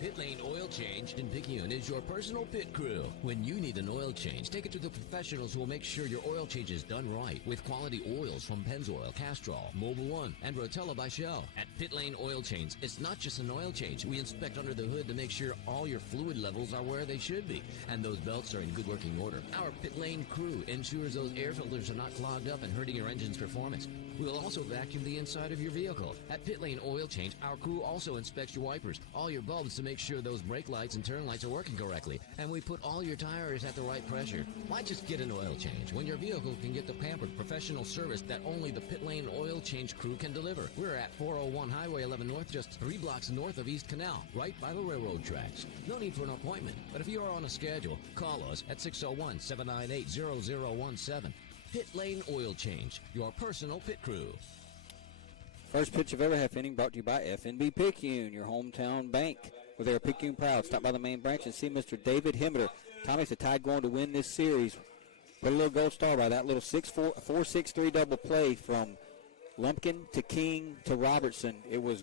Pit Lane Oil Change in Picayune is your personal pit crew. When you need an oil change, take it to the professionals who will make sure your oil change is done right with quality oils from Pennzoil, Castrol, Mobil 1, and Rotella by Shell. At Pit Lane Oil Change, it's not just an oil change. We inspect under the hood to make sure all your fluid levels are where they should be, and those belts are in good working order. Our Pit Lane crew ensures those air filters are not clogged up and hurting your engine's performance. We'll also vacuum the inside of your vehicle. At Pit Lane Oil Change, our crew also inspects your wipers, all your bulbs to make sure those brake lights and turn lights are working correctly, and we put all your tires at the right pressure. Why just get an oil change when your vehicle can get the pampered professional service that only the Pit Lane Oil Change crew can deliver? We're at 401 Highway 11 North, just 3 blocks north of East Canal, right by the railroad tracks. No need for an appointment, but if you are on a schedule, call us at 601-798-0017. Pit Lane Oil Change, your personal pit crew. First pitch of every half inning brought to you by FNB Picayune, your hometown bank. With their Picayune proud. Stop by the main branch and see Mr. David Himmeter. Tommy's the Tide going to win this series. Put a little gold star by that little 4-6-3 double play from Lumpkin to King to Robertson. It was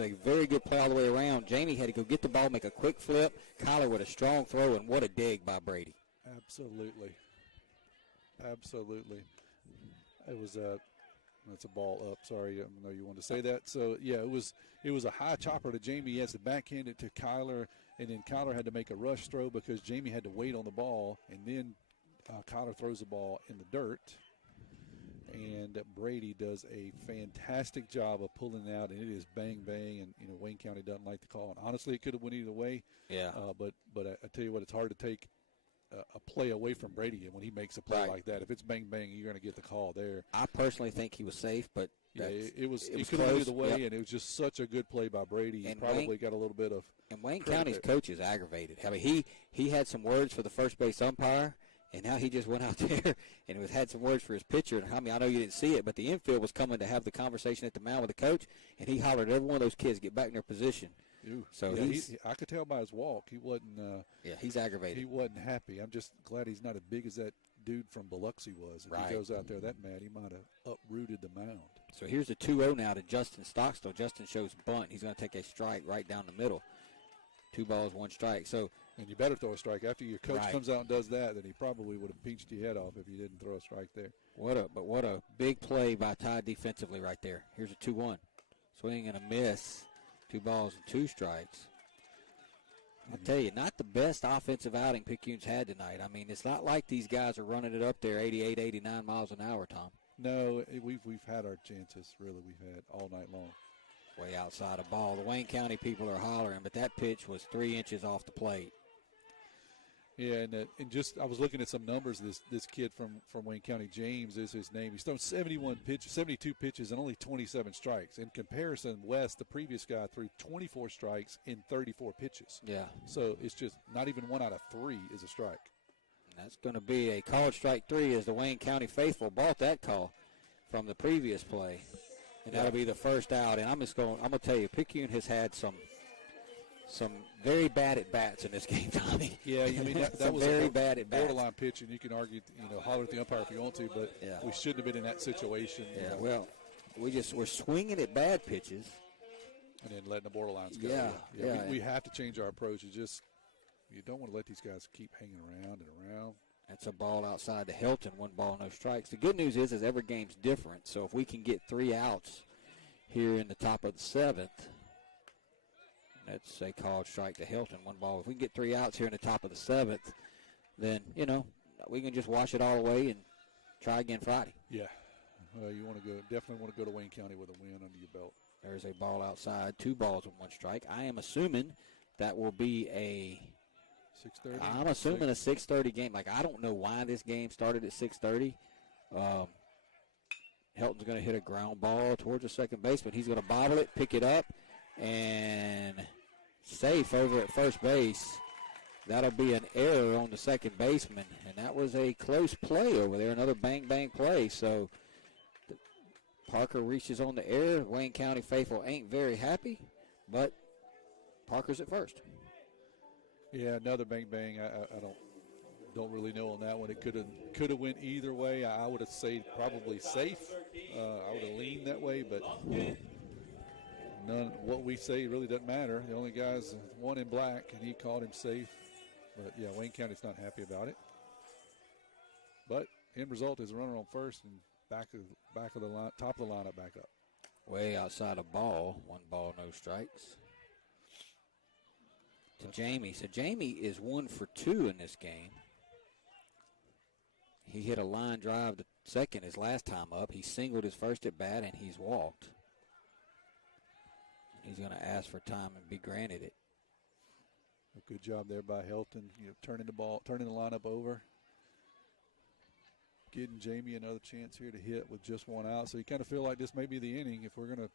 a very good play all the way around. Jamie had to go get the ball, make a quick flip. Kyler with a strong throw, and what a dig by Brady. Absolutely. It was that's a ball up. Sorry, I know you wanted to say that. So yeah, it was a high chopper to Jamie. He has to backhand it to Kyler, and then Kyler had to make a rush throw because Jamie had to wait on the ball, and then Kyler throws the ball in the dirt. And Brady does a fantastic job of pulling it out, and it is bang, bang, and, Wayne County doesn't like the call. And honestly, it could have went either way. Yeah. But I tell you what, it's hard to take a play away from Brady when he makes a play like that. If it's bang, bang, you're going to get the call there. I personally think he was safe, but it could have went either way, and it was just such a good play by Brady. He probably got a little bit of – And Wayne County's coach is aggravated. I mean, he had some words for the first base umpire, and now he just went out there and had some words for his pitcher. And I know you didn't see it, but the infield was coming to have the conversation at the mound with the coach, and he hollered at every one of those kids, get back in their position. Ooh. So yeah, I could tell by his walk he wasn't. He's aggravated. He wasn't happy. I'm just glad he's not as big as that dude from Biloxi was. If he goes out there that mad, he might have uprooted the mound. So here's a 2-0 now to Justin Stockstill. Justin shows bunt. He's going to take a strike right down the middle. 2 balls, 1 strike. So. And you better throw a strike. After your coach comes out and does that, then he probably would have pinched your head off if you didn't throw a strike there. What a big play by Tide defensively right there. Here's a 2-1. Swing and a miss. 2 balls and 2 strikes. I'll tell you, not the best offensive outing Picayune's had tonight. I mean, it's not like these guys are running it up there 88, 89 miles an hour, Tom. No, we've had our chances, really. We've had all night long. Way outside of ball. The Wayne County people are hollering, but that pitch was 3 inches off the plate. Yeah, and just I was looking at some numbers. This kid from Wayne County, James is his name. He's thrown 72 pitches, and only 27 strikes. In comparison, West, the previous guy, threw 24 strikes in 34 pitches. Yeah. So it's just not even 1 out of 3 is a strike. And that's going to be a called strike 3 as the Wayne County faithful bought that call from the previous play. And that'll be the first out. And I'm going to tell you, Picayune has had some very bad at bats in this game, Tommy. Yeah, I mean that was very bad at bats. Borderline pitch, and you can argue, holler at the umpire if you want to, but we shouldn't have been in that situation. Yeah, well, we're swinging at bad pitches, and then letting the borderlines go. Yeah. We have to change our approach. You don't want to let these guys keep hanging around and around. That's a ball outside to Helton. 1 ball, no strikes. The good news is every game's different. So if we can get 3 outs here in the top of the 7th. That's a called strike to Helton, 1 ball. If we can get 3 outs here in the top of the 7th, then, we can just wash it all away and try again Friday. Yeah. You definitely want to go to Wayne County with a win under your belt. There's a ball outside, 2 balls and 1 strike. I am assuming that will be a 6:30. I'm assuming a 6:30 game. I don't know why this game started at 6:30. Helton's going to hit a ground ball towards the second baseman. He's going to bobble it, pick it up, and safe over at first base. That'll be an error on the second baseman, and that was a close play over there, another bang-bang play. So Parker reaches on the error. Wayne County faithful ain't very happy, but Parker's at first. Yeah, another bang-bang. I don't really know on that one. It could have went either way. I would have said probably safe. I would have leaned that way, but what we say really doesn't matter. The only guy's one in black, and he called him safe. But, yeah, Wayne County's not happy about it. But end result is a runner on first and back of the line, top of the lineup back up. Way outside of ball. 1 ball, no strikes. To Jamie. So Jamie is 1 for 2 in this game. He hit a line drive to second his last time up. He singled his first at bat, and he's walked. He's going to ask for time and be granted it. A good job there by Helton, turning the lineup over. Getting Jamie another chance here to hit with just 1 out. So you kind of feel like this may be the inning. If we're going to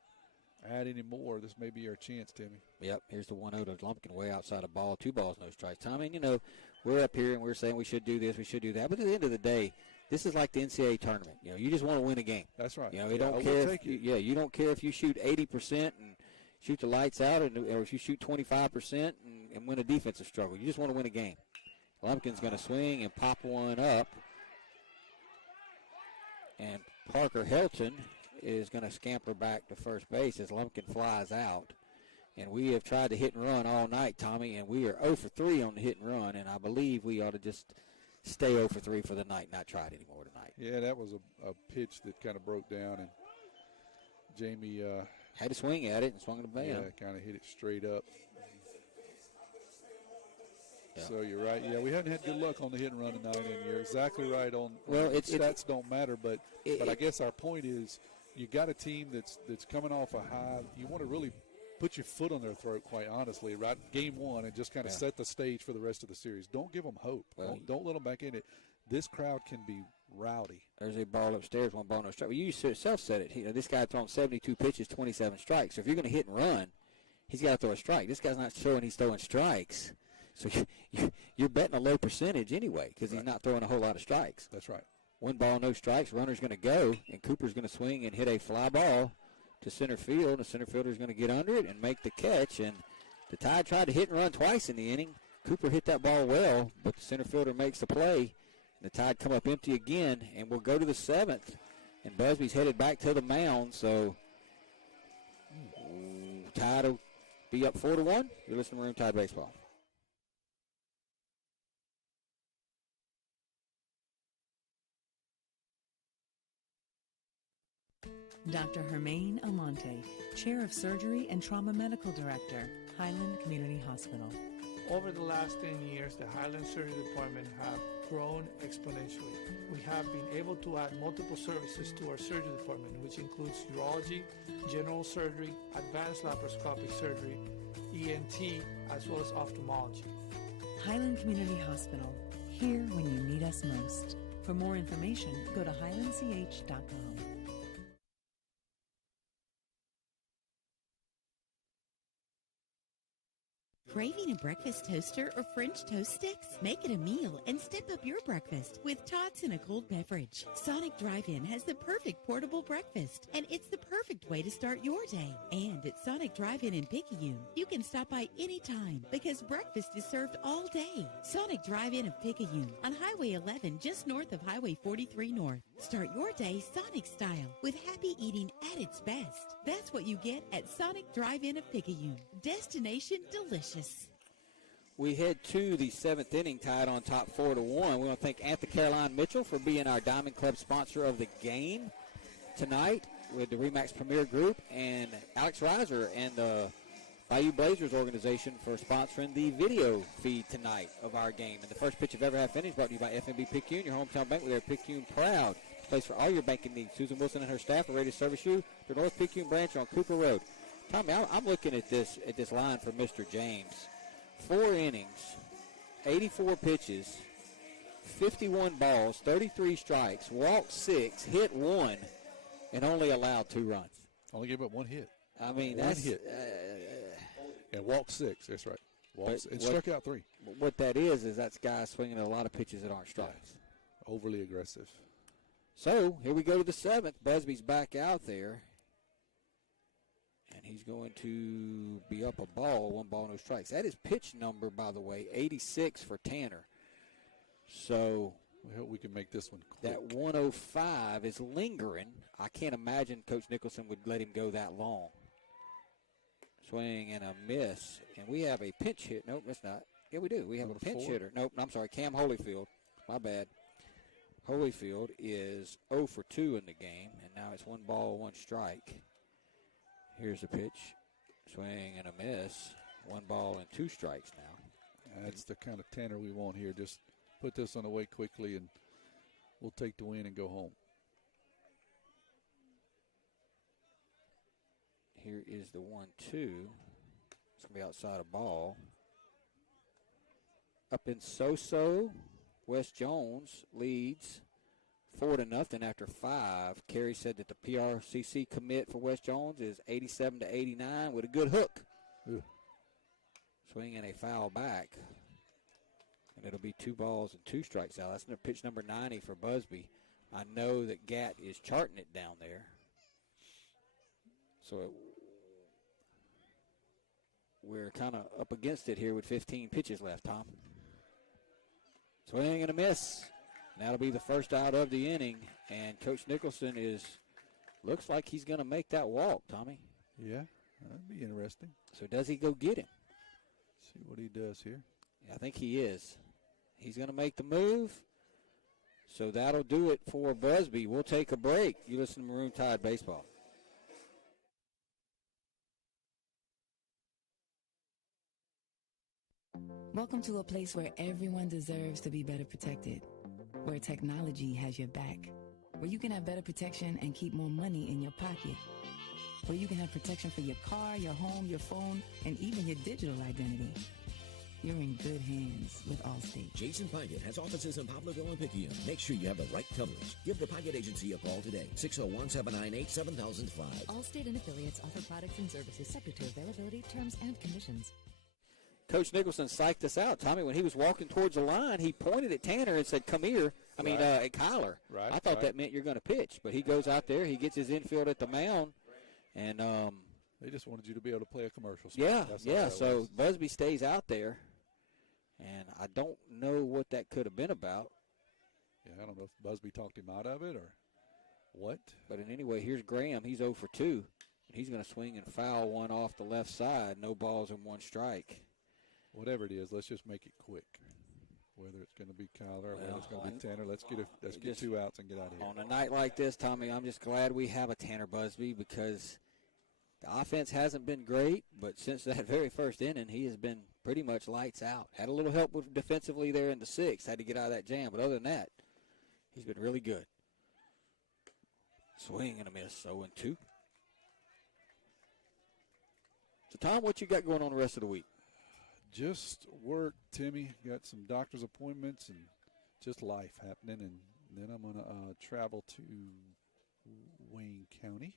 add any more, this may be our chance, Timmy. Yep, here's the 1-0 to Lumpkin, way outside of ball. 2 balls, no strikes. Tommy, we're up here and we're saying we should do this, we should do that. But at the end of the day, this is like the NCAA tournament. You just want to win a game. That's right. You don't care. You don't care if you shoot 80% and shoot the lights out, or if you shoot 25% and win a defensive struggle. You just want to win a game. Lumpkin's going to swing and pop one up. And Parker Helton is going to scamper back to first base as Lumpkin flies out. And we have tried to hit and run all night, Tommy, and we are 0 for 3 on the hit and run, and I believe we ought to just stay 0 for 3 for the night, not try it anymore tonight. Yeah, that was a pitch that kind of broke down, and Jamie had to swing at it and swung it bam. Yeah, kind of hit it straight up. Yeah. So you're right. Yeah, we haven't had good luck on the hit and run tonight, and you're exactly right on. Well, stats don't matter, but I guess our point is you got a team that's coming off a high. You want to really put your foot on their throat, quite honestly, right? Game one, and just kind of set the stage for the rest of the series. Don't give them hope. Well, don't let them back in it. This crowd can be rowdy. There's a ball upstairs, one ball, no strike. Well, you yourself said it. This guy thrown 72 pitches, 27 strikes. So if you're going to hit and run, he's got to throw a strike. This guy's not showing he's throwing strikes. So you're betting a low percentage anyway because he's not throwing a whole lot of strikes. That's right. One ball, no strikes. Runner's going to go, and Cooper's going to swing and hit a fly ball to center field. The center fielder's going to get under it and make the catch. And the Tide tried to hit and run twice in the inning. Cooper hit that ball well, but the center fielder makes the play. The Tide come up empty again, and we'll go to the 7th. And Busby's headed back to the mound, so Tide will be up 4-1. You're listening to Maroon Tide Baseball. Dr. Hermaine Almonte, Chair of Surgery and Trauma Medical Director, Highland Community Hospital. Over the last 10 years, the Highland Surgery Department have grown exponentially. We have been able to add multiple services to our surgery department, which includes urology, general surgery, advanced laparoscopic surgery, ENT, as well as ophthalmology. Highland Community Hospital, here when you need us most. For more information, go to highlandch.com. Craving a breakfast toaster or French toast sticks? Make it a meal and step up your breakfast with tots and a cold beverage. Sonic Drive-In has the perfect portable breakfast, and it's the perfect way to start your day. And at Sonic Drive-In in Picayune, you can stop by anytime because breakfast is served all day. Sonic Drive-In of Picayune on Highway 11 just north of Highway 43 North. Start your day Sonic style with happy eating at its best. That's what you get at Sonic Drive-In of Picayune. Destination delicious. We head to the 7th inning, Tied on top 4-1. We want to thank Anthony Caroline Mitchell for being our Diamond Club sponsor of the game tonight with the RE/MAX Premier Group, and Alex Reiser and the Bayou Blazers organization for sponsoring the video feed tonight of our game. And the first pitch of Ever Half Innings brought to you by FNB Picayune, your hometown bank with their Picayune Proud. Place for all your banking needs. Susan Wilson and her staff are ready to service you. The North Picayune branch on Cooper Road. Tommy, I'm looking at this line for Mr. James. 4 innings, 84 pitches, 51 balls, 33 strikes, walked 6, hit 1, and only allowed 2 runs. Only gave up 1 hit. I mean, one that's hit. And walked 6. That's right. And struck out 3. What that is that's guys swinging a lot of pitches that aren't strikes. Yeah. Overly aggressive. So here we go to the 7th. Busby's back out there. And he's going to be up a ball, 1 ball, no strikes. That is pitch number, by the way, 86 for Tanner. So we hope we can make this one quick. That 105 is lingering. I can't imagine Coach Nicholson would let him go that long. Swing and a miss. And we have a pinch hit. Nope, that's not. Yeah, we do. We have a pinch hitter. Nope, I'm sorry, Cam Holyfield. My bad. Holyfield is 0 for 2 in the game, and now it's 1 ball, 1 strike. Here's a pitch. Swing and a miss. 1 ball and 2 strikes now. That's the kind of Tanner we want here. Just put this on away quickly, and we'll take the win and go home. Here is the 1-2. It's going to be outside a ball. Up in So-So, Wes Jones leads 4-0 after 5. Kerry said that the PRCC commit for Wes Jones is 87-89 with a good hook. Ooh. Swing and a foul back. And it'll be 2 balls and 2 strikes out. That's pitch number 90 for Busby. I know that Gatt is charting it down there. So we're kind of up against it here with 15 pitches left, Tom. Swing and a miss. And that'll be the first out of the inning. And Coach Nicholson is looks like he's going to make that walk, Tommy. Yeah, that'd be interesting. So does he go get him? See what he does here. Yeah, I think he is. He's going to make the move. So that'll do it for Busby. We'll take a break. You listen to Maroon Tide Baseball. Welcome to a place where everyone deserves to be better protected, where technology has your back, where you can have better protection and keep more money in your pocket, where you can have protection for your car, your home, your phone, and even your digital identity. You're in good hands with Allstate. Jason Pyatt has offices in Poplarville and Picayune. Make sure you have the right coverage. Give the Pyatt Agency a call today. 601-798-7005. Allstate and affiliates offer products and services subject to availability, terms, and conditions. Coach Nicholson psyched us out, Tommy. When he was walking towards the line, he pointed at Tanner and said, come here. At Kyler. Right. I thought that meant you're going to pitch. But he goes out there. He gets his infield at the mound. And they just wanted you to be able to play a commercial spot. Yeah. So Busby stays out there. And I don't know what that could have been about. Yeah, I don't know if Busby talked him out of it or what. But in any way, here's Graham. He's 0 for 2. And he's going to swing and foul one off the left side. No balls and one strike. Whatever it is, let's just make it quick. Whether it's going to be Kyler or whether it's going to be Tanner, let's get 2 outs and get out of here. On a night like this, Tommy, I'm just glad we have a Tanner Busby because the offense hasn't been great, but since that very first inning, he has been pretty much lights out. Had a little help with defensively there in the 6th. Had to get out of that jam, but other than that, he's been really good. Swing and a miss, 0-2. So, Tom, what you got going on the rest of the week? Just work, Timmy. Got some doctor's appointments and just life happening. And then I'm going to travel to Wayne County.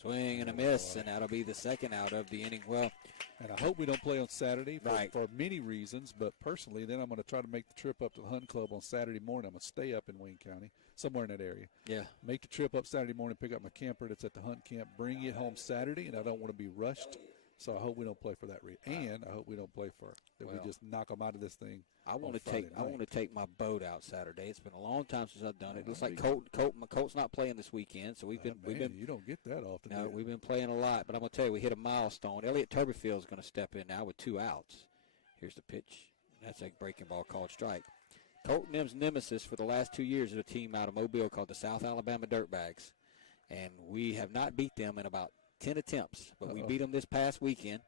Swing and a miss, and that'll be the second out of the inning. Well, and I hope we don't play on Saturday right. for many reasons, but personally, then I'm going to try to make the trip up to the Hunt Club on Saturday morning. I'm going to stay up in Wayne County, somewhere in that area. Yeah. Make the trip up Saturday morning, pick up my camper that's at the Hunt camp, bring it home Saturday, and I don't want to be rushed. So I hope we don't play for that reason, and I hope we don't play for that. We just knock them out of this thing. I want to take my boat out Saturday. It's been a long time since I've done it. Looks like Colt's not playing this weekend, so we've been. You don't get that often. No, we've been playing a lot, but I'm going to tell you, we hit a milestone. Elliot Turberfield is going to step in now with 2 outs. Here's the pitch. That's a breaking ball called strike. Colt Nim's nemesis for the last 2 years is a team out of Mobile called the South Alabama Dirtbags, and we have not beat them in about 10 attempts, but we beat them this past weekend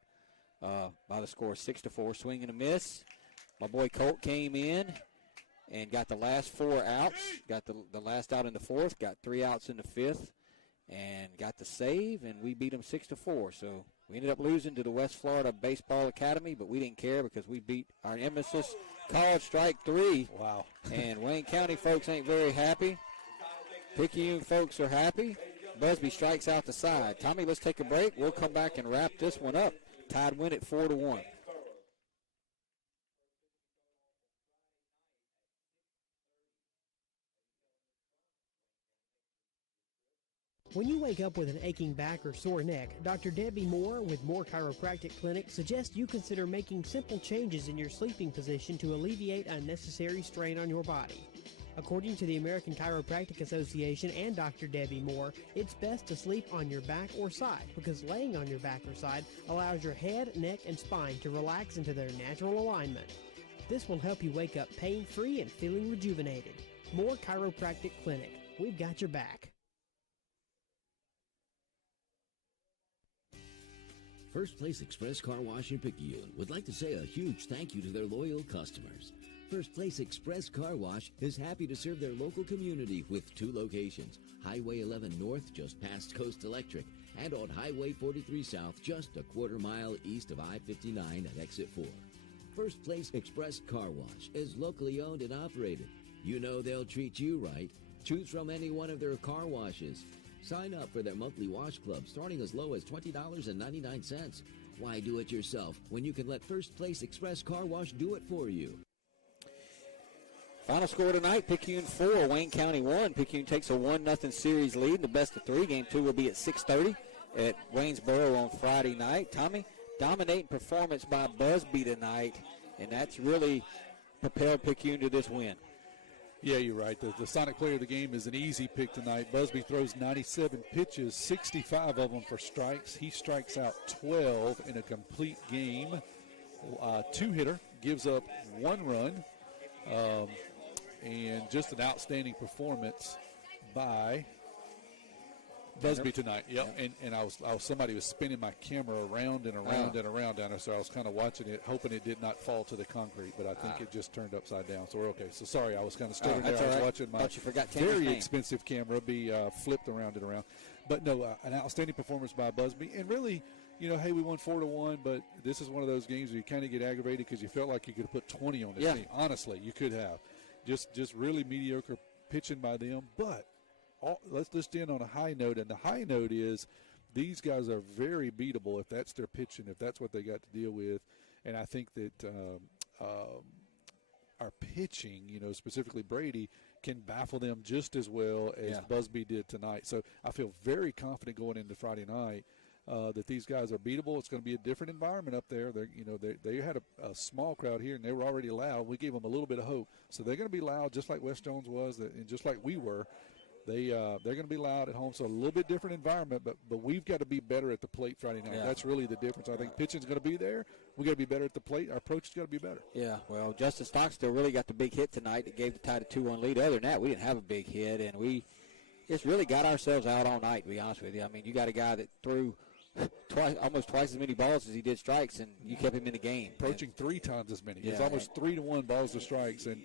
by the score 6-4. Swing and a miss. My boy Colt came in and got the last 4 outs, got the last out in the 4th, got 3 outs in the 5th, and got the save, and we beat them 6-4. So we ended up losing to the West Florida Baseball Academy, but we didn't care because we beat our nemesis, called strike 3. Wow. And Wayne County folks ain't very happy. Picayune folks are happy. Busby strikes out the side. Tommy, let's take a break. We'll come back and wrap this one up. Tide win it 4-1. When you wake up with an aching back or sore neck, Dr. Debbie Moore with Moore Chiropractic Clinic suggests you consider making simple changes in your sleeping position to alleviate unnecessary strain on your body. According to the American Chiropractic Association and Dr. Debbie Moore, it's best to sleep on your back or side because laying on your back or side allows your head, neck, and spine to relax into their natural alignment. This will help you wake up pain-free and feeling rejuvenated. Moore Chiropractic Clinic. We've got your back. First Place Express Car Wash in Picayune would like to say a huge thank you to their loyal customers. First Place Express Car Wash is happy to serve their local community with 2 locations, Highway 11 North just past Coast Electric and on Highway 43 South just a quarter mile east of I-59 at Exit 4. First Place Express Car Wash is locally owned and operated. You know they'll treat you right. Choose from any one of their car washes. Sign up for their monthly wash club starting as low as $20.99. Why do it yourself when you can let First Place Express Car Wash do it for you? Final score tonight, Picayune 4, Wayne County 1. Picayune takes a 1-0 series lead. The best of 3. Game 2 will be at 6:30 at Waynesboro on Friday night. Tommy, dominating performance by Busby tonight, and that's really propelled Picayune to this win. Yeah, you're right. The Sonic player of the game is an easy pick tonight. Busby throws 97 pitches, 65 of them for strikes. He strikes out 12 in a complete game. Two-hitter, gives up 1 run, and just an outstanding performance by Busby tonight. Yep. And I was somebody was spinning my camera around and around and around down there, so I was kind of watching it, hoping it did not fall to the concrete, but I think it just turned upside down, so we're okay. So sorry, I was kind of stuttering there. I was watching my very expensive camera be flipped around and around. But no, an outstanding performance by Busby, and really, you know, hey, we won 4-1, but this is one of those games where you kind of get aggravated because you felt like you could have put 20 on this team. Honestly, you could have. Just really mediocre pitching by them, but let's just end on a high note, and the high note is these guys are very beatable if that's their pitching, if that's what they got to deal with. And I think that our pitching, you know, specifically Brady, can baffle them just as well as Busby did tonight. So I feel very confident going into Friday night that these guys are beatable. It's going to be a different environment up there. They had a small crowd here, and they were already loud. We gave them a little bit of hope. So they're going to be loud just like West Jones was, and just like we were. They're going to be loud at home, so a little bit different environment, but we've got to be better at the plate Friday night. Yeah. That's really the difference. I think pitching's going to be there. We've got to be better at the plate. Our approach has got to be better. Yeah, well, Justin Stockstill really got the big hit tonight that gave the Tide a 2-1 lead. Other than that, we didn't have a big hit, and we just really got ourselves out all night, to be honest with you. I mean, you got a guy that threw almost twice as many balls as he did strikes, and you kept him in the game. Approaching 3 times as many. It's almost 3-1 balls to strikes, and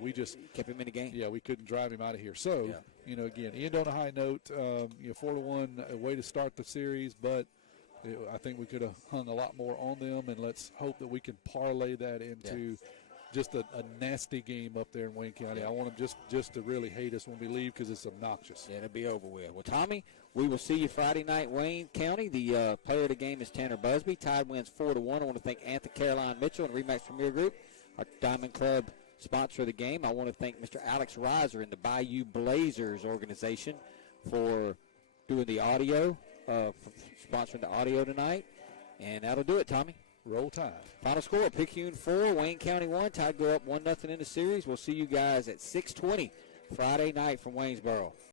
we just kept him in the game. Yeah, we couldn't drive him out of here. So, you know, again, end on a high note. 4-1, a way to start the series, but I think we could have hung a lot more on them, and let's hope that we can parlay that into just a nasty game up there in Wayne County. I want them just to really hate us when we leave because it's obnoxious. Yeah, it'll be over with. Well, Tommy, we will see you Friday night, Wayne County. The player of the game is Tanner Busby. Tide wins 4-1. I want to thank Anthony Caroline Mitchell and Remax Premier Group, our Diamond Club sponsor of the game. I want to thank Mr. Alex Reiser and the Bayou Blazers organization for doing the audio, for sponsoring the audio tonight. And that'll do it, Tommy. Roll Tide. Final score, Picayune 4, Wayne County 1. Tide go up 1-0 in the series. We'll see you guys at 6:20 Friday night from Waynesboro.